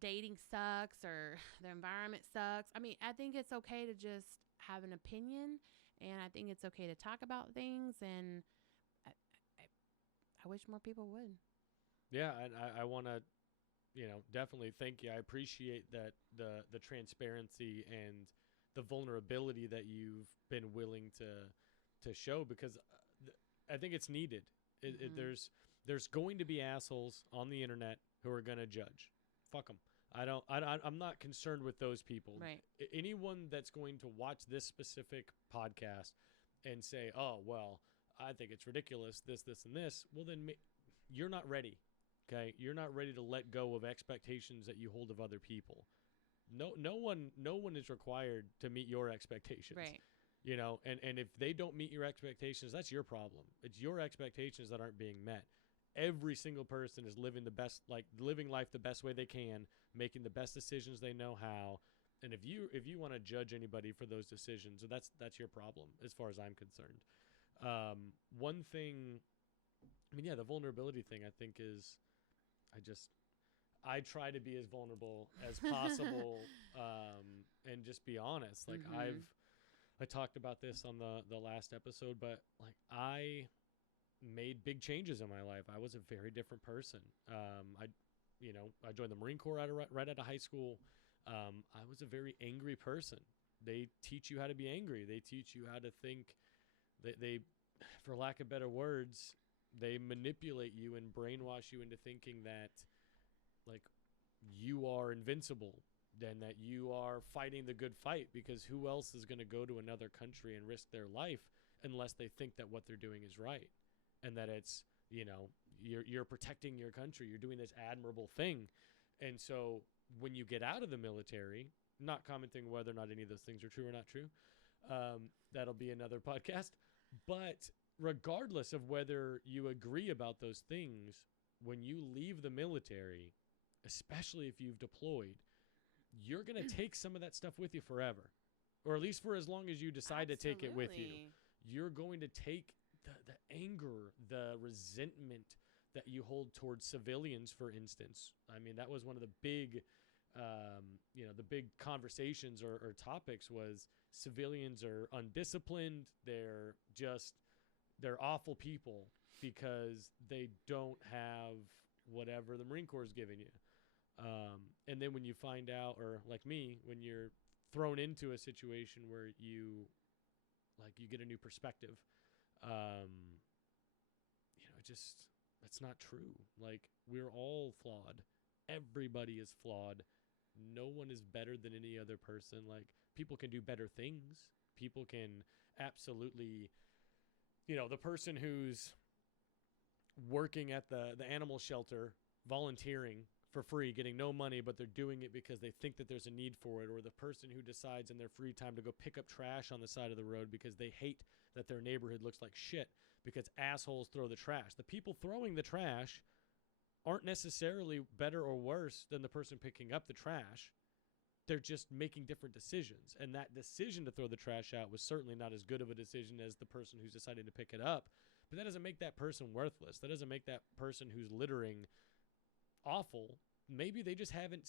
dating sucks, or the environment sucks. I mean, I think it's okay to just have an opinion, and I think it's okay to talk about things, and I wish more people would. Yeah, and I want to, definitely thank you. I appreciate that the transparency and the vulnerability that you've been willing to show, because I think it's needed. There's going to be assholes on the internet who are going to judge. Fuck them. I'm not concerned with those people. Right. Anyone that's going to watch this specific podcast and say, oh, well, I think it's ridiculous, this, and this, well, then you're not ready. Okay. You're not ready to let go of expectations that you hold of other people. No one is required to meet your expectations. Right. And if they don't meet your expectations, that's your problem. It's your expectations that aren't being met. Every single person is living life the best way they can, making the best decisions they know how. And if you want to judge anybody for those decisions, that's your problem as far as I'm concerned. One thing, the vulnerability thing, I think, is I try to be as vulnerable as possible, and just be honest. Like I talked about this on the last episode, but like I made big changes in my life. I was a very different person. I joined the Marine Corps right out of high school. I was a very angry person. They teach you how to be angry. They teach you how to think. They, for lack of better words, they manipulate you and brainwash you into thinking that like you are invincible, then that you are fighting the good fight, because who else is going to go to another country and risk their life unless they think that what they're doing is right, and that it's, you're protecting your country, you're doing this admirable thing. And so when you get out of the military, not commenting whether or not any of those things are true or not true, that'll be another podcast, but regardless of whether you agree about those things, when you leave the military, especially if you've deployed, you're going to take some of that stuff with you forever, or at least for as long as you decide to take it with you. You're going to take the anger, the resentment that you hold towards civilians, for instance. I mean, that was one of the big, the big conversations or topics was civilians are undisciplined. They're awful people because they don't have whatever the Marine Corps is giving you. And then when you find out, or like me, when you're thrown into a situation where you get a new perspective, that's not true. Like, we're all flawed. Everybody is flawed. No one is better than any other person. Like, people can do better things. People can absolutely, the person who's working at the animal shelter, volunteering for free, getting no money, but they're doing it because they think that there's a need for it, or the person who decides in their free time to go pick up trash on the side of the road because they hate that their neighborhood looks like shit because assholes throw the trash. The people throwing the trash aren't necessarily better or worse than the person picking up the trash. They're just making different decisions, and that decision to throw the trash out was certainly not as good of a decision as the person who's deciding to pick it up. But that doesn't make that person worthless. That doesn't make that person who's littering awful. Maybe they just haven't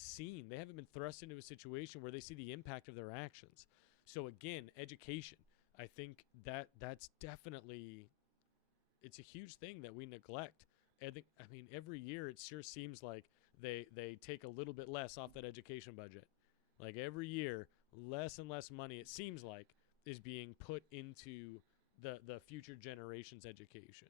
been thrust into a situation where they see the impact of their actions. So again, education. I think that's definitely, it's a huge thing that we neglect. Every year it sure seems like they take a little bit less off that education budget. Like every year, less and less money, it seems like, is being put into the future generation's education.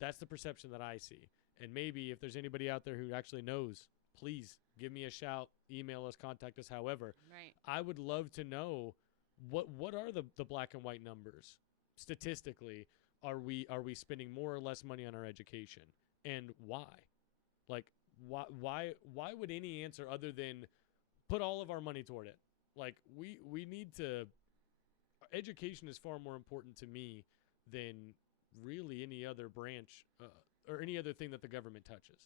That's the perception that I see. And maybe if there's anybody out there who actually knows, please give me a shout, email us, contact us, however. Right. I would love to know what are the black and white numbers statistically. Are we spending more or less money on our education, and why? Like, why would any answer other than put all of our money toward it? Like, we need to, education is far more important to me than really any other branch or any other thing that the government touches.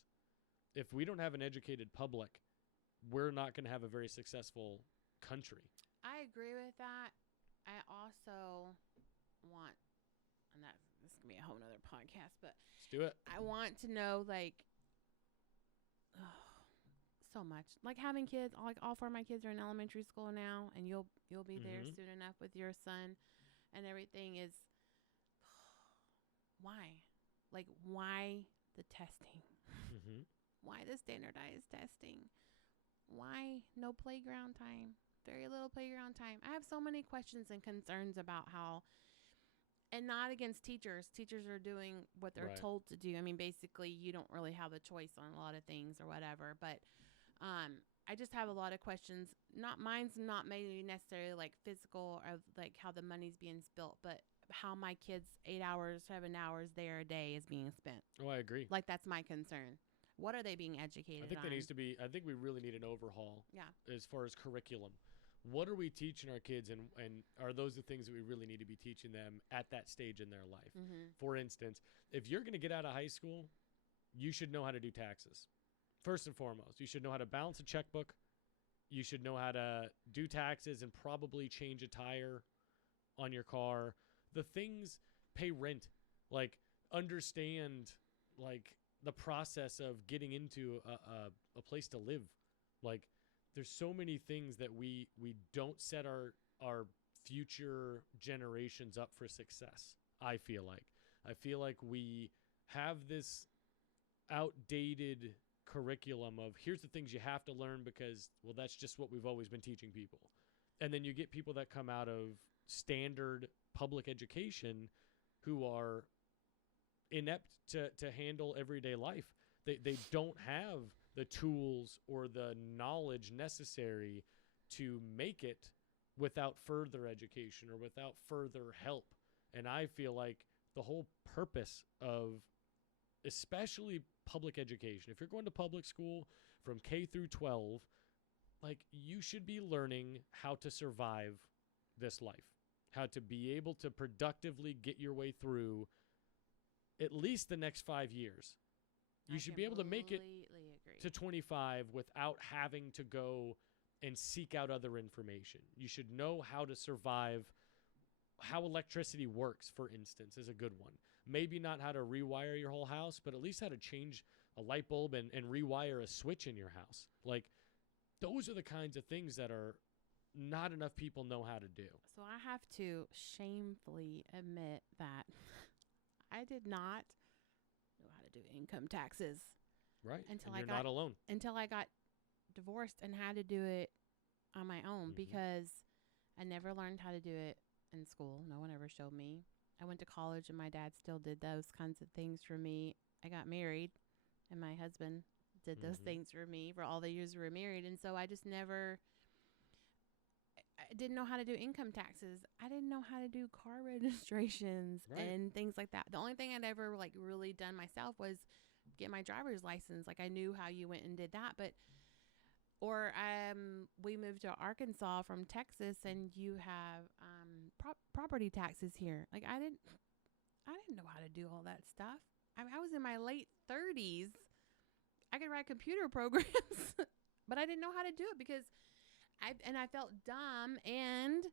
If we don't have an educated public, we're not going to have a very successful country. I agree with that. I also want, and this is going to be a whole nother podcast, but let's do it. I want to know, like, so much. Like, having kids, like all four of my kids are in elementary school now, and you'll be there soon enough with your son, and everything is, why? Like, why the testing? Mm-hmm. Why the standardized testing? Why no playground time? Very little playground time. I have so many questions and concerns about how, and not against teachers. Teachers are doing what they're told to do. I mean, basically, you don't really have a choice on a lot of things or whatever. But I just have a lot of questions. Mine's not maybe necessarily like physical or like how the money's being spent, but how my kids 8 hours, 7 hours there a day is being spent. Oh, I agree. Like, that's my concern. What are they being educated on? I think we really need an overhaul. Yeah. As far as curriculum. What are we teaching our kids, and are those the things that we really need to be teaching them at that stage in their life? Mm-hmm. For instance, if you're going to get out of high school, you should know how to do taxes. First and foremost, you should know how to balance a checkbook. You should know how to do taxes and probably change a tire on your car. The things, pay rent, like, understand, like, the process of getting into a place to live. Like, there's so many things that we don't set our future generations up for success. I feel like we have this outdated curriculum of, here's the things you have to learn because, well, that's just what we've always been teaching people. And then you get people that come out of standard public education who are inept to handle everyday life. They don't have the tools or the knowledge necessary to make it without further education or without further help. And I feel like the whole purpose of especially public education, if you're going to public school from K through 12, like, you should be learning how to survive this life, how to be able to productively get your way through at least the next 5 years. You should be able to make it to 25 without having to go and seek out other information. You should know how to survive. How electricity works, for instance, is a good one. Maybe not how to rewire your whole house, but at least how to change a light bulb and rewire a switch in your house. Like, those are the kinds of things that are not enough people know how to do. So I have to shamefully admit that I did not know how to do income taxes. Right. Until you're not alone. Until I got divorced and had to do it on my own, because I never learned how to do it in school. No one ever showed me. I went to college and my dad still did those kinds of things for me. I got married and my husband did those things for me for all the years we were married. And so I just never, I didn't know how to do income taxes. I didn't know how to do car registrations and things like that. The only thing I'd ever like really done myself was get my driver's license. Like, I knew how you went and did that, but we moved to Arkansas from Texas, and you have property taxes here. Like, I didn't know how to do all that stuff. I was in my late 30s. I could write computer programs, but I didn't know how to do it because I felt dumb, and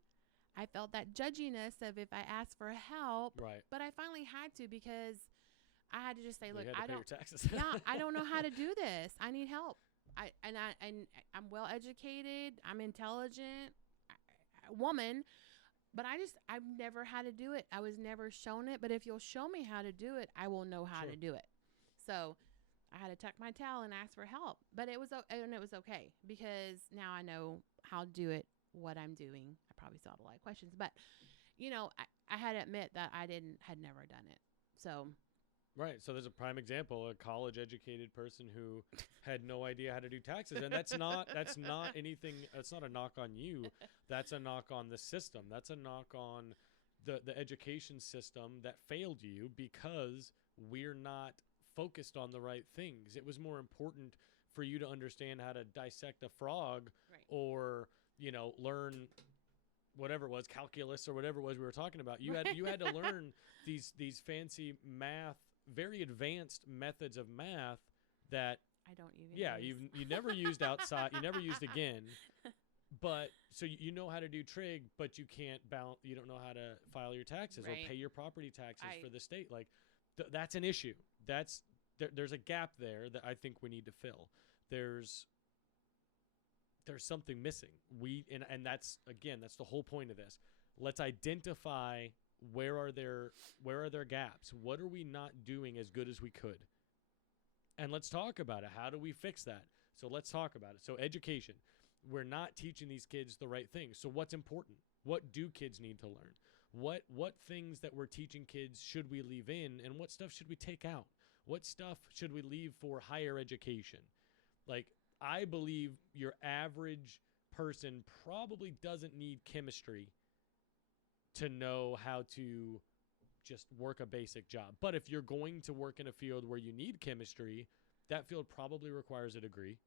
I felt that judginess of if I asked for help. Right. But I finally had to, because I had to just say, look, I don't. Pay your taxes. Yeah, I don't know how to do this. I need help. I'm well educated. I'm intelligent, woman, but I've never had to do it. I was never shown it. But if you'll show me how to do it, I will know how to do it. So I had to tuck my tail and ask for help. But it was okay, because now I know how to do it. What I'm doing, I probably still have a lot of questions, but I had to admit that had never done it. So. Right. So there's a prime example, a college educated person who had no idea how to do taxes. And that's not anything. It's not a knock on you. That's a knock on the system. That's a knock on the education system that failed you, because we're not focused on the right things. It was more important for you to understand how to dissect a frog, or, learn whatever it was, calculus or whatever it was we were talking about. You had to learn these fancy math, very advanced methods of math that I don't even you never used outside, you never used again, but so you know how to do trig, but you can't you don't know how to file your taxes or pay your property taxes for the state. Like, that's an issue. There's a gap there that I think we need to fill. There's something missing. And that's the whole point of this. Let's identify where are their gaps? What are we not doing as good as we could? And let's talk about it. How do we fix that? So let's talk about it. So education. We're not teaching these kids the right things. So what's important? What do kids need to learn? What things that we're teaching kids should we leave in, and what stuff should we take out? What stuff should we leave for higher education? Like, I believe your average person probably doesn't need chemistry to know how to just work a basic job. But if you're going to work in a field where you need chemistry, that field probably requires a degree.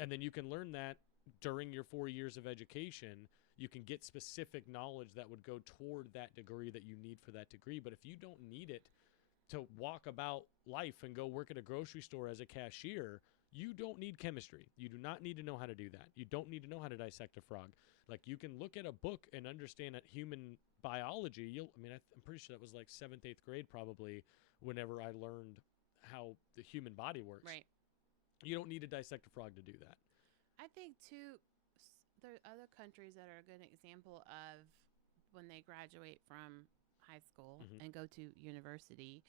And then you can learn that during your 4 years of education. You can get specific knowledge that would go toward that degree that you need for that degree. But if you don't need it to walk about life and go work at a grocery store as a cashier, you don't need chemistry. You do not need to know how to do that. You don't need to know how to dissect a frog. Like, you can look at a book and understand that human biology. I'm pretty sure that was like 7th, 8th grade probably, whenever I learned how the human body works. Right. You don't need to dissect a frog to do that. I think too, there are other countries that are a good example of when they graduate from high school and go to university.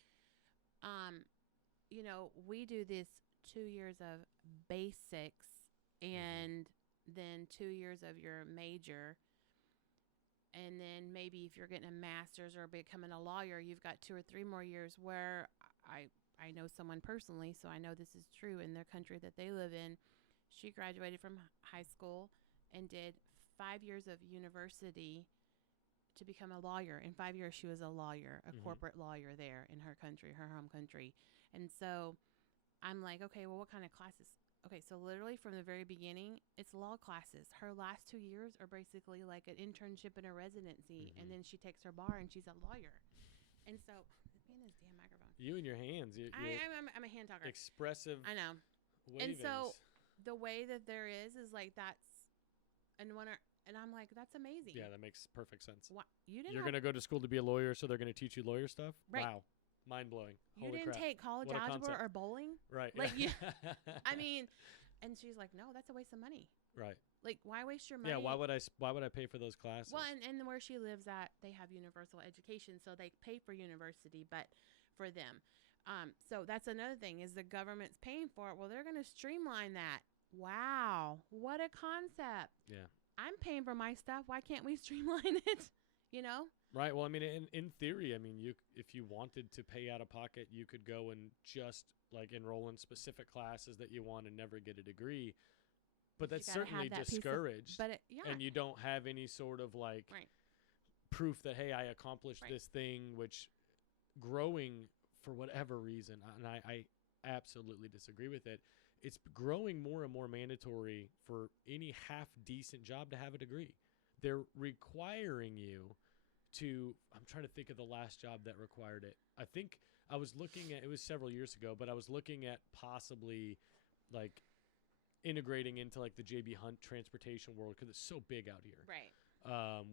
You know, we do this 2 years of basics and then 2 years of your major. And then maybe if you're getting a master's or becoming a lawyer, you've got 2 or 3 more years where I know someone personally, so I know this is true in their country that they live in. She graduated from high school and did 5 years of university to become a lawyer. In 5 years, she was a lawyer, a corporate lawyer there in her country, her home country. And so I'm like, okay, well, what kind of classes? Okay, so literally from the very beginning, it's law classes. Her last 2 years are basically like an internship and a residency. And then she takes her bar and she's a lawyer. And so, man, this damn microphone. You and your hands. I'm a hand talker. Expressive. I know. Wavings. And so the way that there is like that's, and I'm like, that's amazing. Yeah, that makes perfect sense. What, You're going to go to school to be a lawyer, so they're going to teach you lawyer stuff? Right. Wow. Mind blowing. You didn't take college algebra or bowling? Right. Like, I mean, and she's like, no, that's a waste of money. Right. Like, why waste your money? Yeah, why would I pay for those classes? Well, and where she lives at, they have universal education, so they pay for university, but for them. So that's another thing is the government's paying for it. Well, they're going to streamline that. Wow. What a concept. Yeah. I'm paying for my stuff. Why can't we streamline it? You know? Right. Well, I mean, in theory, I mean, if you wanted to pay out of pocket, you could go and just like enroll in specific classes that you want and never get a degree. But that's certainly discouraged. And you don't have any sort of like proof that, hey, I accomplished this thing, which growing for whatever reason, and I absolutely disagree with it. It's growing more and more mandatory for any half decent job to have a degree. They're requiring you to, I'm trying to think of the last job that required it. I think I was looking at, it was several years ago, but I was looking at possibly like integrating into like the JB Hunt transportation world because it's so big out here. Right.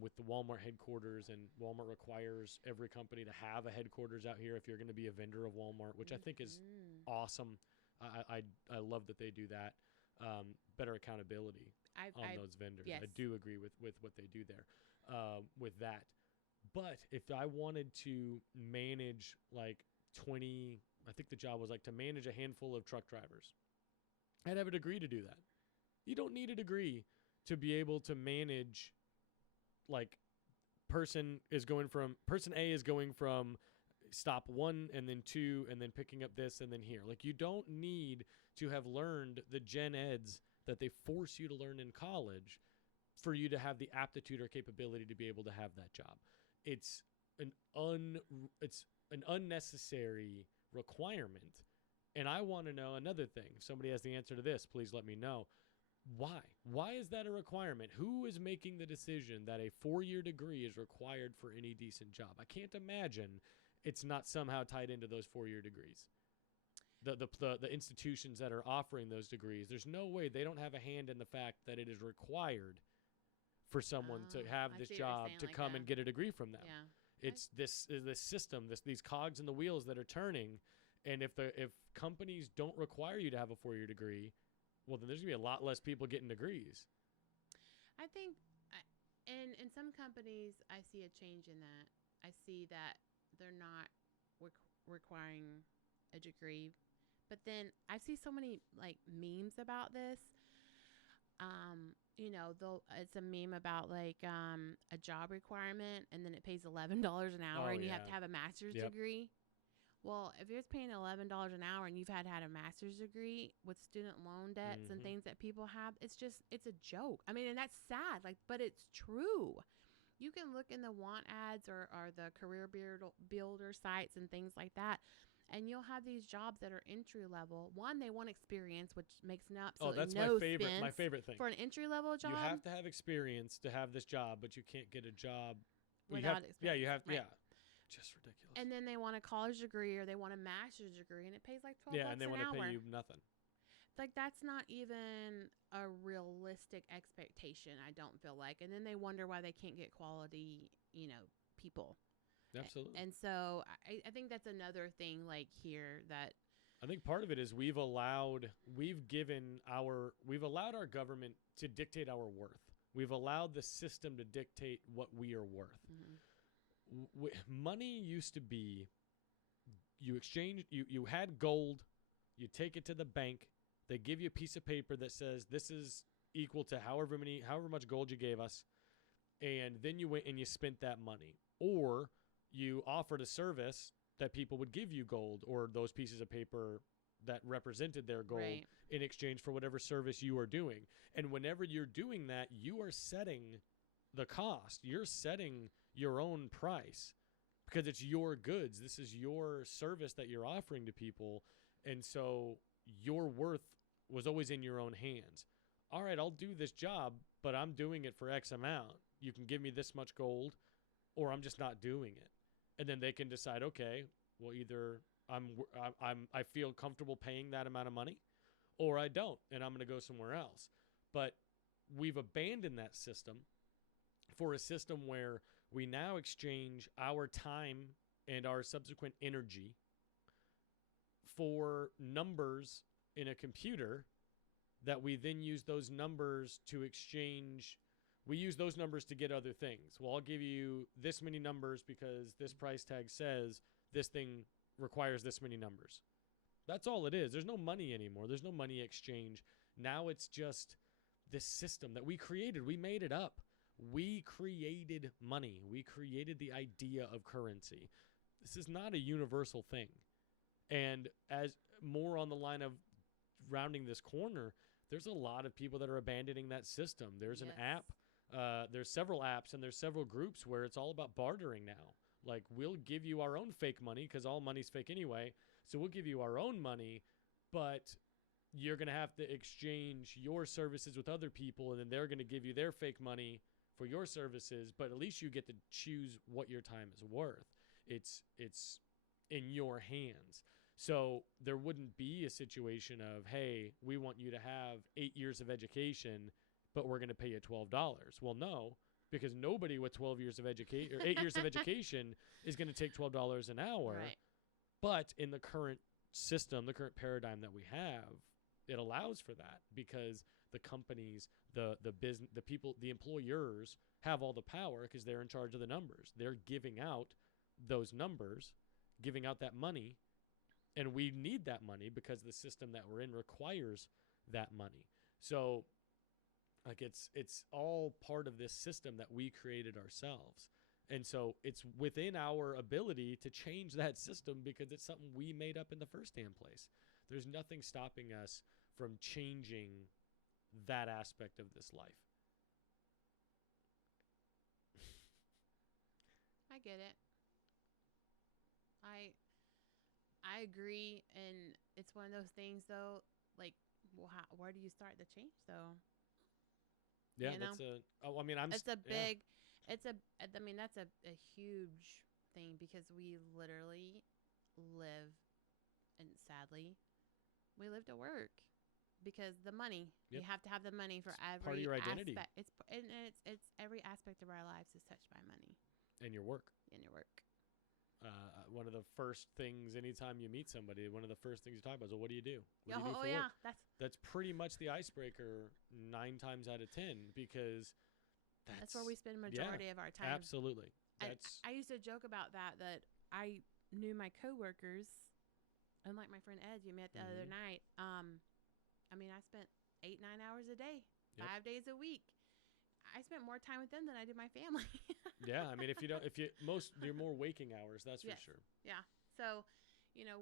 With the Walmart headquarters, and Walmart requires every company to have a headquarters out here if you're going to be a vendor of Walmart, which I think is awesome. I love that they do that. Better accountability on those vendors. Yes. I do agree with what they do there with that. But if I wanted to manage like 20, I think the job was like to manage a handful of truck drivers, I'd have a degree to do that. You don't need a degree to be able to manage like person A is going from stop 1 and then 2 and then picking up this and then here. Like you don't need to have learned the gen eds that they force you to learn in college for you to have the aptitude or capability to be able to have that job. It's an unnecessary requirement. And I want to know another thing. If somebody has the answer to this, please let me know. Why is that a requirement? Who is making the decision that a 4-year degree is required for any decent job? I can't imagine it's not somehow tied into those 4-year degrees. The institutions that are offering those degrees, there's no way they don't have a hand in the fact that it is required for someone to have this job to come and get a degree from them. Yeah. It's this system, these cogs in the wheels that are turning, and if companies don't require you to have a 4-year degree, well, then there's going to be a lot less people getting degrees. I think in some companies, I see a change in that. I see that they're not requiring a degree. But then I see so many like memes about this. You know, it's a meme about like a job requirement, and then it pays $11 an hour, and you have to have a master's degree. Well, if you're paying $11 an hour and you've had a master's degree with student loan debts and things that people have, it's a joke. I mean, and that's sad, like, but it's true. You can look in the want ads or the career builder sites and things like that, and you'll have these jobs that are entry level. One, they want experience, which makes absolutely no sense. My favorite thing. For an entry level job. You have to have experience to have this job, but you can't get a job without experience. Yeah, you have right. Yeah. Just ridiculous. And then they want a college degree or they want a master's degree, and it pays like $12 an hour. Yeah, and they want to pay you nothing. Like, that's not even a realistic expectation, I don't feel like. And then they wonder why they can't get quality, people. Absolutely. And so I think that's another thing, like, here that I think part of it is we've allowed our government to dictate our worth. We've allowed the system to dictate what we are worth. Money used to be, you had gold, you take it to the bank, they give you a piece of paper that says this is equal to however much gold you gave us, and then you went and you spent that money. Or you offered a service that people would give you gold or those pieces of paper that represented their gold in exchange for whatever service you are doing. And whenever you're doing that, you are setting the cost. You're setting your own price because it's your goods. This is your service that you're offering to people. And so your worth was always in your own hands. All right, I'll do this job, but I'm doing it for X amount. You can give me this much gold, or I'm just not doing it. And then they can decide, okay, well, either I feel comfortable paying that amount of money, or I don't, and I'm going to go somewhere else. But we've abandoned that system for a system where we now exchange our time and our subsequent energy for numbers in a computer that we then use those numbers to exchange. We use those numbers to get other things. Well, I'll give you this many numbers because this price tag says this thing requires this many numbers. That's all it is. There's no money anymore. There's no money exchange. Now it's just this system that we created. We made it up. We created money. We created the idea of currency. This is not a universal thing. And as more on the line of rounding this corner, there's a lot of people that are abandoning that system. There's an app. There's several apps and there's several groups where it's all about bartering now. Like, we'll give you our own fake money because all money's fake anyway. So we'll give you our own money, but you're going to have to exchange your services with other people, and then they're going to give you their fake money for your services. But at least you get to choose what your time is worth. It's in your hands. So there wouldn't be a situation of, hey, we want you to have 8 years of education, but we're going to pay you $12. Well, no, because nobody with 12 years of education or 8 years of education is going to take $12 an hour. Right. But in the current system, the current paradigm that we have, it allows for that because the companies, the business, the people, the employers have all the power because they're in charge of the numbers. They're giving out those numbers, giving out that money, and we need that money because the system that we're in requires that money. So, like, it's all part of this system that we created ourselves. And so it's within our ability to change that system because it's something we made up in the first damn place. There's nothing stopping us from changing that aspect of this life. I get it. I agree, and it's one of those things though, like, well, where do you start the change though? Yeah, you know? That's a huge thing because we literally live, and sadly, we live to work because the money. Yep. You have to have the money for every part of your identity. It's every aspect of our lives is touched by money. And your work. One of the first things, anytime you meet somebody, one of the first things you talk about is, well, what do you do? What do you do for work? That's pretty much the icebreaker 9 times out of 10 because that's where we spend majority of our time. Absolutely. I used to joke about that I knew my coworkers, unlike my friend Ed you met the other night. I spent 8-9 hours a day, 5 days a week. I spent more time with them than I did my family. Yeah, I mean, you're more waking hours, that's for sure. Yeah. So,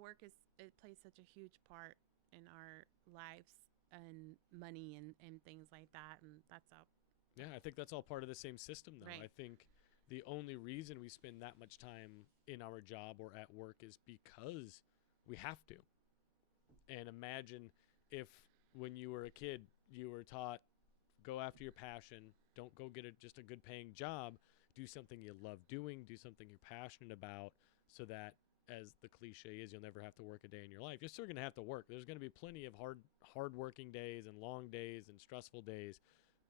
work it plays such a huge part in our lives and money and things like that, and that's all. Yeah, I think that's all part of the same system, though. Right. I think the only reason we spend that much time in our job or at work is because we have to. And imagine if when you were a kid, you were taught, go after your passion. Don't go get just a good paying job. Do something you love doing. Do something you're passionate about so that, as the cliche is, you'll never have to work a day in your life. You're still going to have to work. There's going to be plenty of hard working days and long days and stressful days,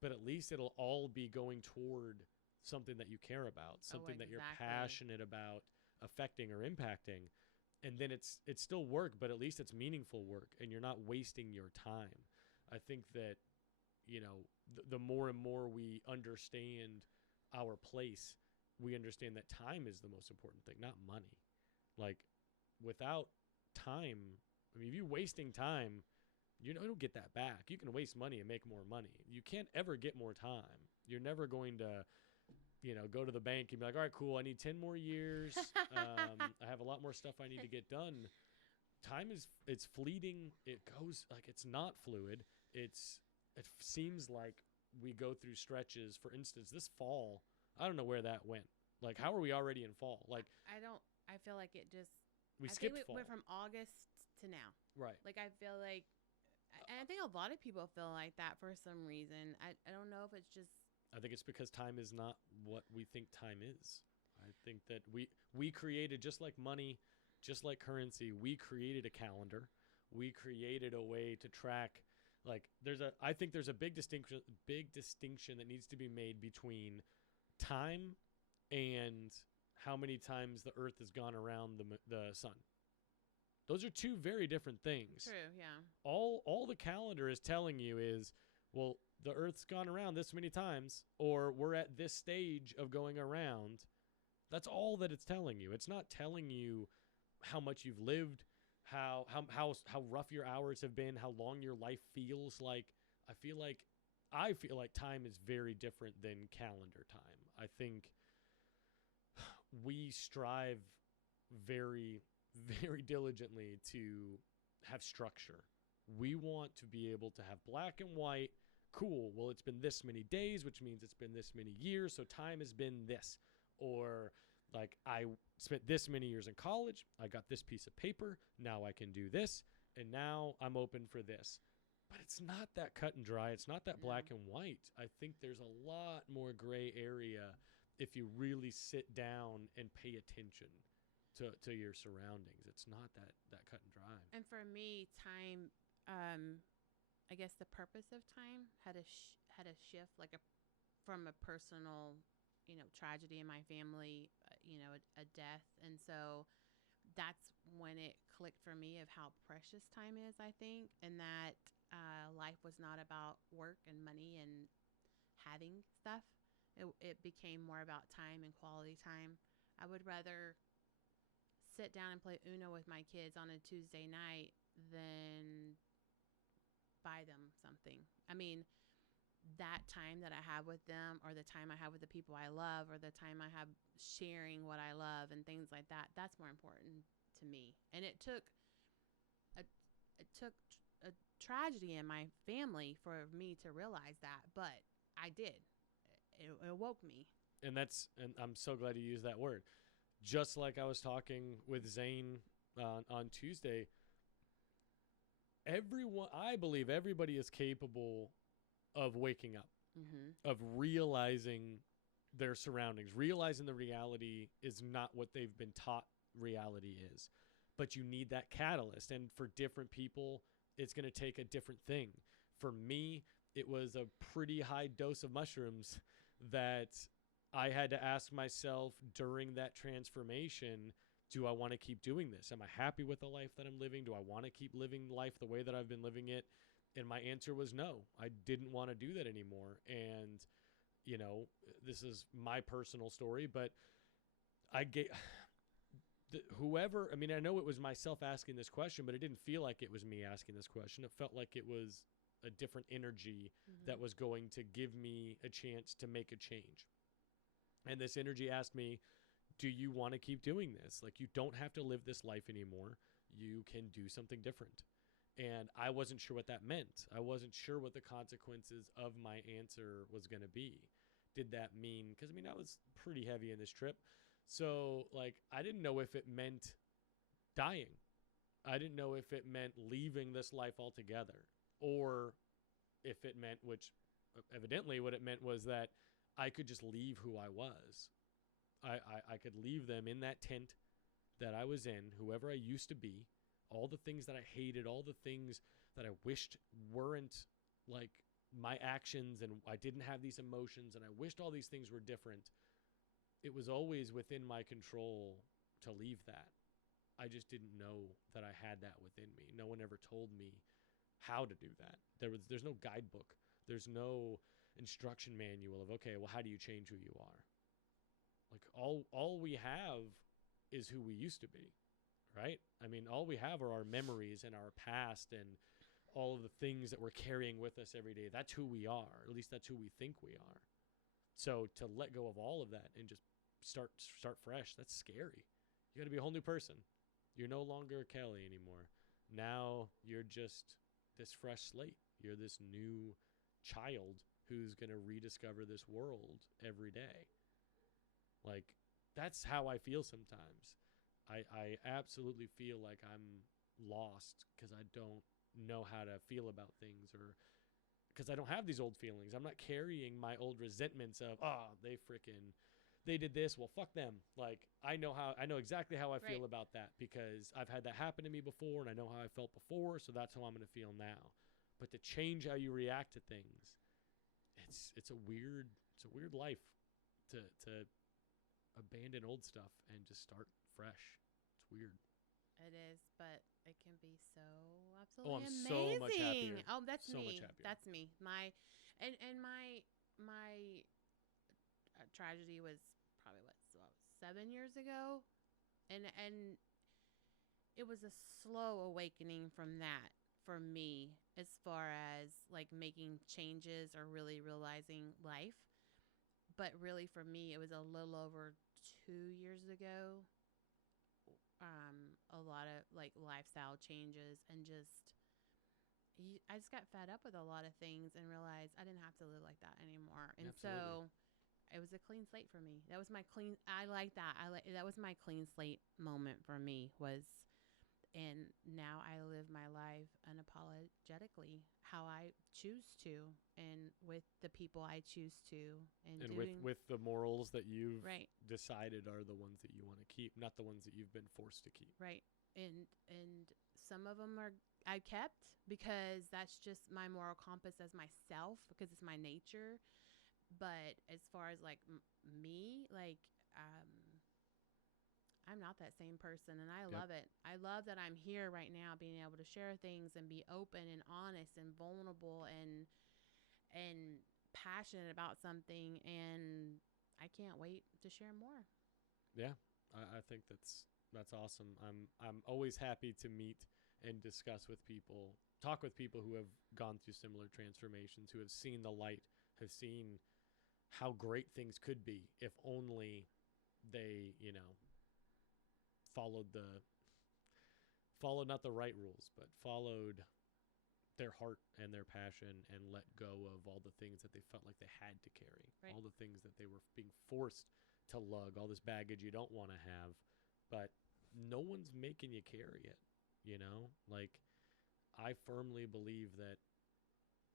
but at least it'll all be going toward something that you care about, something that you're passionate about affecting or impacting. and then it's still work, but at least it's meaningful work, and you're not wasting your time. I think that, you know, the more and more we understand our place, we understand that time is the most important thing, not money. Like, without time, I mean, if you're wasting time, you don't get that back. You can waste money and make more money. You can't ever get more time. You're never going to, you know, go to the bank and be like, all right, cool, I need 10 more years. I have a lot more stuff I need to get done. Time it's fleeting. It goes, like, it's not fluid. It seems like we go through stretches. For instance, this fall, I don't know where that went. Like, how are we already in fall? Like, I feel like it just, we I skipped think we fall. went from August to now. Right. Like, I feel like, and I think a lot of people feel like that for some reason. I don't know if it's just, I think it's because time is not what we think time is. I think that we created, just like money, just like currency, we created a calendar. We created a way to track. Like, I think there's a big distinction that needs to be made between time and how many times the earth has gone around the sun. Those are two very different things. true, yeah. All the calendar is telling you is, well, the earth's gone around this many times, or we're at this stage of going around. That's all that it's telling you. It's not telling you how much you've lived, how rough your hours have been, how long your life feels like. I feel like time is very different than calendar time. I think we strive very, very diligently to have structure. We want to be able to have black and white. Cool. Well, it's been this many days, which means it's been this many years. So time has been this. Or, like, I spent this many years in college. I got this piece of paper. Now I can do this. And now I'm open for this. But it's not that cut and dry. It's not that black and white. I think there's a lot more gray area if you really sit down and pay attention to your surroundings. It's not that cut and dry. And for me, time, I guess the purpose of time had a shift, like from a personal, you know, tragedy in my family, you know, a death. And so that's when it clicked for me of how precious time is, I think, and that life was not about work and money and having stuff. It became more about time and quality time. I would rather sit down and play Uno with my kids on a Tuesday night than buy them something. I mean, that time that I have with them, or the time I have with the people I love, or the time I have sharing what I love and things like that, that's more important to me. And it took a tragedy in my family for me to realize that, but I did. It awoke me. And I'm so glad you used that word. Just like I was talking with Zane on Tuesday, I believe everybody is capable of waking up, of realizing their surroundings, realizing the reality is not what they've been taught reality is. But you need that catalyst. And for different people, it's going to take a different thing. For me, it was a pretty high dose of mushrooms that I had to ask myself during that transformation, do I want to keep doing this? Am I happy with the life that I'm living? Do I want to keep living life the way that I've been living it? And my answer was no. I didn't want to do that anymore. And, you know, this is my personal story, but I I know it was myself asking this question, but it didn't feel like it was me asking this question. It felt like it was a different energy that was going to give me a chance to make a change. And this energy asked me, do you want to keep doing this? Like, you don't have to live this life anymore. You can do something different. And I wasn't sure what that meant. I wasn't sure what the consequences of my answer was going to be. Did that mean, because I mean, I was pretty heavy in this trip. So, like, I didn't know if it meant dying. I didn't know if it meant leaving this life altogether, or if it meant, which evidently what it meant was that I could just leave who I was. I could leave them in that tent that I was in, whoever I used to be, all the things that I hated, all the things that I wished weren't like my actions, and I didn't have these emotions, and I wished all these things were different. It was always within my control to leave that. I just didn't know that I had that within me. No one ever told me how to do that. There's no guidebook. There's no instruction manual of, okay, well, how do you change who you are? Like all we have is who we used to be, right? I mean, all we have are our memories and our past and all of the things that we're carrying with us every day. That's who we are. At least that's who we think we are. So to let go of all of that and just start fresh, that's scary. You got to be a whole new person. You're no longer Kelly anymore. Now you're just this fresh slate. You're this new child who's going to rediscover this world every day. Like, that's how I feel sometimes. I absolutely feel like I'm lost because I don't know how to feel about things, or because I don't have these old feelings. I'm not carrying my old resentments of, they did this. Well, fuck them. Like, I know exactly how I feel Right. about that because I've had that happen to me before and I know how I felt before. So that's how I'm going to feel now. But to change how you react to things, it's a weird life to abandon old stuff and just start fresh. It's weird. It is, but it can be so Oh, absolutely I'm so much amazing. happier. Oh, that's So much me. happier. That's me. My tragedy was probably what 7 years ago, and it was a slow awakening from that for me as far as like making changes or really realizing life. But really, for me, it was a little over 2 years ago. A lot of like lifestyle changes and just I just got fed up with a lot of things and realized I didn't have to live like that anymore. And Absolutely. so it was a clean slate for me. That was my clean. I like that. That was my clean slate moment for me was, and now I live my life unapologetically how I choose to, and with the people I choose to, and And doing with the morals that you've right, decided are the ones that you want to keep, not the ones that you've been forced to keep. right, and some of them are I kept because that's just my moral compass as myself because it's my nature. But as far as like me, like I'm not that same person, and I Yep. love it. I love that I'm here right now, being able to share things and be open and honest and vulnerable and passionate about something, and I can't wait to share more. Yeah. I think that's awesome. I'm always happy to meet and discuss with people, talk with people who have gone through similar transformations, who have seen the light, have seen how great things could be if only they, followed not the right rules, but followed their heart and their passion and let go of all the things that they felt like they had to carry, Right. all the things that they were being forced to lug, all this baggage you don't want to have, but no one's making you carry it, Like, I firmly believe that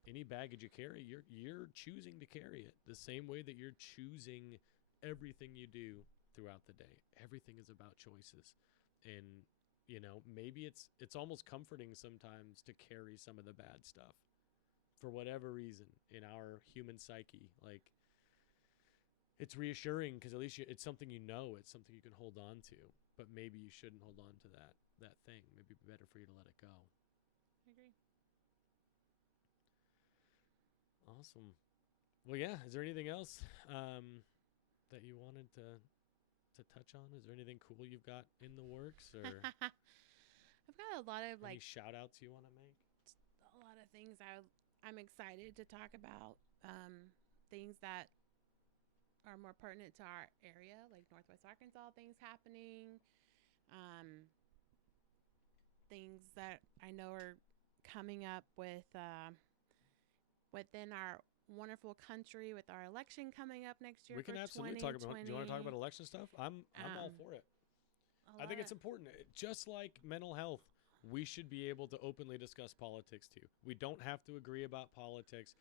any baggage you carry, you're choosing to carry it the same way that you're choosing everything you do throughout the day. Everything is about choices. And maybe it's almost comforting sometimes to carry some of the bad stuff for whatever reason in our human psyche. Like, it's reassuring because at least it's something it's something you can hold on to. But maybe you shouldn't hold on to that thing. Maybe it'd be better for you to let it go. I agree. Awesome. Well, yeah. Is there anything else that you wanted to touch on? Is there anything cool you've got in the works, or I've got a lot of any like shout outs you want to make? a lot of things I'm excited to talk about. Things that are more pertinent to our area, like Northwest Arkansas, things happening, um, things that I know are coming up with within our wonderful country with our election coming up next year We can for absolutely talk about. Do you want to talk about 2020. election stuff? I'm all Um, for it. a I think lot it's of important. Just like mental health, we should be able to openly discuss politics too. We don't have to agree about politics.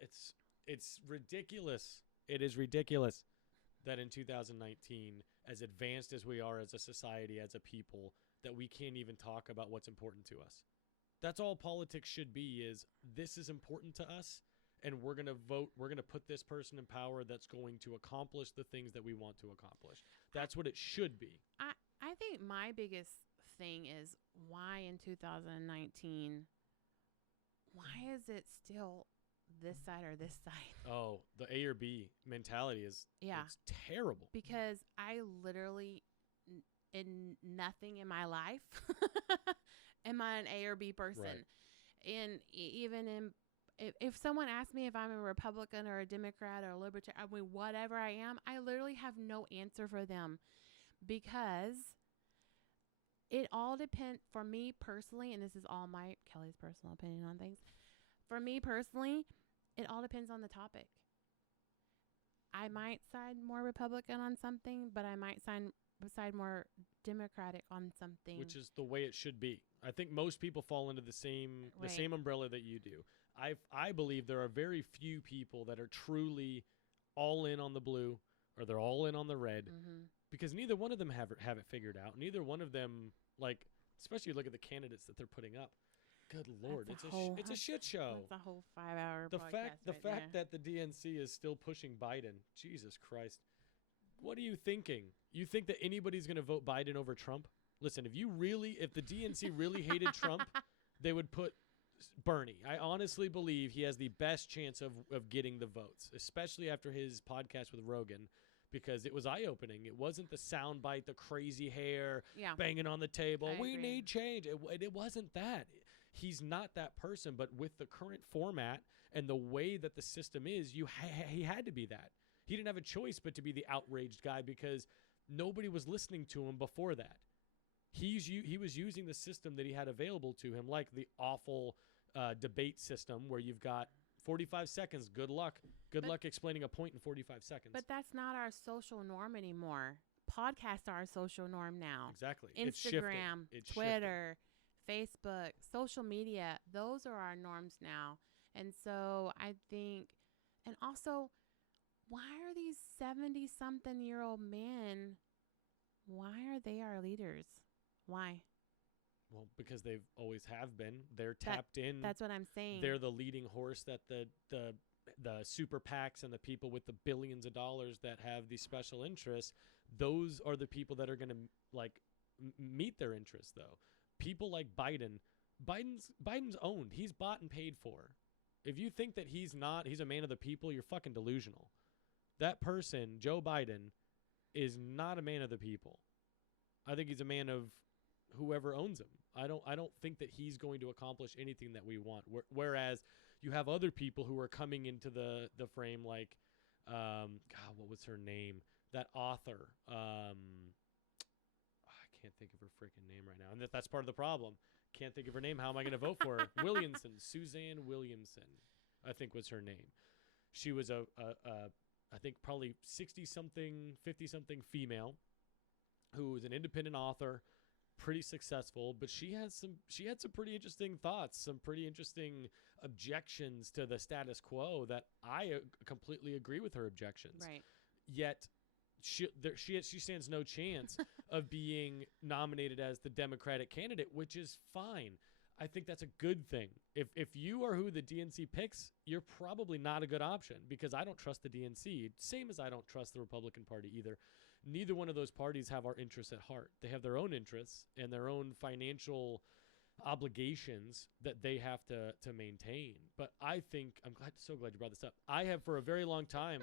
It's it's ridiculous. It is ridiculous that in 2019, as advanced as we are as a society, as a people, that we can't even talk about what's important to us. That's all politics should be, is this is important to us, and we're going to vote, we're going to put this person in power that's going to accomplish the things that we want to accomplish. I, That's what it should be. I I think my biggest thing is why in 2019, why is it still this side or this side? Oh, the A or B mentality is it's terrible. Because I literally, in nothing in my life, am I an A or B person. Right. And even in, if someone asks me if I'm a Republican or a Democrat or a Libertarian, I mean, whatever I am, I literally have no answer for them, because it all depends, for me personally, and this is all Kelly's personal opinion on things. For me personally, it all depends on the topic. I might side more Republican on something, but I might side more Democratic on something. Which is the way it should be. I think most people fall into the same umbrella that you do. I believe there are very few people that are truly all in on the blue, or they're all in on the red, because neither one of them have it figured out. Neither one of them, like, especially look at the candidates that they're putting up. Good Lord, it's a shit show. It's a whole 5-hour The podcast. fact that the DNC is still pushing Biden, Jesus Christ. What are you thinking? You think that anybody's going to vote Biden over Trump? Listen, if the DNC really hated Trump, they would put Bernie. I honestly believe he has the best chance of getting the votes, especially after his podcast with Rogan, because it was eye-opening. It wasn't the soundbite, the crazy hair, banging on the table. We need change. It wasn't that. He's not that person, but with the current format and the way that the system is, he had to be that. He didn't have a choice but to be the outraged guy, because nobody was listening to him before that. He was using the system that he had available to him, like the awful debate system where you've got 45 seconds. Good luck explaining a point in 45 seconds. But that's not our social norm anymore. Podcasts are our social norm now. Exactly. Instagram, it's Twitter, Facebook, social media, those are our norms now. And so I think, and also, why are these 70-something-year-old men, why are they our leaders? Why? Well, because they've always have been. They're tapped in. That's what I'm saying. They're the leading horse that the super PACs and the people with the billions of dollars that have these special interests, those are the people that are going to like meet their interests, though. People like Biden's owned. He's bought and paid for. If you think that he's a man of the people, you're fucking delusional. That person, Joe Biden, is not a man of the people. I think he's a man of whoever owns him. I don't think that he's going to accomplish anything that we want. Whereas you have other people who are coming into the frame, like, God, what was her name? That author. I can't think of her freaking name right now. And that's part of the problem. Can't think of her name. How am I going to vote for her? Suzanne Williamson, I think was her name. She was I think probably 60-something, 50-something female who was an independent author, pretty successful, but she had some pretty interesting thoughts, some pretty interesting objections to the status quo that I completely agree with her objections. Right. Yet she stands no chance of being nominated as the Democratic candidate, which is fine. I think that's a good thing. If you are who the DNC picks, you're probably not a good option, because I don't trust the DNC, same as I don't trust the Republican Party either. Neither one of those parties have our interests at heart. They have their own interests and their own financial obligations that they have to maintain. But I think, so glad you brought this up. I have for a very long time,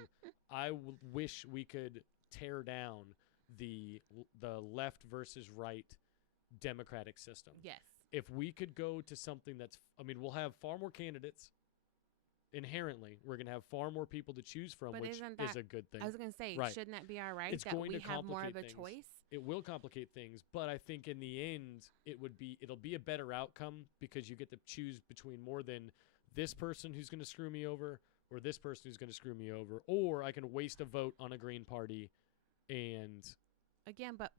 I wish we could tear down the left versus right democratic system. Yes. If we could go to something we'll have far more candidates. Inherently, we're going to have far more people to choose from, which is a good thing. I was going to say, right. Shouldn't that be our right? It's that going we to have more of a things. choice? It will complicate things, but I think in the end, it'll be a better outcome, because you get to choose between more than this person who's going to screw me over or this person who's going to screw me over, or I can waste a vote on a Green Party. And again, but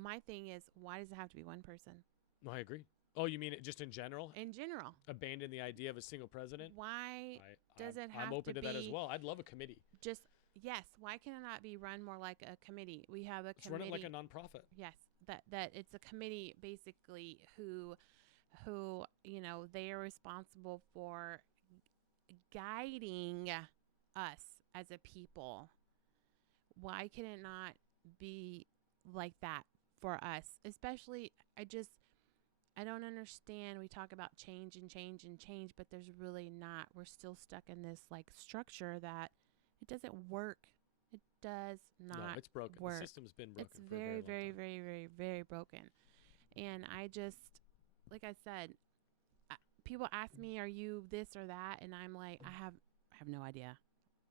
my thing is, why does it have to be one person? No, I agree. Oh, you mean it just in general? In general. Abandon the idea of a single president? Why does it have to be? I'm open to that as well. I'd love a committee. Yes. Why can it not be run more like a committee? We have a committee. Run it like a nonprofit. Yes. That it's a committee basically who they are responsible for guiding us as a people. Why can it not be like that for us. Especially, I don't understand. We talk about change and change and change, but there's really not. We're still stuck in this like structure that it doesn't work. It does not. No, it's broken. Work. The system's been broken. It's for very, a very, very, very, very, very broken. And I just, like I said, people ask me, "Are you this or that?" And I'm like, I have no idea.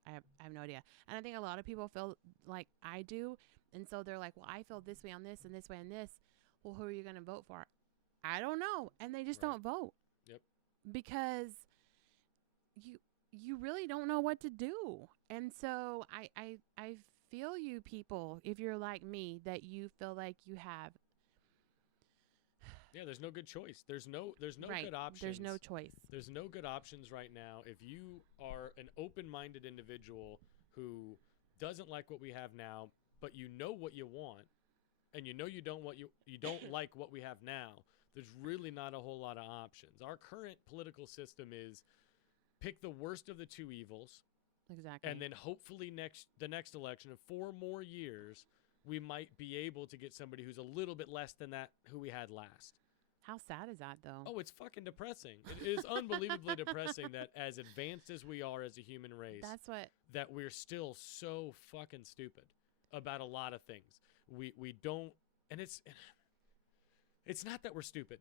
I have no idea. And I think a lot of people feel like I do, and so they're like, "Well, I feel this way on this and this way on this." Well, who are you going to vote for? I don't know, and they just don't vote. Yep. Because you really don't know what to do. And so I feel you people, if you're like me, that you feel like you have. Yeah, there's no good choice. There's no right. good options. There's no choice. There's no good options right now. If you are an open-minded individual who doesn't like what we have now, but you know what you want, and you know you don't like what we have now, there's really not a whole lot of options. Our current political system is pick the worst of the two evils. Exactly. And then hopefully the next election in 4 more years, we might be able to get somebody who's a little bit less than that who we had last. How sad is that, though? Oh, it's fucking depressing. It is unbelievably depressing that as advanced as we are as a human race, that we're still so fucking stupid about a lot of things. We don't, and it's not that we're stupid.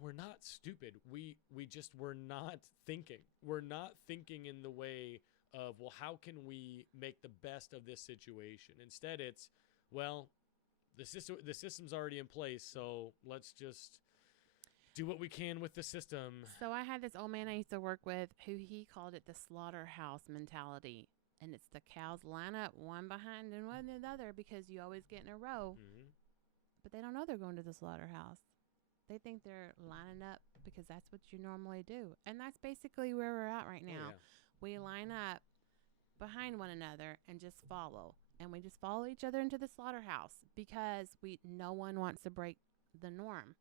We're not stupid. We're not thinking. We're not thinking in the way of, well, how can we make the best of this situation? Instead, it's, well, the system's already in place, so let's just do what we can with the system. So I had this old man I used to work with who he called it the slaughterhouse mentality. And it's the cows line up one behind and one another because you always get in a row. Mm-hmm. But they don't know they're going to the slaughterhouse. They think they're lining up because that's what you normally do. And that's basically where we're at right now. Oh, yeah. We line up behind one another and just follow. And we just follow each other into the slaughterhouse because no one wants to break the norm.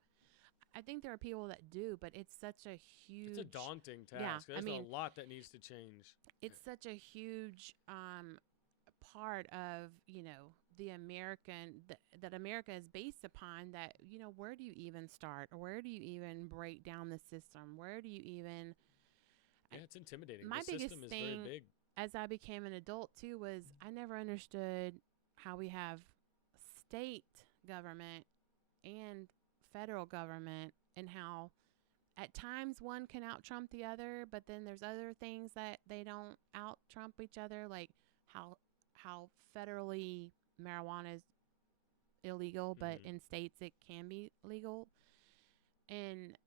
I think there are people that do, but it's such a huge... It's a daunting task. Yeah, There's a lot that needs to change. It's such a huge part of, the American... that America is based upon that, where do you even start? Or where do you even break down the system? Where do you even... Yeah, it's intimidating. My the biggest system is thing, very big. as I became an adult, too, was I never understood how we have state government and federal government and how at times one can out-trump the other, but then there's other things that they don't out-trump each other, like how federally marijuana is illegal, but in states it can be legal. And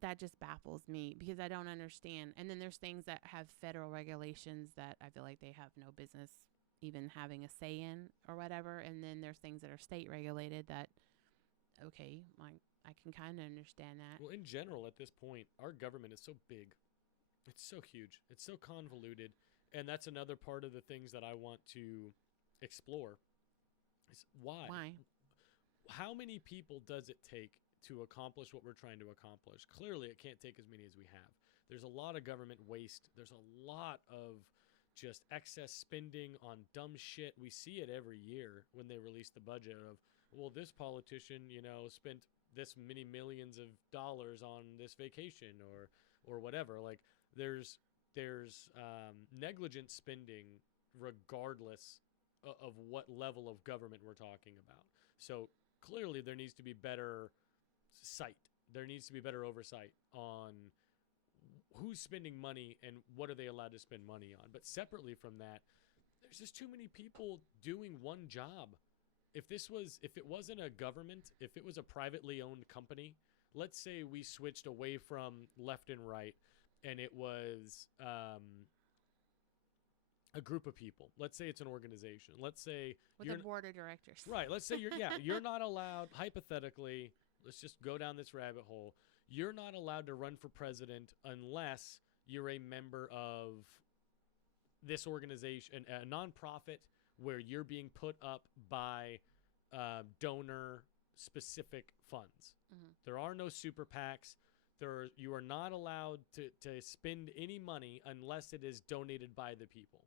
that just baffles me because I don't understand. And then there's things that have federal regulations that I feel like they have no business even having a say in or whatever. And then there's things that are state regulated that, okay, I can kind of understand that. Well, in general, at this point, our government is so big. It's so huge. It's so convoluted. And that's another part of the things that I want to explore. Is why? Why? How many people does it take to accomplish what we're trying to accomplish? Clearly, it can't take as many as we have. There's a lot of government waste. There's a lot of just excess spending on dumb shit. We see it every year when they release the budget of, well, this politician, spent this many millions of dollars on this vacation or whatever. Like there's negligent spending regardless of what level of government we're talking about. So clearly there needs to be better sight. There needs to be better oversight on who's spending money and what are they allowed to spend money on. But separately from that, there's just too many people doing one job. If it wasn't a government, if it was a privately owned company, let's say we switched away from left and right and it was a group of people. Let's say it's an organization. Let's say with a board of directors. Right. Let's say you're not allowed, hypothetically, let's just go down this rabbit hole. You're not allowed to run for president unless you're a member of this organization, a nonprofit where you're being put up by donor-specific funds. Mm-hmm. There are no super PACs. You are not allowed to spend any money unless it is donated by the people.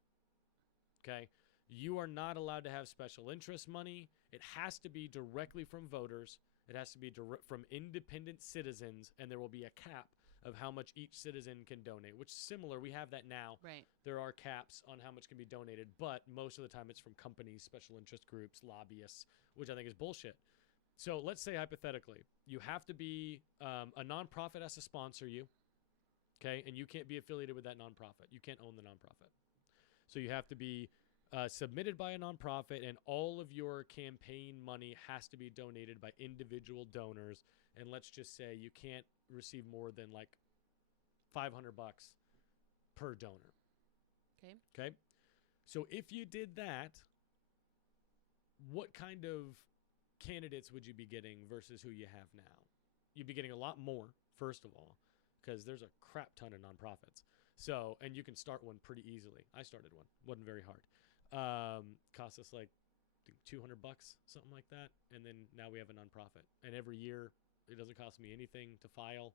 Okay? You are not allowed to have special interest money. It has to be directly from voters. It has to be from independent citizens, and there will be a cap of how much each citizen can donate, which is similar. We have that now. Right. There are caps on how much can be donated, but most of the time it's from companies, special interest groups, lobbyists, which I think is bullshit. So let's say hypothetically, you have to be a nonprofit has to sponsor you, okay? And you can't be affiliated with that nonprofit. You can't own the nonprofit. So you have to be submitted by a nonprofit, and all of your campaign money has to be donated by individual donors. And let's just say you can't receive more than like $500 per donor. Okay. So if you did that, what kind of candidates would you be getting versus who you have now? You'd be getting a lot more, first of all, because there's a crap ton of nonprofits. So, and you can start one pretty easily. I started one. Wasn't very hard. Cost us like $200, something like that. And then now we have a nonprofit. And every year, it doesn't cost me anything to file.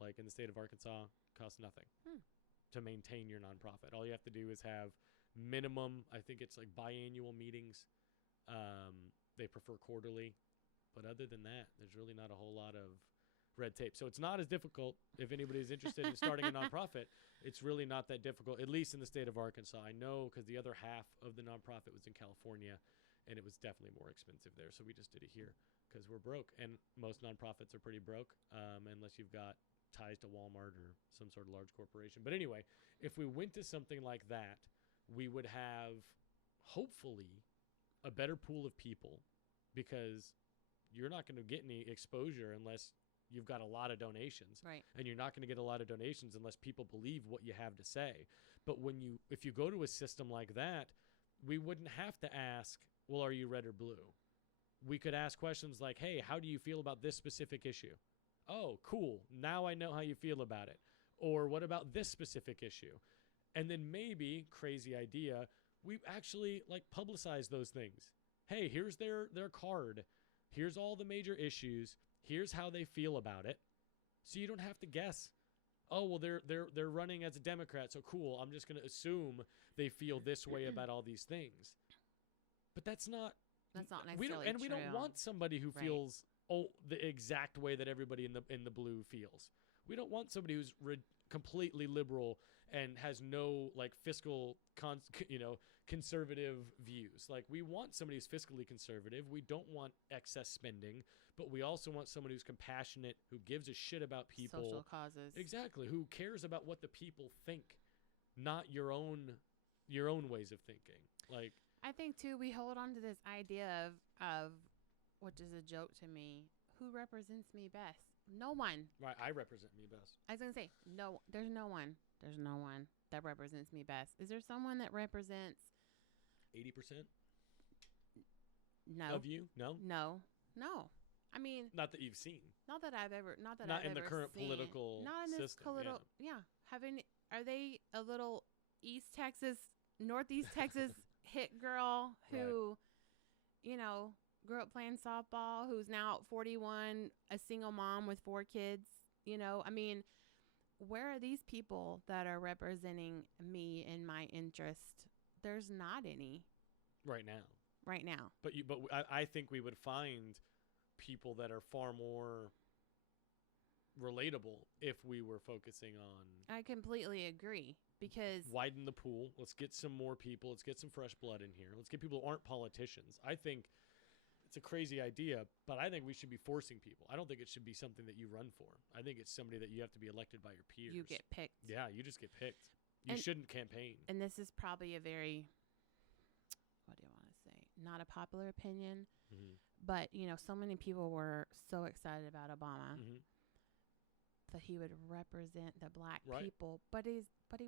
Like in the state of Arkansas, costs nothing to maintain your nonprofit. All you have to do is have minimum, I think it's like biannual meetings. They prefer quarterly. But other than that, there's really not a whole lot of red tape. So it's not as difficult if anybody's interested in starting a nonprofit. It's really not that difficult, at least in the state of Arkansas. I know because the other half of the nonprofit was in California, and it was definitely more expensive there. So we just did it here because we're broke. And most nonprofits are pretty broke unless you've got ties to Walmart or some sort of large corporation. But anyway, if we went to something like that, we would have hopefully a better pool of people, because you're not going to get any exposure unless you've got a lot of donations. Right. And you're not going to get a lot of donations unless people believe what you have to say. But if you go to a system like that, we wouldn't have to ask, well, are you red or blue? We could ask questions like, hey, how do you feel about this specific issue? Oh, cool. Now I know how you feel about it. Or what about this specific issue? And then maybe, crazy idea, we actually like publicize those things. Hey, here's their card. Here's all the major issues. Here's how they feel about it. So you don't have to guess. Oh, well, they're running as a Democrat, so cool. I'm just going to assume they feel this way about all these things. But that's not necessarily true. We don't want somebody who feels the exact way that everybody in the blue feels. We don't want somebody who's completely liberal and has no like fiscal conservative views. Like, we want somebody who's fiscally conservative. We don't want excess spending, but we also want somebody who's compassionate, who gives a shit about people, social causes. Exactly, who cares about what the people think, not your own ways of thinking. Like, I think too, we hold on to this idea of which is a joke to me, who represents me best? No one. Right, I represent me best. I was going to say, no, there's no one. There's no one that represents me best. Is there someone that represents 80%? No. Of you? No? No. I mean, not that you've seen. Not that I've ever not that not I've in the ever current seen. political Not in this system. political. Yeah. Are they a little East Texas, Northeast Texas hit girl who, grew up playing softball, who's now 41, a single mom with 4 kids? I mean, where are these people that are representing me and my interest? There's not any. Right now. But I think we would find people that are far more relatable if we were focusing on. I completely agree, because widen the pool. Let's get some more people. Let's get some fresh blood in here. Let's get people who aren't politicians. I think it's a crazy idea, but I think we should be forcing people. I don't think it should be something that you run for. I think it's somebody that you have to be elected by your peers. You get picked. Yeah, you just get picked. You shouldn't campaign. And this is probably a very, what do you want to say? Not a popular opinion, but so many people were so excited about Obama that he would represent the black people, but he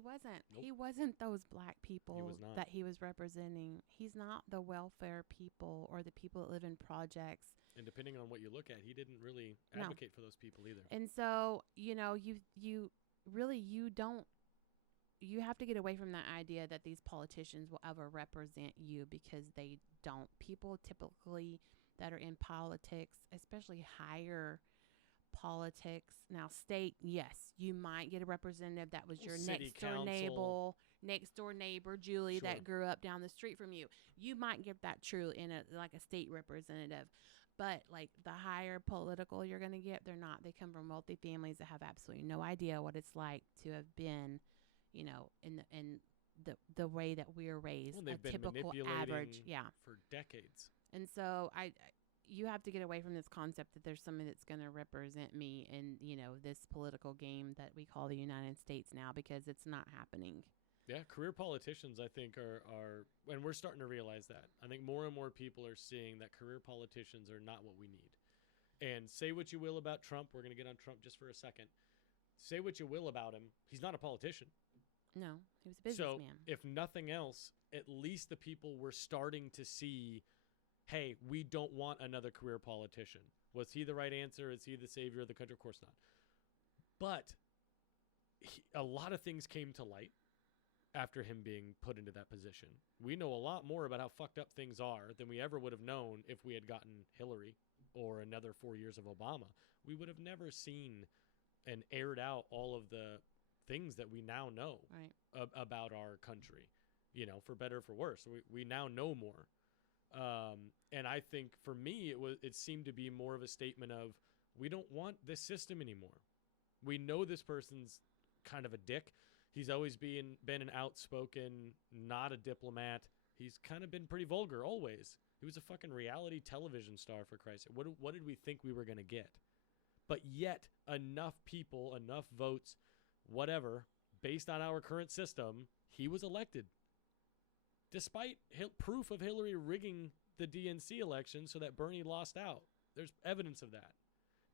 wasn't. Nope. He wasn't those black people that he was representing. He's not the welfare people or the people that live in projects. And depending on what you look at, he didn't really advocate for those people either. And so, you have to get away from that idea that these politicians will ever represent you, because they don't. People typically that are in politics, especially higher politics. Now, state, yes, you might get a representative that was your City next door council. next door neighbor, Julie, Sure. that grew up down the street from you. You might get that true in a state representative. But like the higher political you're going to get, they're not. They come from wealthy families that have absolutely no idea what it's like to have been, in the way that we're raised, Well, a they've been typical manipulating average, yeah. for decades. And so you have to get away from this concept that there's somebody that's going to represent me in, this political game that we call the United States now, because it's not happening. Yeah, career politicians, I think, are, and we're starting to realize that. I think more and more people are seeing that career politicians are not what we need. And say what you will about Trump. We're going to get on Trump just for a second. Say what you will about him. He's not a politician. No, he was a businessman. So, if nothing else, at least the people were starting to see, hey, we don't want another career politician. Was he the right answer? Is he the savior of the country? Of course not. But a lot of things came to light after him being put into that position. We know a lot more about how fucked up things are than we ever would have known if we had gotten Hillary or another 4 years of Obama. We would have never seen and aired out all of the things that we now know right. About our country, for better or for worse. We now know more. And I think for me, it seemed to be more of a statement of, we don't want this system anymore. We know this person's kind of a dick. He's always been an outspoken, not a diplomat. He's kind of been pretty vulgar always. He was a fucking reality television star, for Christ's sake. What did we think we were going to get? But yet, enough people, enough votes, whatever, based on our current system, he was elected. Despite proof of Hillary rigging the DNC election so that Bernie lost out. There's evidence of that.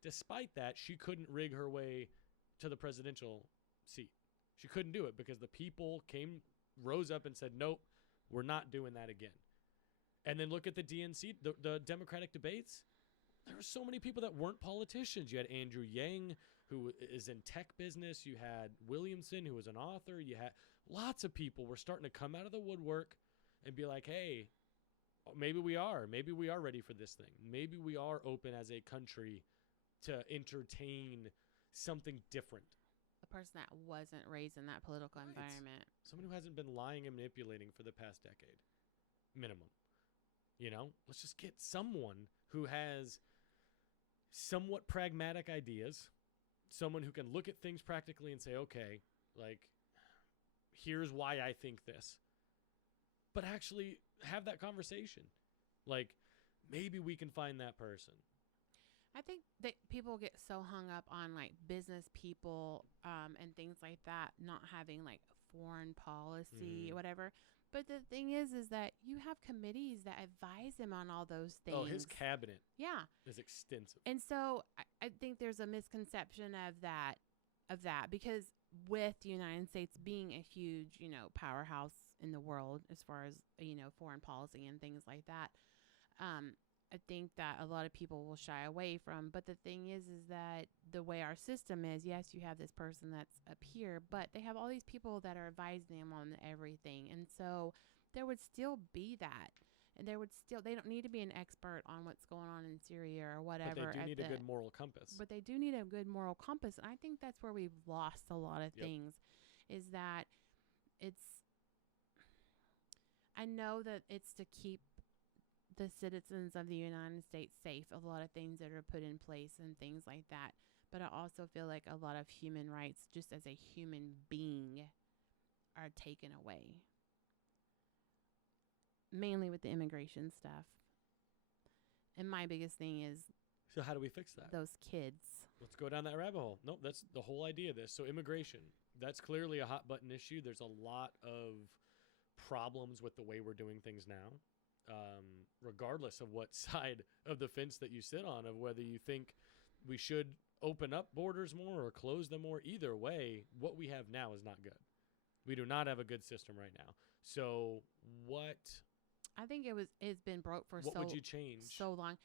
Despite that, she couldn't rig her way to the presidential seat. She couldn't do it because the people rose up and said, nope, we're not doing that again. And then look at the DNC, the Democratic debates. There were so many people that weren't politicians. You had Andrew Yang, who is in tech business. You had Williamson, who was an author. You had lots of people were starting to come out of the woodwork and be like, hey, maybe we are ready for this thing. Maybe we are open as a country to entertain something different. A person that wasn't raised in that political environment. Someone who hasn't been lying and manipulating for the past decade. Minimum. Let's just get someone who has somewhat pragmatic ideas, someone who can look at things practically and say, okay, like, here's why I think this. But actually have that conversation. Like, maybe we can find that person. I think that people get so hung up on like business people and things like that, not having like foreign policy or whatever. But the thing is that you have committees that advise him on all those things. Oh, his cabinet is extensive. And so I think there's a misconception of that because with the United States being a huge, powerhouse in the world as far as, foreign policy and things like that, I think that a lot of people will shy away from. But the thing is that the way our system is, yes, you have this person that's up here, but they have all these people that are advising them on everything. And so there would still be that. And they don't need to be an expert on what's going on in Syria or whatever. But they do need a good moral compass. But they do need a good moral compass. And I think that's where we've lost a lot of things, is that I know that it's to keep the citizens of the United States safe, a lot of things that are put in place and things like that. But I also feel like a lot of human rights, just as a human being, are taken away. Mainly with the immigration stuff. And my biggest thing is, so how do we fix that? Those kids. Let's go down that rabbit hole. Nope, that's the whole idea of this. So immigration, that's clearly a hot button issue. There's a lot of problems with the way we're doing things now. Regardless of what side of the fence that you sit on, of whether you think we should open up borders more or close them more, either way, what we have now is not good. We do not have a good system right now. So what? I think it's been broke for what would you change? So long.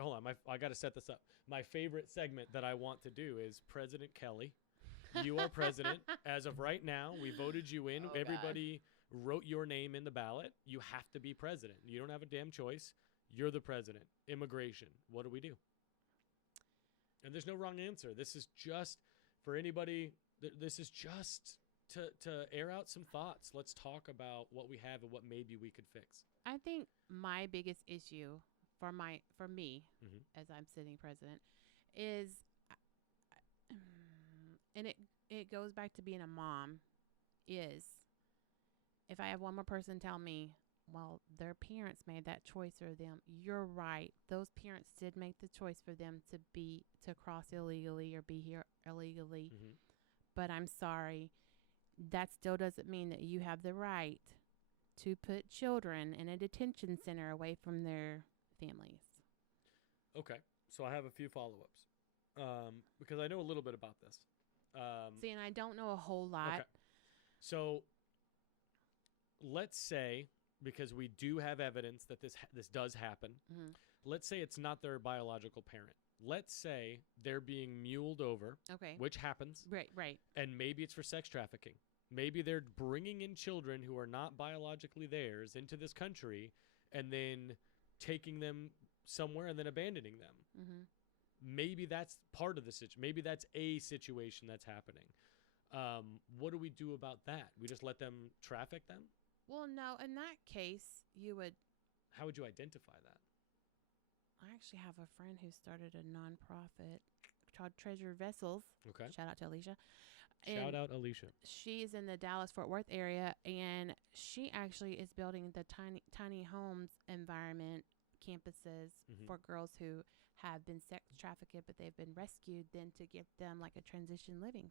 Hold on, I got to set this up. My favorite segment that I want to do is President Kelly. You are president. As of right now, we voted you in. Everybody wrote your name in the ballot. You have to be president. You don't have a damn choice. You're the president. Immigration. What do we do? And there's no wrong answer. This is just for anybody. This is just to air out some thoughts. Let's talk about what we have and what maybe we could fix. I think my biggest issue for me, Mm-hmm. as I'm sitting president, is, and it goes back to being a mom, is if I have one more person tell me, well, their parents made that choice for them. You're right. Those parents did make the choice for them to cross illegally or be here illegally. Mm-hmm. But I'm sorry. That still doesn't mean that you have the right to put children in a detention center away from their families. Okay. So I have a few follow-ups because I know a little bit about this. See, and I don't know a whole lot. Okay. So let's say, because we do have evidence that this does happen, Mm-hmm. let's say it's not their biological parent. Let's say they're being muled over, Okay. which happens, Right. and maybe it's for sex trafficking. Maybe they're bringing in children who are not biologically theirs into this country and then taking them somewhere and then abandoning them. Mm-hmm. Maybe that's part of the situation. Maybe that's a situation that's happening. What do we do about that? We just let them traffic them? Well, no. In that case, you would. How would you identify that? I actually have a friend who started a nonprofit called Treasure Vessels. Okay. Shout out to Alicia. Shout out Alicia. She's in the Dallas-Fort Worth area, and she actually is building the tiny homes environment campuses Mm-hmm. for girls who have been sex trafficked, but they've been rescued, then to give them like a transition living.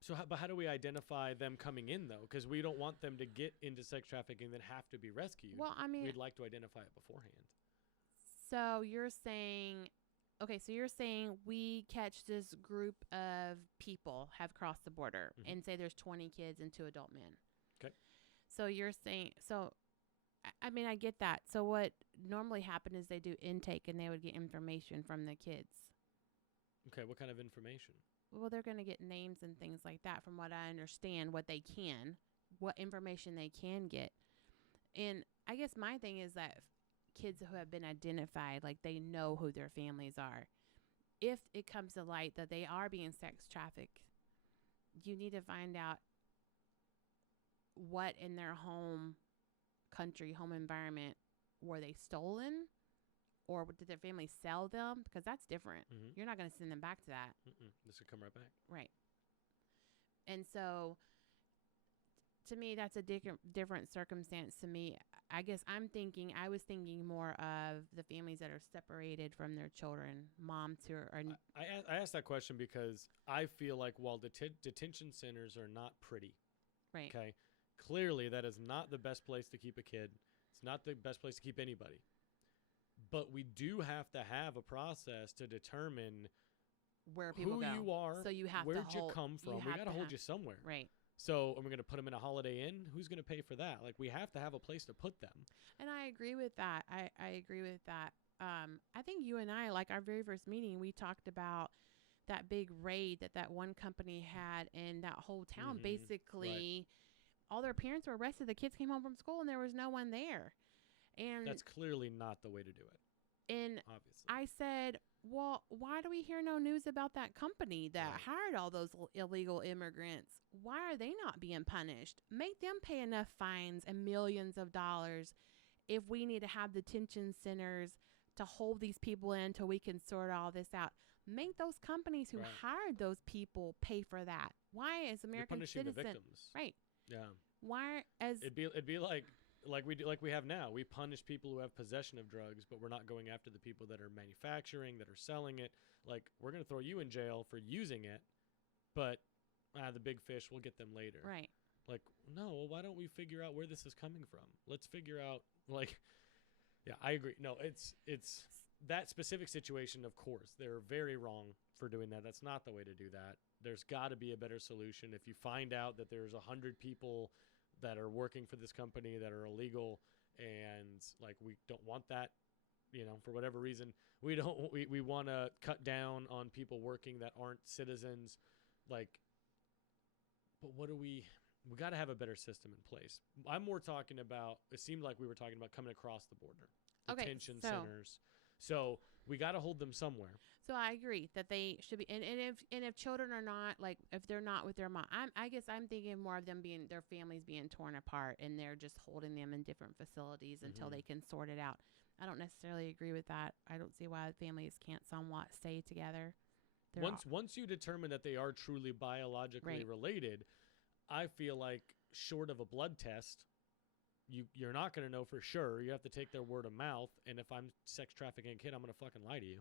So, but how do we identify them coming in, though? Because we don't want them to get into sex trafficking and then have to be rescued. Well, I mean, we'd like to identify it beforehand. so you're saying, okay, so you're saying we catch this group of people have crossed the border Mm-hmm. and say there's 20 kids and 2 adult men. Okay. So you're saying, so I mean, I get that. So what normally happened is they do intake and they would get information from the kids. Okay, what kind of information? Well, they're going to get names and things like that from what I understand, what information they can get. And I guess my thing is that kids who have been identified, like they know who their families are. If it comes to light that they are being sex trafficked, you need to find out what in their home environment were they stolen, or did their family sell them? Because that's different. Mm-hmm. You're not going to send them back to that. This could come right back. Right. And so to me, that's a different circumstance to me. I guess I was thinking more of the families that are separated from their children, moms who are. I asked that question because I feel like while detention centers are not pretty, Right. okay, clearly that is not the best place to keep a kid. It's not the best place to keep anybody. But we do have to have a process to determine where people who go. you are, So you have where'd to you hold, come from. We got to hold you somewhere. Right. So are we going to put them in a Holiday Inn? Who's going to pay for that? Like, we have to have a place to put them. And I agree with that. I agree with that. I think you and I, like our very first meeting, we talked about that big raid that one company had in that whole town. Mm-hmm. Basically, all their parents were arrested. The kids came home from school and there was no one there. And That's clearly not the way to do it. And obviously, I said, well, why do we hear no news about that company that hired all those illegal immigrants? Why are they not being punished? Make them pay enough fines and millions of dollars if we need to have detention centers to hold these people in until we can sort all this out. Make those companies who hired those people pay for that. Why, as American punishing citizens, the victims? Right? Yeah. Why, as it'd be like we have now. We punish people who have possession of drugs, but we're not going after the people that are manufacturing, that are selling it. Like, we're going to throw you in jail for using it, but the big fish, we'll get them later. Right. Like, no, well, why don't we figure out where this is coming from? Let's figure out, like, yeah, I agree. No, it's that specific situation, of course. They're very wrong for doing that. That's not the way to do that. There's got to be a better solution. If you find out that there's 100 people that are working for this company that are illegal, and like, we don't want that, for whatever reason, we want to cut down on people working that aren't citizens, like, but we got to have a better system in place. I'm more talking about, it seemed like we were talking about coming across the border, detention centers. So we got to hold them somewhere. So I agree that they should be, and if children are not, like, if they're not with their mom, I guess I'm thinking more of them being, their families being torn apart, and they're just holding them in different facilities until they can sort it out. I don't necessarily agree with that. I don't see why families can't somewhat stay together. Once you determine that they are truly biologically related, I feel like short of a blood test, you're not going to know for sure. You have to take their word of mouth. And if I'm sex trafficking a kid, I'm going to fucking lie to you.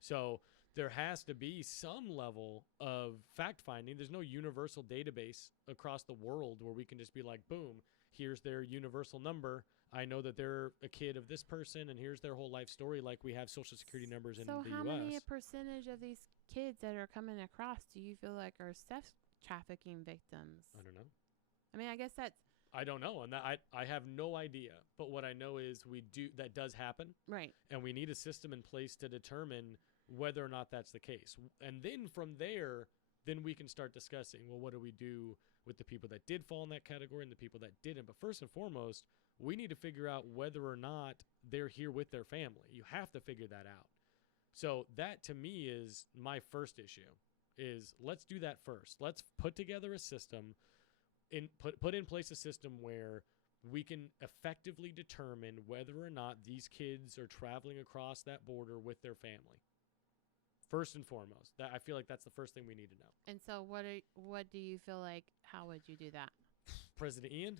So there has to be some level of fact finding. There's no universal database across the world where we can just be like, boom, here's their universal number. I know that they're a kid of this person, and here's their whole life story, like we have social security numbers in the U.S. So how many percentage of these kids that are coming across do you feel like are sex trafficking victims? I don't know. I mean, I guess that's... I don't know, and that I have no idea. But what I know is that does happen. Right. And we need a system in place to determine whether or not that's the case. And then from there, then we can start discussing, well, what do we do with the people that did fall in that category and the people that didn't? But first and foremost, we need to figure out whether or not they're here with their family. You have to figure that out. So that, to me, is my first issue, is let's do that first. Let's put together a system, put in place a system where we can effectively determine whether or not these kids are traveling across that border with their family. First and foremost, I feel like that's the first thing we need to know. And so what do you feel like, how would you do that? President Ian?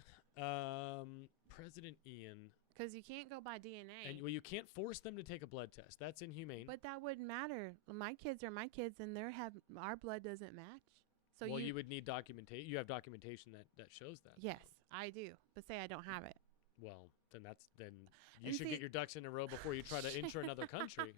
President Ian. Because you can't go by DNA. And you can't force them to take a blood test. That's inhumane. But that wouldn't matter. My kids are my kids, and our blood doesn't match. So you would need documentation. You have documentation that shows that. Yes, I do. But say I don't have it. Well, then you should get your ducks in a row before you try to enter another country.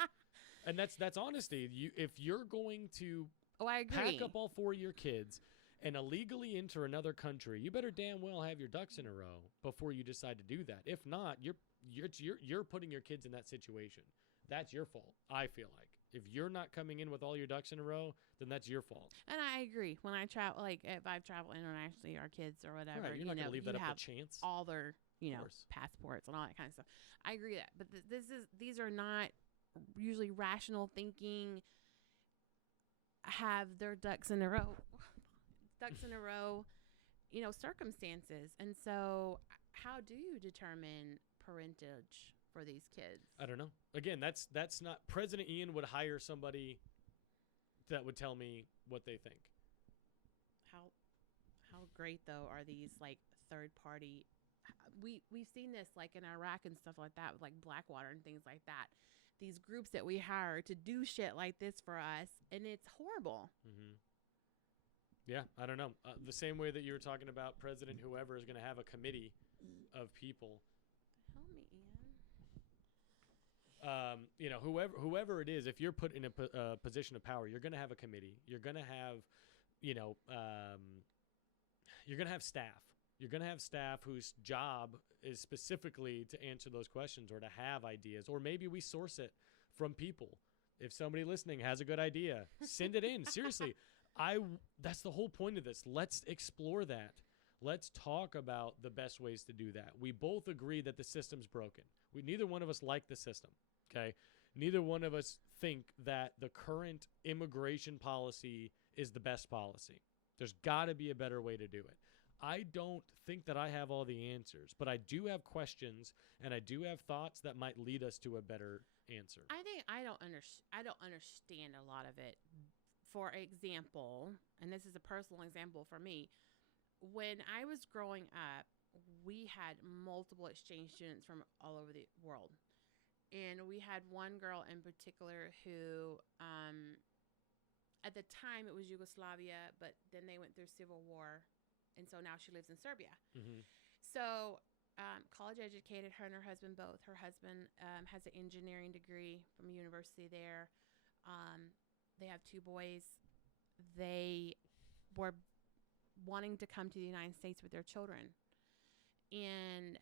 And that's honesty. If you're going to I agree. pack up all 4 of your kids and illegally enter another country, you better damn well have your ducks in a row before you decide to do that. If not, you're putting your kids in that situation. That's your fault, I feel like. If you're not coming in with all your ducks in a row, then that's your fault. And I agree. When I travel, like if I've traveled internationally, our kids or whatever, right, you're not going to leave that up to chance. All their, passports and all that kind of stuff. I agree with that. But these are not usually rational thinking, have their ducks in a row, circumstances. And so how do you determine parentage for these kids? I don't know. Again, that's not... President Ian would hire somebody that would tell me what they think. How great, though, are these, like, third-party... We've seen this, like, in Iraq and stuff like that, with, like, Blackwater and things like that. These groups that we hire to do shit like this for us, and it's horrible. Mm-hmm. Yeah, I don't know. The same way that you were talking about President whoever is going to have a committee of people. Help me, Ian. Whoever it is, if you're put in a position of power, you're going to have a committee. You're going to have, you're going to have staff. You're going to have staff whose job is specifically to answer those questions or to have ideas, or maybe we source it from people. If somebody listening has a good idea, send it in. Seriously, that's the whole point of this. Let's explore that. Let's talk about the best ways to do that. We both agree that the system's broken. Neither one of us like the system. Okay. Neither one of us think that the current immigration policy is the best policy. There's got to be a better way to do it. I don't think that I have all the answers, but I do have questions and I do have thoughts that might lead us to a better answer. I think I don't understand a lot of it. For example, and this is a personal example for me, when I was growing up, we had multiple exchange students from all over the world. And we had one girl in particular who, at the time it was Yugoslavia, but then they went through civil war. And so now she lives in Serbia. Mm-hmm. So college educated, her and her husband both. Her husband has an engineering degree from a university there. They have 2 boys. They were wanting to come to the United States with their children. And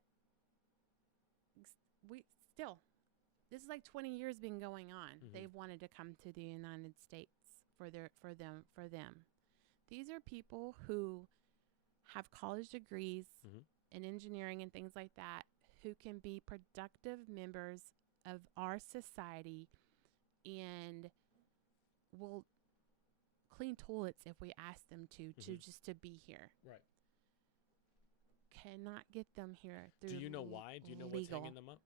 this is like 20 years been going on. Mm-hmm. They've wanted to come to the United States for them. These are people who have college degrees mm-hmm. in engineering and things like that, who can be productive members of our society and will clean toilets if we ask them to just to be here. Right. Cannot get them here through Do you know why? Do you know what's hanging them up?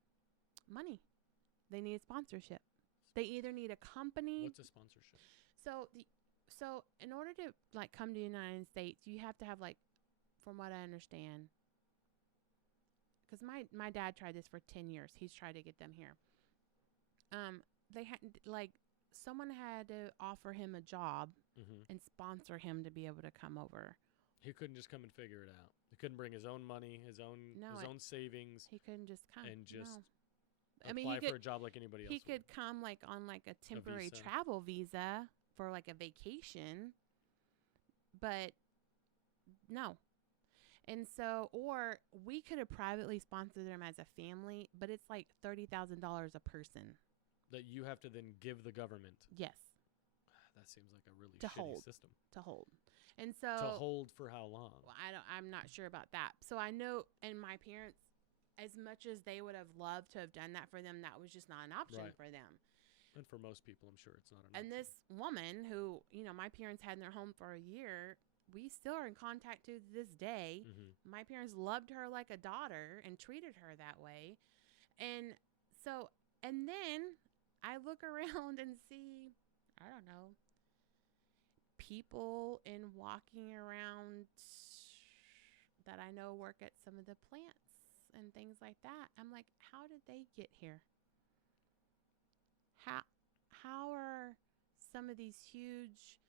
Money. They need sponsorship. They either need a company. What's a sponsorship? So in order to like come to the United States, you have to have like, from what I understand, because my dad tried this for 10 years. He's tried to get them here. They had like someone had to offer him a job and sponsor him to be able to come over. He couldn't just come and figure it out. He couldn't bring his own money, his own savings. He couldn't just come and just apply for a job like anybody else. He could come like on like a temporary travel visa for like a vacation, but no. And so, or we could have privately sponsored them as a family, but it's like $30,000 a person that you have to then give the government. Yes. That seems like a really shitty system. To hold. And so to hold for how long? Well, I'm not sure about that. So I know, and my parents, as much as they would have loved to have done that for them, that was just not an option for them. And for most people, I'm sure it's not an option. And this woman who, my parents had in their home for a year, we still are in contact to this day. My parents loved her like a daughter and treated her that way. And so, and then I look around and see, I don't know, people in walking around that I know work at some of the plants and things like that. I'm like, how did they get here? How are some of these huge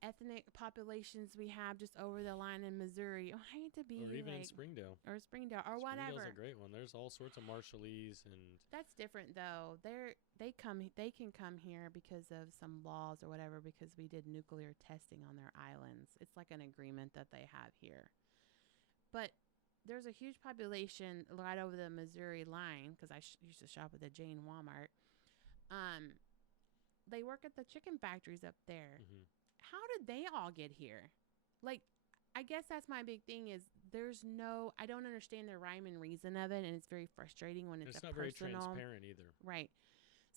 ethnic populations we have just over the line in Missouri? I hate to be, or even in Springdale, or whatever. Springdale's a great one. There's all sorts of Marshallese, and that's different though. They can come here because of some laws or whatever, because we did nuclear testing on their islands. It's like an agreement that they have here. But there's a huge population right over the Missouri line, because I used to shop at the Jane Walmart. They work at the chicken factories up there. How did they all get here? Like, I guess that's my big thing is I don't understand the rhyme and reason of it, and it's very frustrating when it's not very transparent either. Right.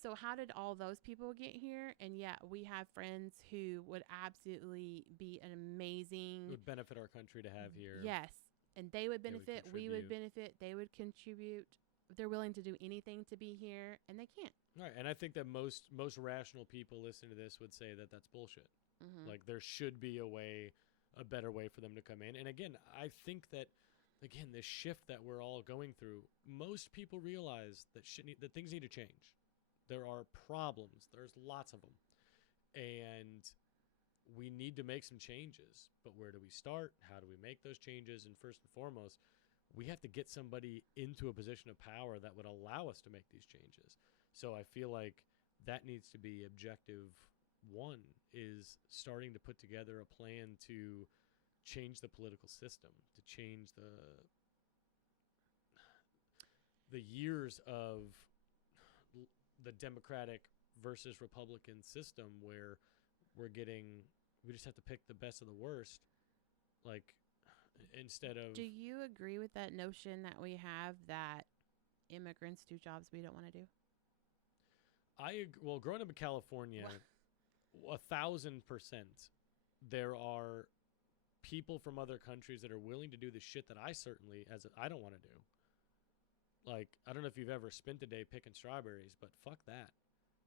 So how did all those people get here? And yeah, we have friends who would absolutely be an amazing... would benefit our country to have here. Yes. And they would benefit, we would benefit, they would contribute. They're willing to do anything to be here, and they can't. Right. And I think that most rational people listening to this would say that that's bullshit. Like, there should be a better way for them to come in. And again, I think that, this shift that we're all going through, most people realize that that things need to change. There are problems. There's lots of them. And we need to make some changes. But where do we start? How do we make those changes? And first and foremost, we have to get somebody into a position of power that would allow us to make these changes. So I feel like that needs to be objective one, is starting to put together a plan to change the political system, to change the years of the Democratic versus Republican system where we just have to pick the best of the worst, like, instead of... Do you agree with that notion that we have that immigrants do jobs we don't want to do? Well, growing up in California, 1,000%, there are people from other countries that are willing to do the shit that I don't want to do. Like, I don't know if you've ever spent a day picking strawberries, but fuck that.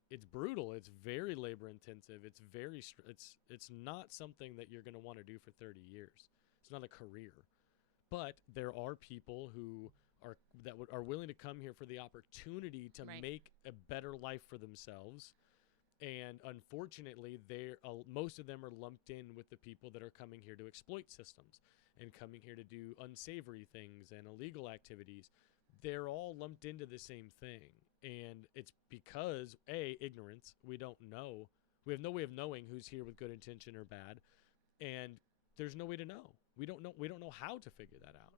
It's brutal. It's very labor intensive. It's it's not something that you're going to want to do for 30 years. It's not a career. But there are people who are willing to come here for the opportunity to make a better life for themselves. And unfortunately, most of them are lumped in with the people that are coming here to exploit systems and coming here to do unsavory things and illegal activities. They're all lumped into the same thing. And it's because, ignorance. We don't know. We have no way of knowing who's here with good intention or bad. And there's no way to know. We don't know how to figure that out.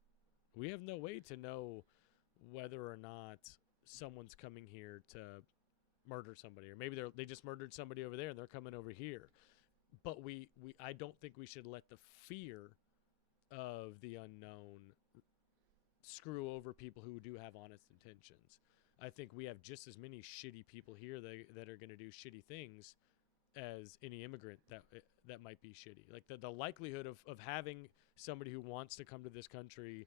We have no way to know whether or not someone's coming here to murder somebody, or maybe they just murdered somebody over there and they're coming over here. But I don't think we should let the fear of the unknown screw over people who do have honest intentions. I think we have just as many shitty people here that are going to do shitty things as any immigrant that might be shitty. Like the likelihood of having somebody who wants to come to this country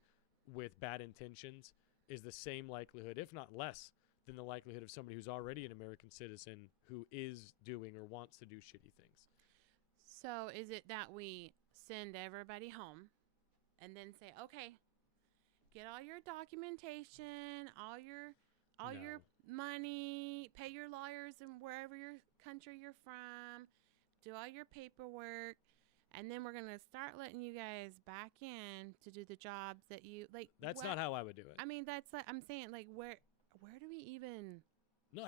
with bad intentions is the same likelihood, if not less, than the likelihood of somebody who's already an American citizen who is doing or wants to do shitty things. So is it that we send everybody home and then say, okay, get all your documentation, all your money, pay your lawyers in wherever your country you're from, do all your paperwork, and then we're going to start letting you guys back in to do the jobs that you like? That's not how I would do it. I mean, that's like, I'm saying, like, where do we even No,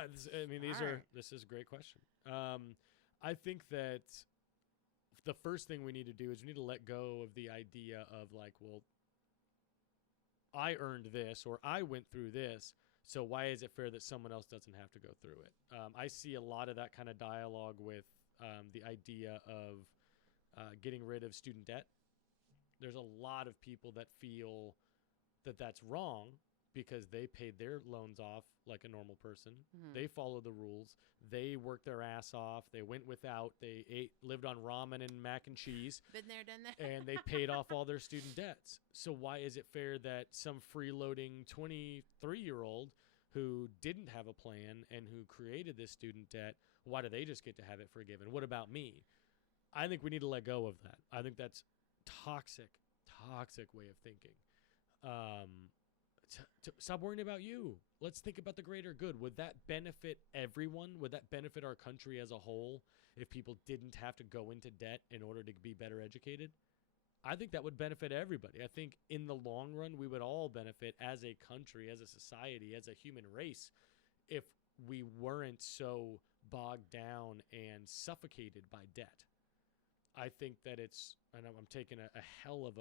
this is a great question. I think that the first thing we need to do is we need to let go of the idea of like, well, I earned this or I went through this, so why is it fair that someone else doesn't have to go through it? I see a lot of that kind of dialogue with the idea of getting rid of student debt. There's a lot of people that feel that that's wrong because they paid their loans off like a normal person. Mm-hmm. They followed the rules. They worked their ass off. They went without. They lived on ramen and mac and cheese. Been there, done that. And they paid off all their student debts. So why is it fair that some freeloading 23-year-old who didn't have a plan and who created this student debt, why do they just get to have it forgiven? What about me? I think we need to let go of that. I think that's toxic way of thinking. Stop worrying about you. Let's think about the greater good. Would that benefit everyone? Would that benefit our country as a whole if people didn't have to go into debt in order to be better educated? I think that would benefit everybody. I think in the long run, we would all benefit as a country, as a society, as a human race, if we weren't so bogged down and suffocated by debt. I think that I know I'm taking a hell of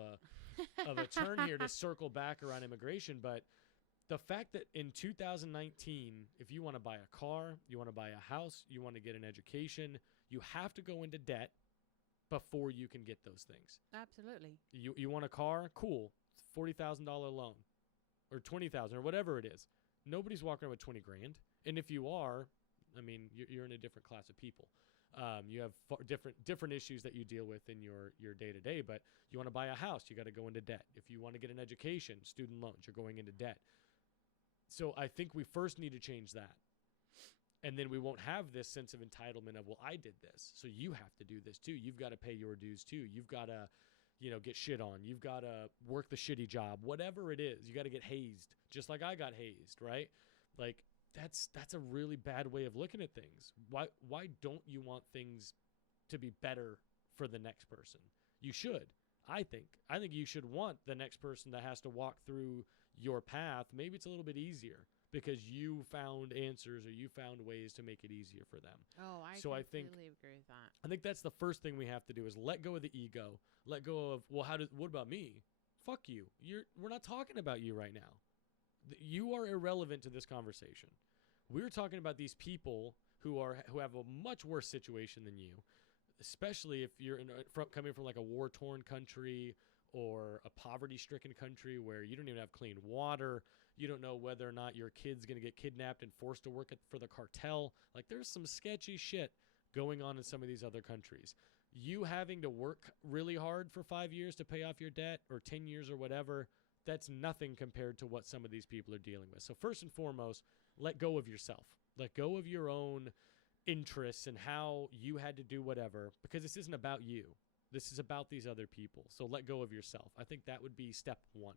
a turn here to circle back around immigration, but the fact that in 2019, if you want to buy a car, you want to buy a house, you want to get an education, you have to go into debt before you can get those things. Absolutely. You want a car? Cool. $40,000 loan or $20,000 or whatever it is. Nobody's walking around with 20 grand. And if you are, I mean, you're in a different class of people. You have different issues that you deal with in your day-to-day, but you want to buy a house, you got to go into debt. If you want to get an education, student loans, you're going into debt. So I think we first need to change that. And then we won't have this sense of entitlement of, well, I did this, so you have to do this too. You've got to pay your dues too. You've got to, get shit on. You've got to work the shitty job, whatever it is. You got to get hazed, just like I got hazed, right? Like, that's a really bad way of looking at things. Why don't you want things to be better for the next person? You should. I think you should want the next person that has to walk through your path. Maybe it's a little bit easier because you found answers or you found ways to make it easier for them. Oh, I completely agree with that. I think that's the first thing we have to do is let go of the ego. Let go of, well, what about me? Fuck you. We're not talking about you right now. You are irrelevant to this conversation. We're talking about these people who have a much worse situation than you, especially if you're coming from like a war-torn country or a poverty-stricken country where you don't even have clean water. You don't know whether or not your kid's going to get kidnapped and forced to work for the cartel. Like, there's some sketchy shit going on in some of these other countries. You having to work really hard for 5 years to pay off your debt or 10 years or whatever, that's nothing compared to what some of these people are dealing with. So first and foremost, let go of yourself. Let go of your own interests and how you had to do whatever, because this isn't about you. This is about these other people. So let go of yourself. I think that would be step one.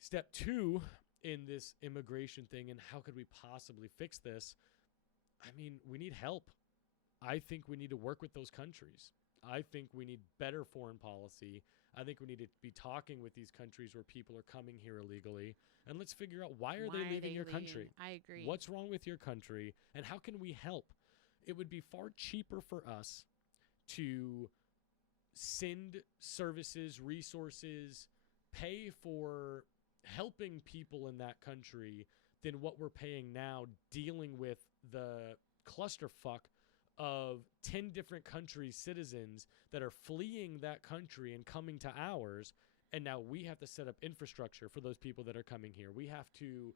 Step two in this immigration thing, and how could we possibly fix this? I mean, we need help. I think we need to work with those countries. I think we need better foreign policy. I think we need to be talking with these countries where people are coming here illegally. And let's figure out why are they leaving your country? I agree. What's wrong with your country? And how can we help? It would be far cheaper for us to send services, resources, pay for helping people in that country than what we're paying now dealing with the clusterfuck of 10 different countries' citizens that are fleeing that country and coming to ours. And now we have to set up infrastructure for those people that are coming here. We have to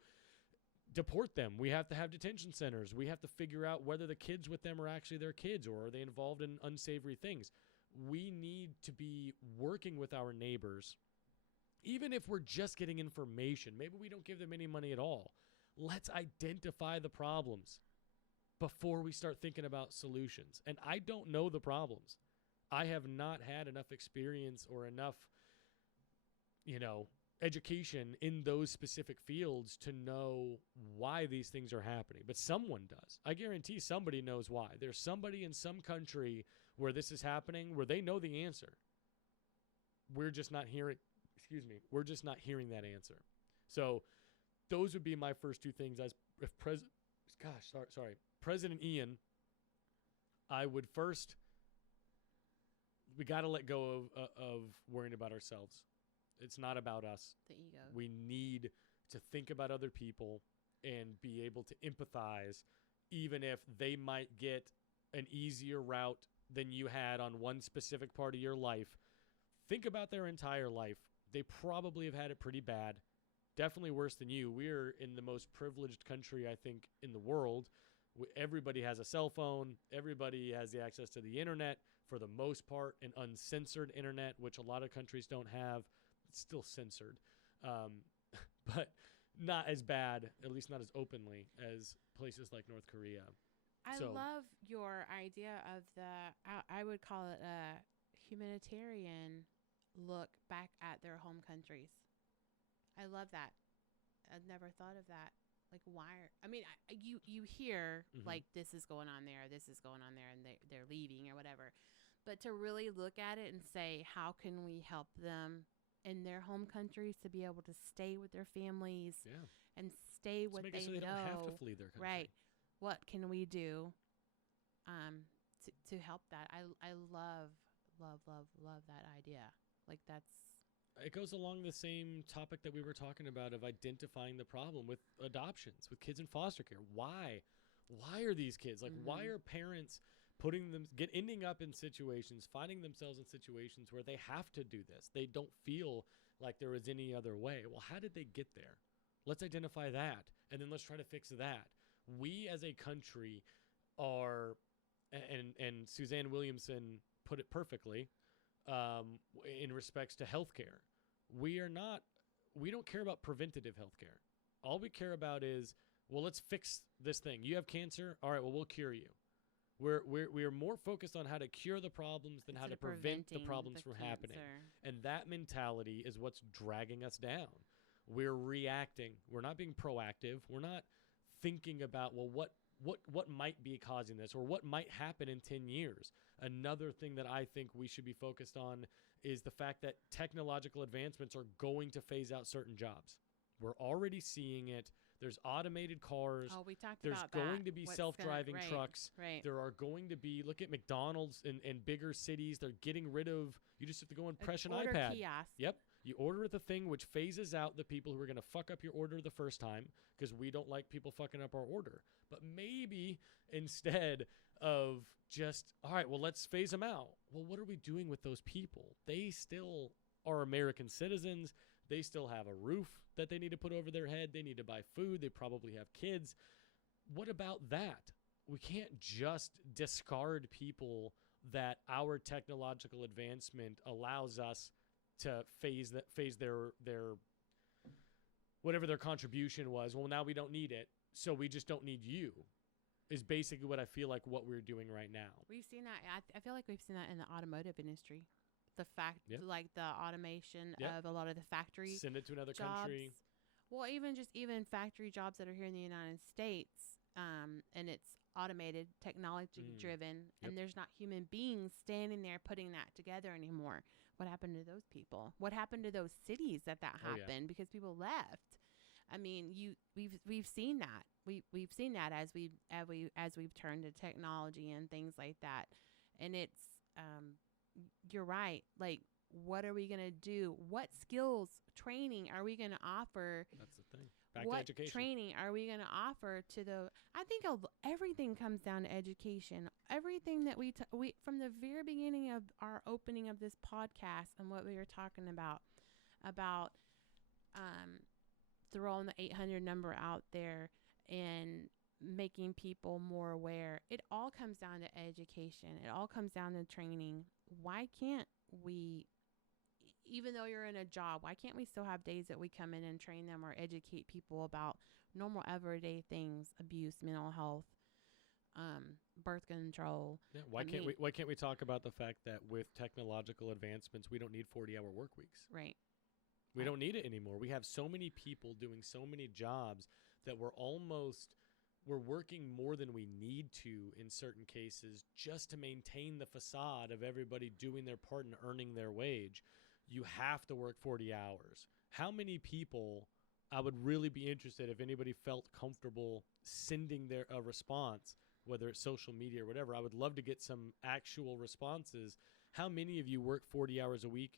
deport them. We have to have detention centers. We have to figure out whether the kids with them are actually their kids or are they involved in unsavory things. We need to be working with our neighbors, even if we're just getting information. Maybe we don't give them any money at all. Let's identify the problems before we start thinking about solutions. And I don't know the problems. I have not had enough experience or enough, education in those specific fields to know why these things are happening. But someone does. I guarantee somebody knows why. There's somebody in some country where this is happening, where they know the answer. We're just not hearing, we're just not hearing that answer. So those would be my first two things. As if President Ian, I would first, we got to let go of worrying about ourselves. It's not about us. The ego. We need to think about other people and be able to empathize, even if they might get an easier route than you had on one specific part of your life. Think about their entire life. They probably have had it pretty bad. Definitely worse than you. We're in the most privileged country, I think, in the world. Everybody has a cell phone. Everybody has the access to the internet, for the most part, an uncensored internet, which a lot of countries don't have. It's still censored, but not as bad, at least not as openly as places like North Korea. I love your idea of I would call it a humanitarian look back at their home countries. I love that. I've never thought of that. Like, why? You hear like this is going on there, and they're leaving or whatever. But to really look at it and say, how can we help them in their home countries to be able to stay with their families and stay what they know? So they don't have to flee their country. Right. What can we do to help that? I love that idea. Like, that's... It goes along the same topic that we were talking about of identifying the problem with adoptions, with kids in foster care. Why are these kids like? Why are parents ending up in situations, finding themselves in situations where they have to do this? They don't feel like there is any other way. Well, how did they get there? Let's identify that, and then let's try to fix that. We as a country are, and Suzanne Williamson put it perfectly, in respects to healthcare. We don't care about preventative healthcare. All we care about is, well, let's fix this thing. You have cancer? All right, well, we'll cure you. We're more focused on how to cure the problems than how to prevent the problems from happening. And that mentality is what's dragging us down. We're reacting. We're not being proactive. We're not thinking about, well, what might be causing this or what might happen in 10 years. Another thing that I think we should be focused on is the fact that technological advancements are going to phase out certain jobs. We're already seeing it. There's automated cars. Oh, we talked There's about going that. to be self-driving right, trucks. Right. There are going to be, look at McDonald's in bigger cities. They're getting rid of, you just have to go and press an order iPad. Kiosk. Yep. You order the thing, which phases out the people who are going to fuck up your order the first time, because we don't like people fucking up our order. But maybe instead of just, all right, well, let's phase them out. Well, what are we doing with those people? They still are American citizens. They still have a roof that they need to put over their head. They need to buy food. They probably have kids. What about that? We can't just discard people that our technological advancement allows us to phase their whatever their contribution was. Well, now we don't need it, so we just don't need you, is basically what I feel like what we're doing right now. We've seen that. I feel like we've seen that in the automotive industry. The fact, like the automation of a lot of the factory Send it to another jobs. country. Well, even factory jobs that are here in the United States, and it's automated, technology driven, and there's not human beings standing there putting that together anymore. What happened to those people? What happened to those cities that happened because people left? I mean, we've seen that. We've seen that as we've turned to technology and things like that, and it's you're right. Like, what are we going to do? What skills training are we going to offer? That's the thing. Back to education. What training are we going to offer to I think everything comes down to education. Everything that we from the very beginning of our opening of this podcast and what we were talking about throwing the 800 number out there and making people more aware. It all comes down to education. It all comes down to training. Why can't we, even though you're in a job, why can't we still have days that we come in and train them or educate people about normal everyday things, abuse, mental health, birth control? Yeah, why can't we talk about the fact that with technological advancements, we don't need 40-hour work weeks? Right. We don't need it anymore. We have so many people doing so many jobs that we're working more than we need to in certain cases just to maintain the facade of everybody doing their part and earning their wage. You have to work 40 hours. How many people, I would really be interested if anybody felt comfortable sending a response, whether it's social media or whatever. I would love to get some actual responses. How many of you work 40 hours a week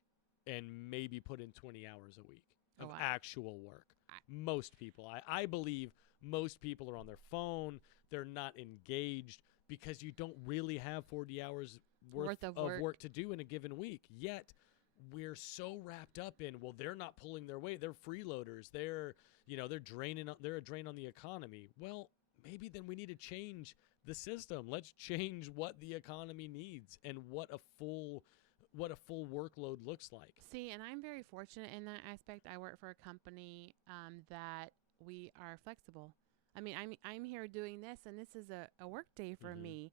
and maybe put in 20 hours a week of actual work? Most people. I believe most people are on their phone. They're not engaged because you don't really have 40 hours worth of work to do in a given week. Yet we're so wrapped up in, well, they're not pulling their weight. They're freeloaders. They're a drain on the economy. Well, maybe then we need to change the system. Let's change what the economy needs and what a full workload looks like. See, and I'm very fortunate in that aspect. I work for a company that we are flexible. I mean, I'm here doing this, and this is a work day for me,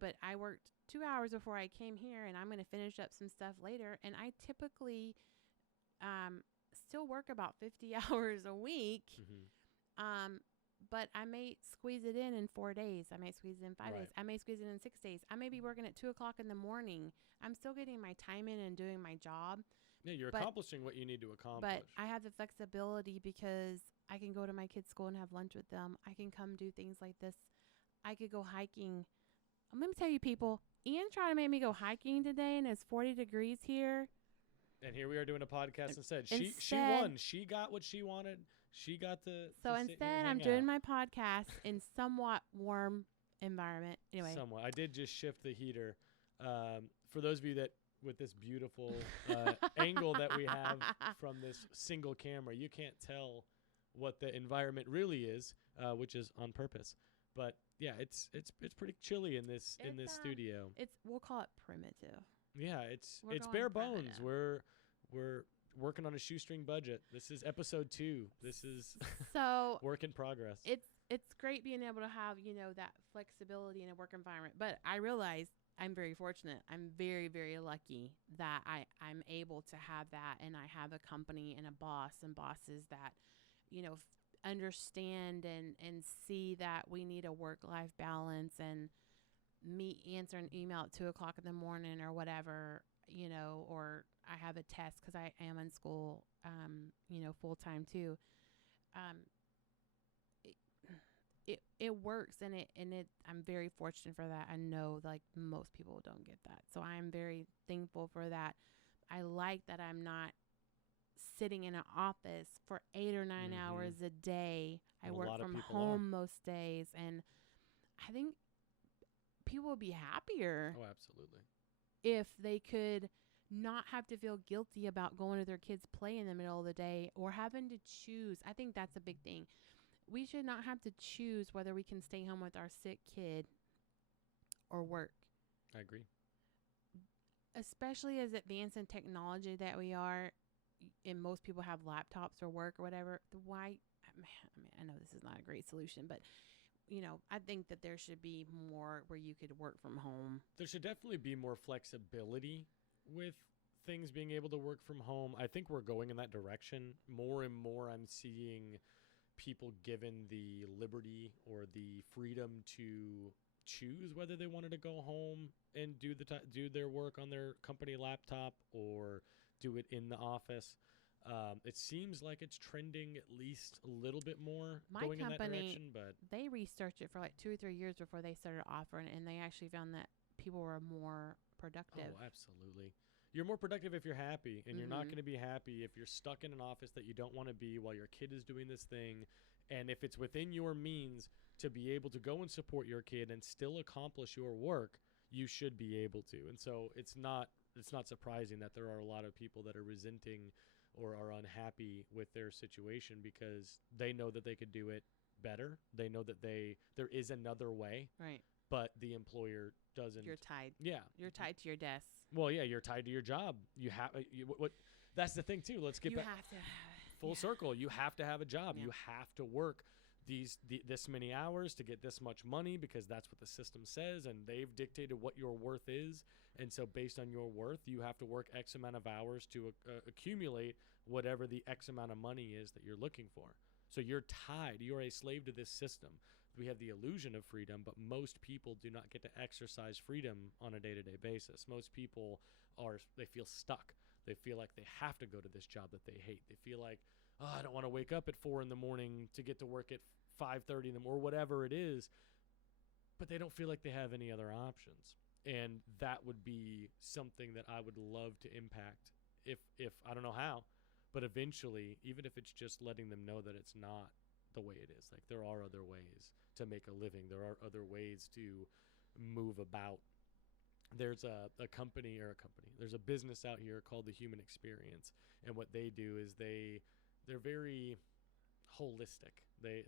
but I worked 2 hours before I came here, and I'm going to finish up some stuff later. And I typically still work about 50 hours a week. But I may squeeze it in 4 days. I may squeeze it in 5 days. I may squeeze it in 6 days. I may be working at 2 o'clock in the morning. I'm still getting my time in and doing my job. Yeah, you're accomplishing what you need to accomplish. But I have the flexibility because I can go to my kids' school and have lunch with them. I can come do things like this. I could go hiking. Let me tell you, people, Ian tried to make me go hiking today, and it's 40 degrees here. And here we are doing a podcast instead. She won. She got what she wanted. She got to. So instead, I'm doing my podcast in somewhat warm environment. Anyway, somewhat. I did just shift the heater. For those of you that with this beautiful angle that we have from this single camera, you can't tell what the environment really is, which is on purpose. But yeah, it's pretty chilly in this studio. We'll call it primitive. Yeah, it's bare bones. We're working on a shoestring budget. This is episode 2. This is so work in progress. It's great being able to have that flexibility in a work environment. But I realize I'm very fortunate. I'm very, very lucky that I'm able to have that, and I have a company and a boss and bosses that understand and see that we need a work-life balance, and me answer an email at 2 o'clock in the morning or whatever, or I have a test because I am in school, full time too. It works, and I'm very fortunate for that. I know like most people don't get that. So I'm very thankful for that. I like that I'm not sitting in an office for 8 or 9 hours a day. I work from home most days, and I think people would be happier. Oh, absolutely. If they could not have to feel guilty about going to their kids' play in the middle of the day or having to choose. I think that's a big thing. We should not have to choose whether we can stay home with our sick kid or work. I agree. Especially as advanced in technology that we are, and most people have laptops or work or whatever. I know this is not a great solution, but I think that there should be more where you could work from home. There should definitely be more flexibility with things being able to work from home. I think we're going in that direction. More and more I'm seeing people given the liberty or the freedom to choose whether they wanted to go home and do their work on their company laptop or do it in the office. It seems like it's trending at least a little bit more going in that direction, but they researched it for like 2 or 3 years before they started offering it, and they actually found that people were more productive. Oh, absolutely. You're more productive if you're happy, and you're not going to be happy if you're stuck in an office that you don't want to be while your kid is doing this thing. And if it's within your means to be able to go and support your kid and still accomplish your work, you should be able to. And so it's not surprising that there are a lot of people that are resenting or are unhappy with their situation because they know that they could do it better. They know that there is another way, Right. but the employer doesn't. You're tied. Yeah. You're tied to your desk. Well, yeah, you're tied to your job. You have what that's the thing too. Let's get back. You have to have it. Full circle. You have to have a job. Yeah. You have to work this many hours to get this much money because that's what the system says, and they've dictated what your worth is. And so based on your worth, you have to work X amount of hours to accumulate whatever the X amount of money is that you're looking for. So you're tied. You're a slave to this system. We have the illusion of freedom, but most people do not get to exercise freedom on a day-to-day basis. Most people they feel stuck. They feel like they have to go to this job that they hate. They feel like, oh, I don't want to wake up at 4 a.m. to get to work at 5:30 in the morning or whatever it is, but they don't feel like they have any other options. And that would be something that I would love to impact if I don't know how, but eventually, even if it's just letting them know that it's not the way it is. Like, there are other ways to make a living. There are other ways to move about. There's a there's a business out here called The Human Experience, and what they do is they're very holistic. They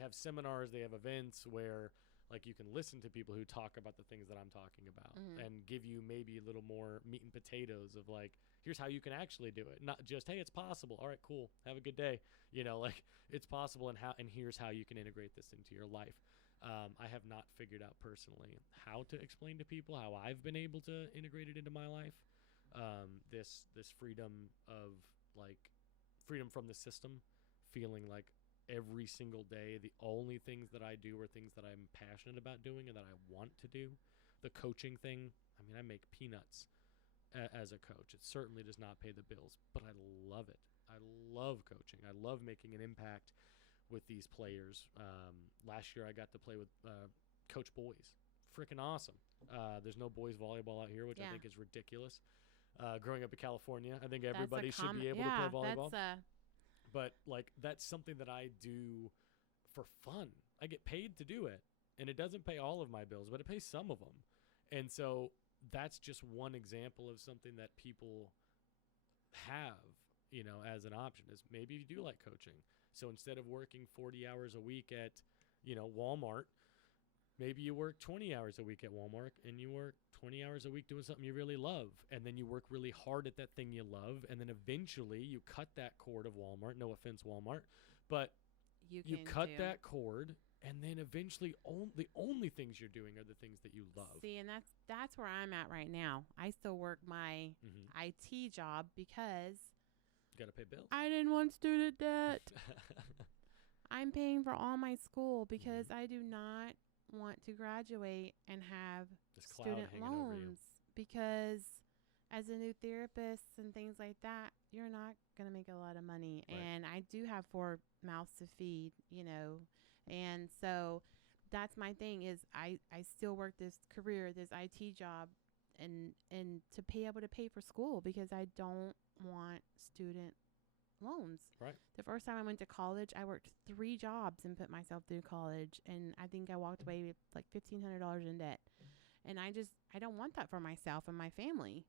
have seminars, they have events where like you can listen to people who talk about the things that I'm talking about and give you maybe a little more meat and potatoes of like, here's how you can actually do it. Not just, hey, it's possible. All right, cool. Have a good day. Like it's possible and here's how you can integrate this into your life. I have not figured out personally how to explain to people how I've been able to integrate it into my life. This freedom of like freedom from the system, feeling like every single day the only things that I do are things that I'm passionate about doing and that I want to do. The coaching thing, I mean, I make peanuts as a coach. It certainly does not pay the bills, but I love it. I love coaching. I love making an impact with these players. Last year I got to play with coach boys. Freaking awesome. There's no boys volleyball out here, which I think is ridiculous. Growing up in California, I think everybody should be able to play volleyball. But like that's something that I do for fun. I get paid to do it, and it doesn't pay all of my bills, but it pays some of them. And so that's just one example of something that people have, as an option is maybe you do like coaching. So instead of working 40 hours a week at, Walmart, maybe you work 20 hours a week at Walmart and you work 20 hours a week doing something you really love. And then you work really hard at that thing you love. And then eventually you cut that cord of Walmart. No offense, Walmart. But you cut that cord. And then eventually the only things you're doing are the things that you love. See, and that's where I'm at right now. I still work my IT job because you got to pay bills. I didn't want student debt. I'm paying for all my school because I do not want to graduate and have student loans, because as a new therapist and things like that, you're not going to make a lot of money. Right. And I do have 4 mouths to feed, and so that's my thing is I still work this career, this IT job, and to be able to pay for school because I don't want student loans. Right. The first time I went to college, I worked 3 jobs and put myself through college, and I think I walked away with like $1,500 in debt. And I don't want that for myself and my family.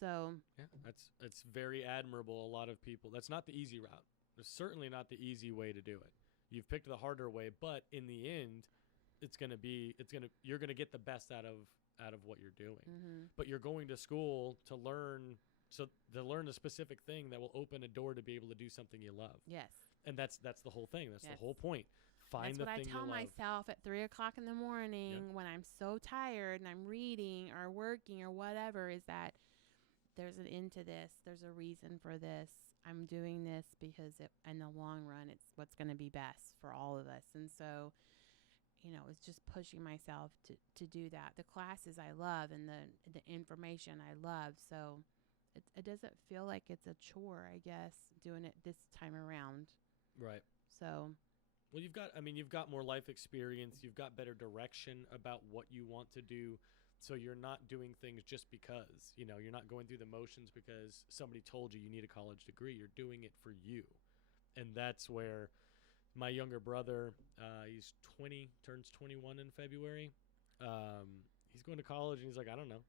So yeah, that's very admirable. A lot of people, that's not the easy route. It's certainly not the easy way to do it. You've picked the harder way, but in the end, you're gonna get the best out of what you're doing. Mm-hmm. But you're going to school to learn a specific thing that will open a door to be able to do something you love. Yes. And that's the whole thing. That's the whole point. Find the thing you love. That's what I tell myself at 3:00 in the morning when I'm so tired and I'm reading or working or whatever, is that there's an end to this. There's a reason for this. I'm doing this because in the long run, it's what's going to be best for all of us. And so, it's just pushing myself to do that. The classes I love and the information I love. So it doesn't feel like it's a chore, I guess, doing it this time around. Right. So. Well, you've got more life experience. You've got better direction about what you want to do. So you're not doing things just because, you're not going through the motions because somebody told you need a college degree. You're doing it for you. And that's where my younger brother, he's 20, turns 21 in February. He's going to college and he's like, I don't know.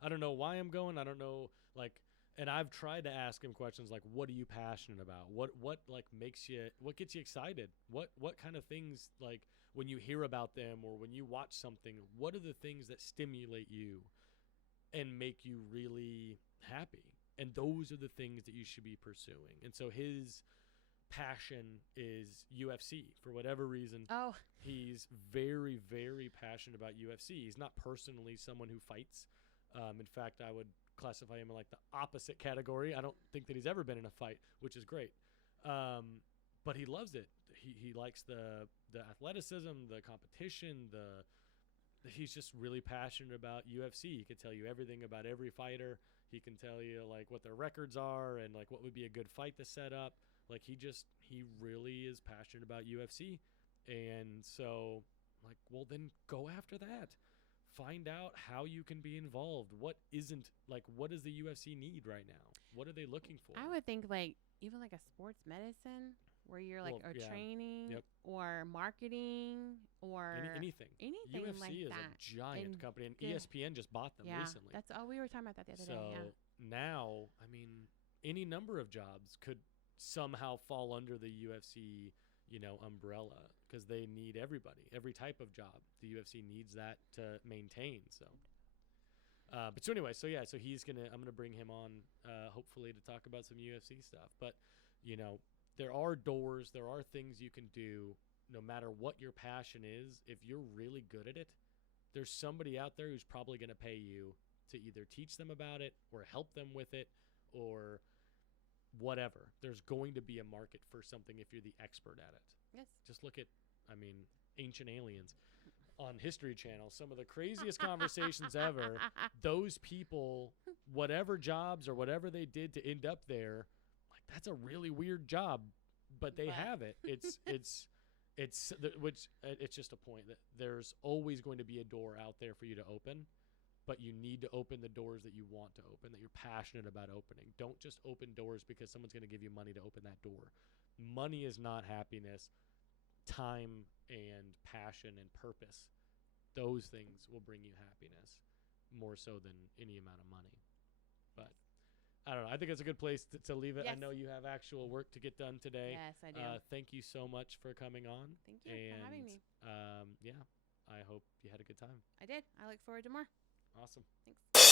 I don't know why I'm going. I don't know. Like, And I've tried to ask him questions like, what are you passionate about? What like makes you, what gets you excited? What kind of things, like when you hear about them or when you watch something, what are the things that stimulate you and make you really happy? And those are the things that you should be pursuing. And so his passion is UFC for whatever reason. Oh, He's very, very passionate about UFC. He's not personally someone who fights. In fact, I would classify him in like the opposite category. I don't think that he's ever been in a fight, which is great. But he loves it. He likes the athleticism, the competition, he's just really passionate about UFC. He could tell you everything about every fighter. He can tell you like what their records are and like what would be a good fight to set up. Like he really is passionate about UFC. And so like, well, then go after that. Find out how you can be involved. What does the UFC need right now? What are they looking for? I would think like even like a sports medicine where you're like training or marketing or anything UFC like is that. A giant company, and ESPN just bought them recently. That's all we were talking about that the other day. Yeah. Now, I mean, any number of jobs could somehow fall under the UFC, umbrella, because they need every type of job. The UFC needs that to maintain. So, so anyway, so I'm gonna bring him on, hopefully to talk about some UFC stuff. But, there are doors, there are things you can do, no matter what your passion is. If you're really good at it, there's somebody out there who's probably gonna pay you to either teach them about it or help them with it or whatever. There's going to be a market for something if you're the expert at it. Yes. Just look at, Ancient Aliens on History Channel. Some of the craziest conversations ever. Those people, whatever jobs or whatever they did to end up there, like that's a really weird job, but they have it. It's just a point that there's always going to be a door out there for you to open. But you need to open the doors that you want to open, that you're passionate about opening. Don't just open doors because someone's going to give you money to open that door. Money is not happiness. Time and passion and purpose, those things will bring you happiness more so than any amount of money. But I don't know. I think it's a good place to leave it. Yes. I know you have actual work to get done today. Yes, I do. Thank you so much for coming on. Thank you for having me. Yeah, I hope you had a good time. I did. I look forward to more. Awesome. Thanks.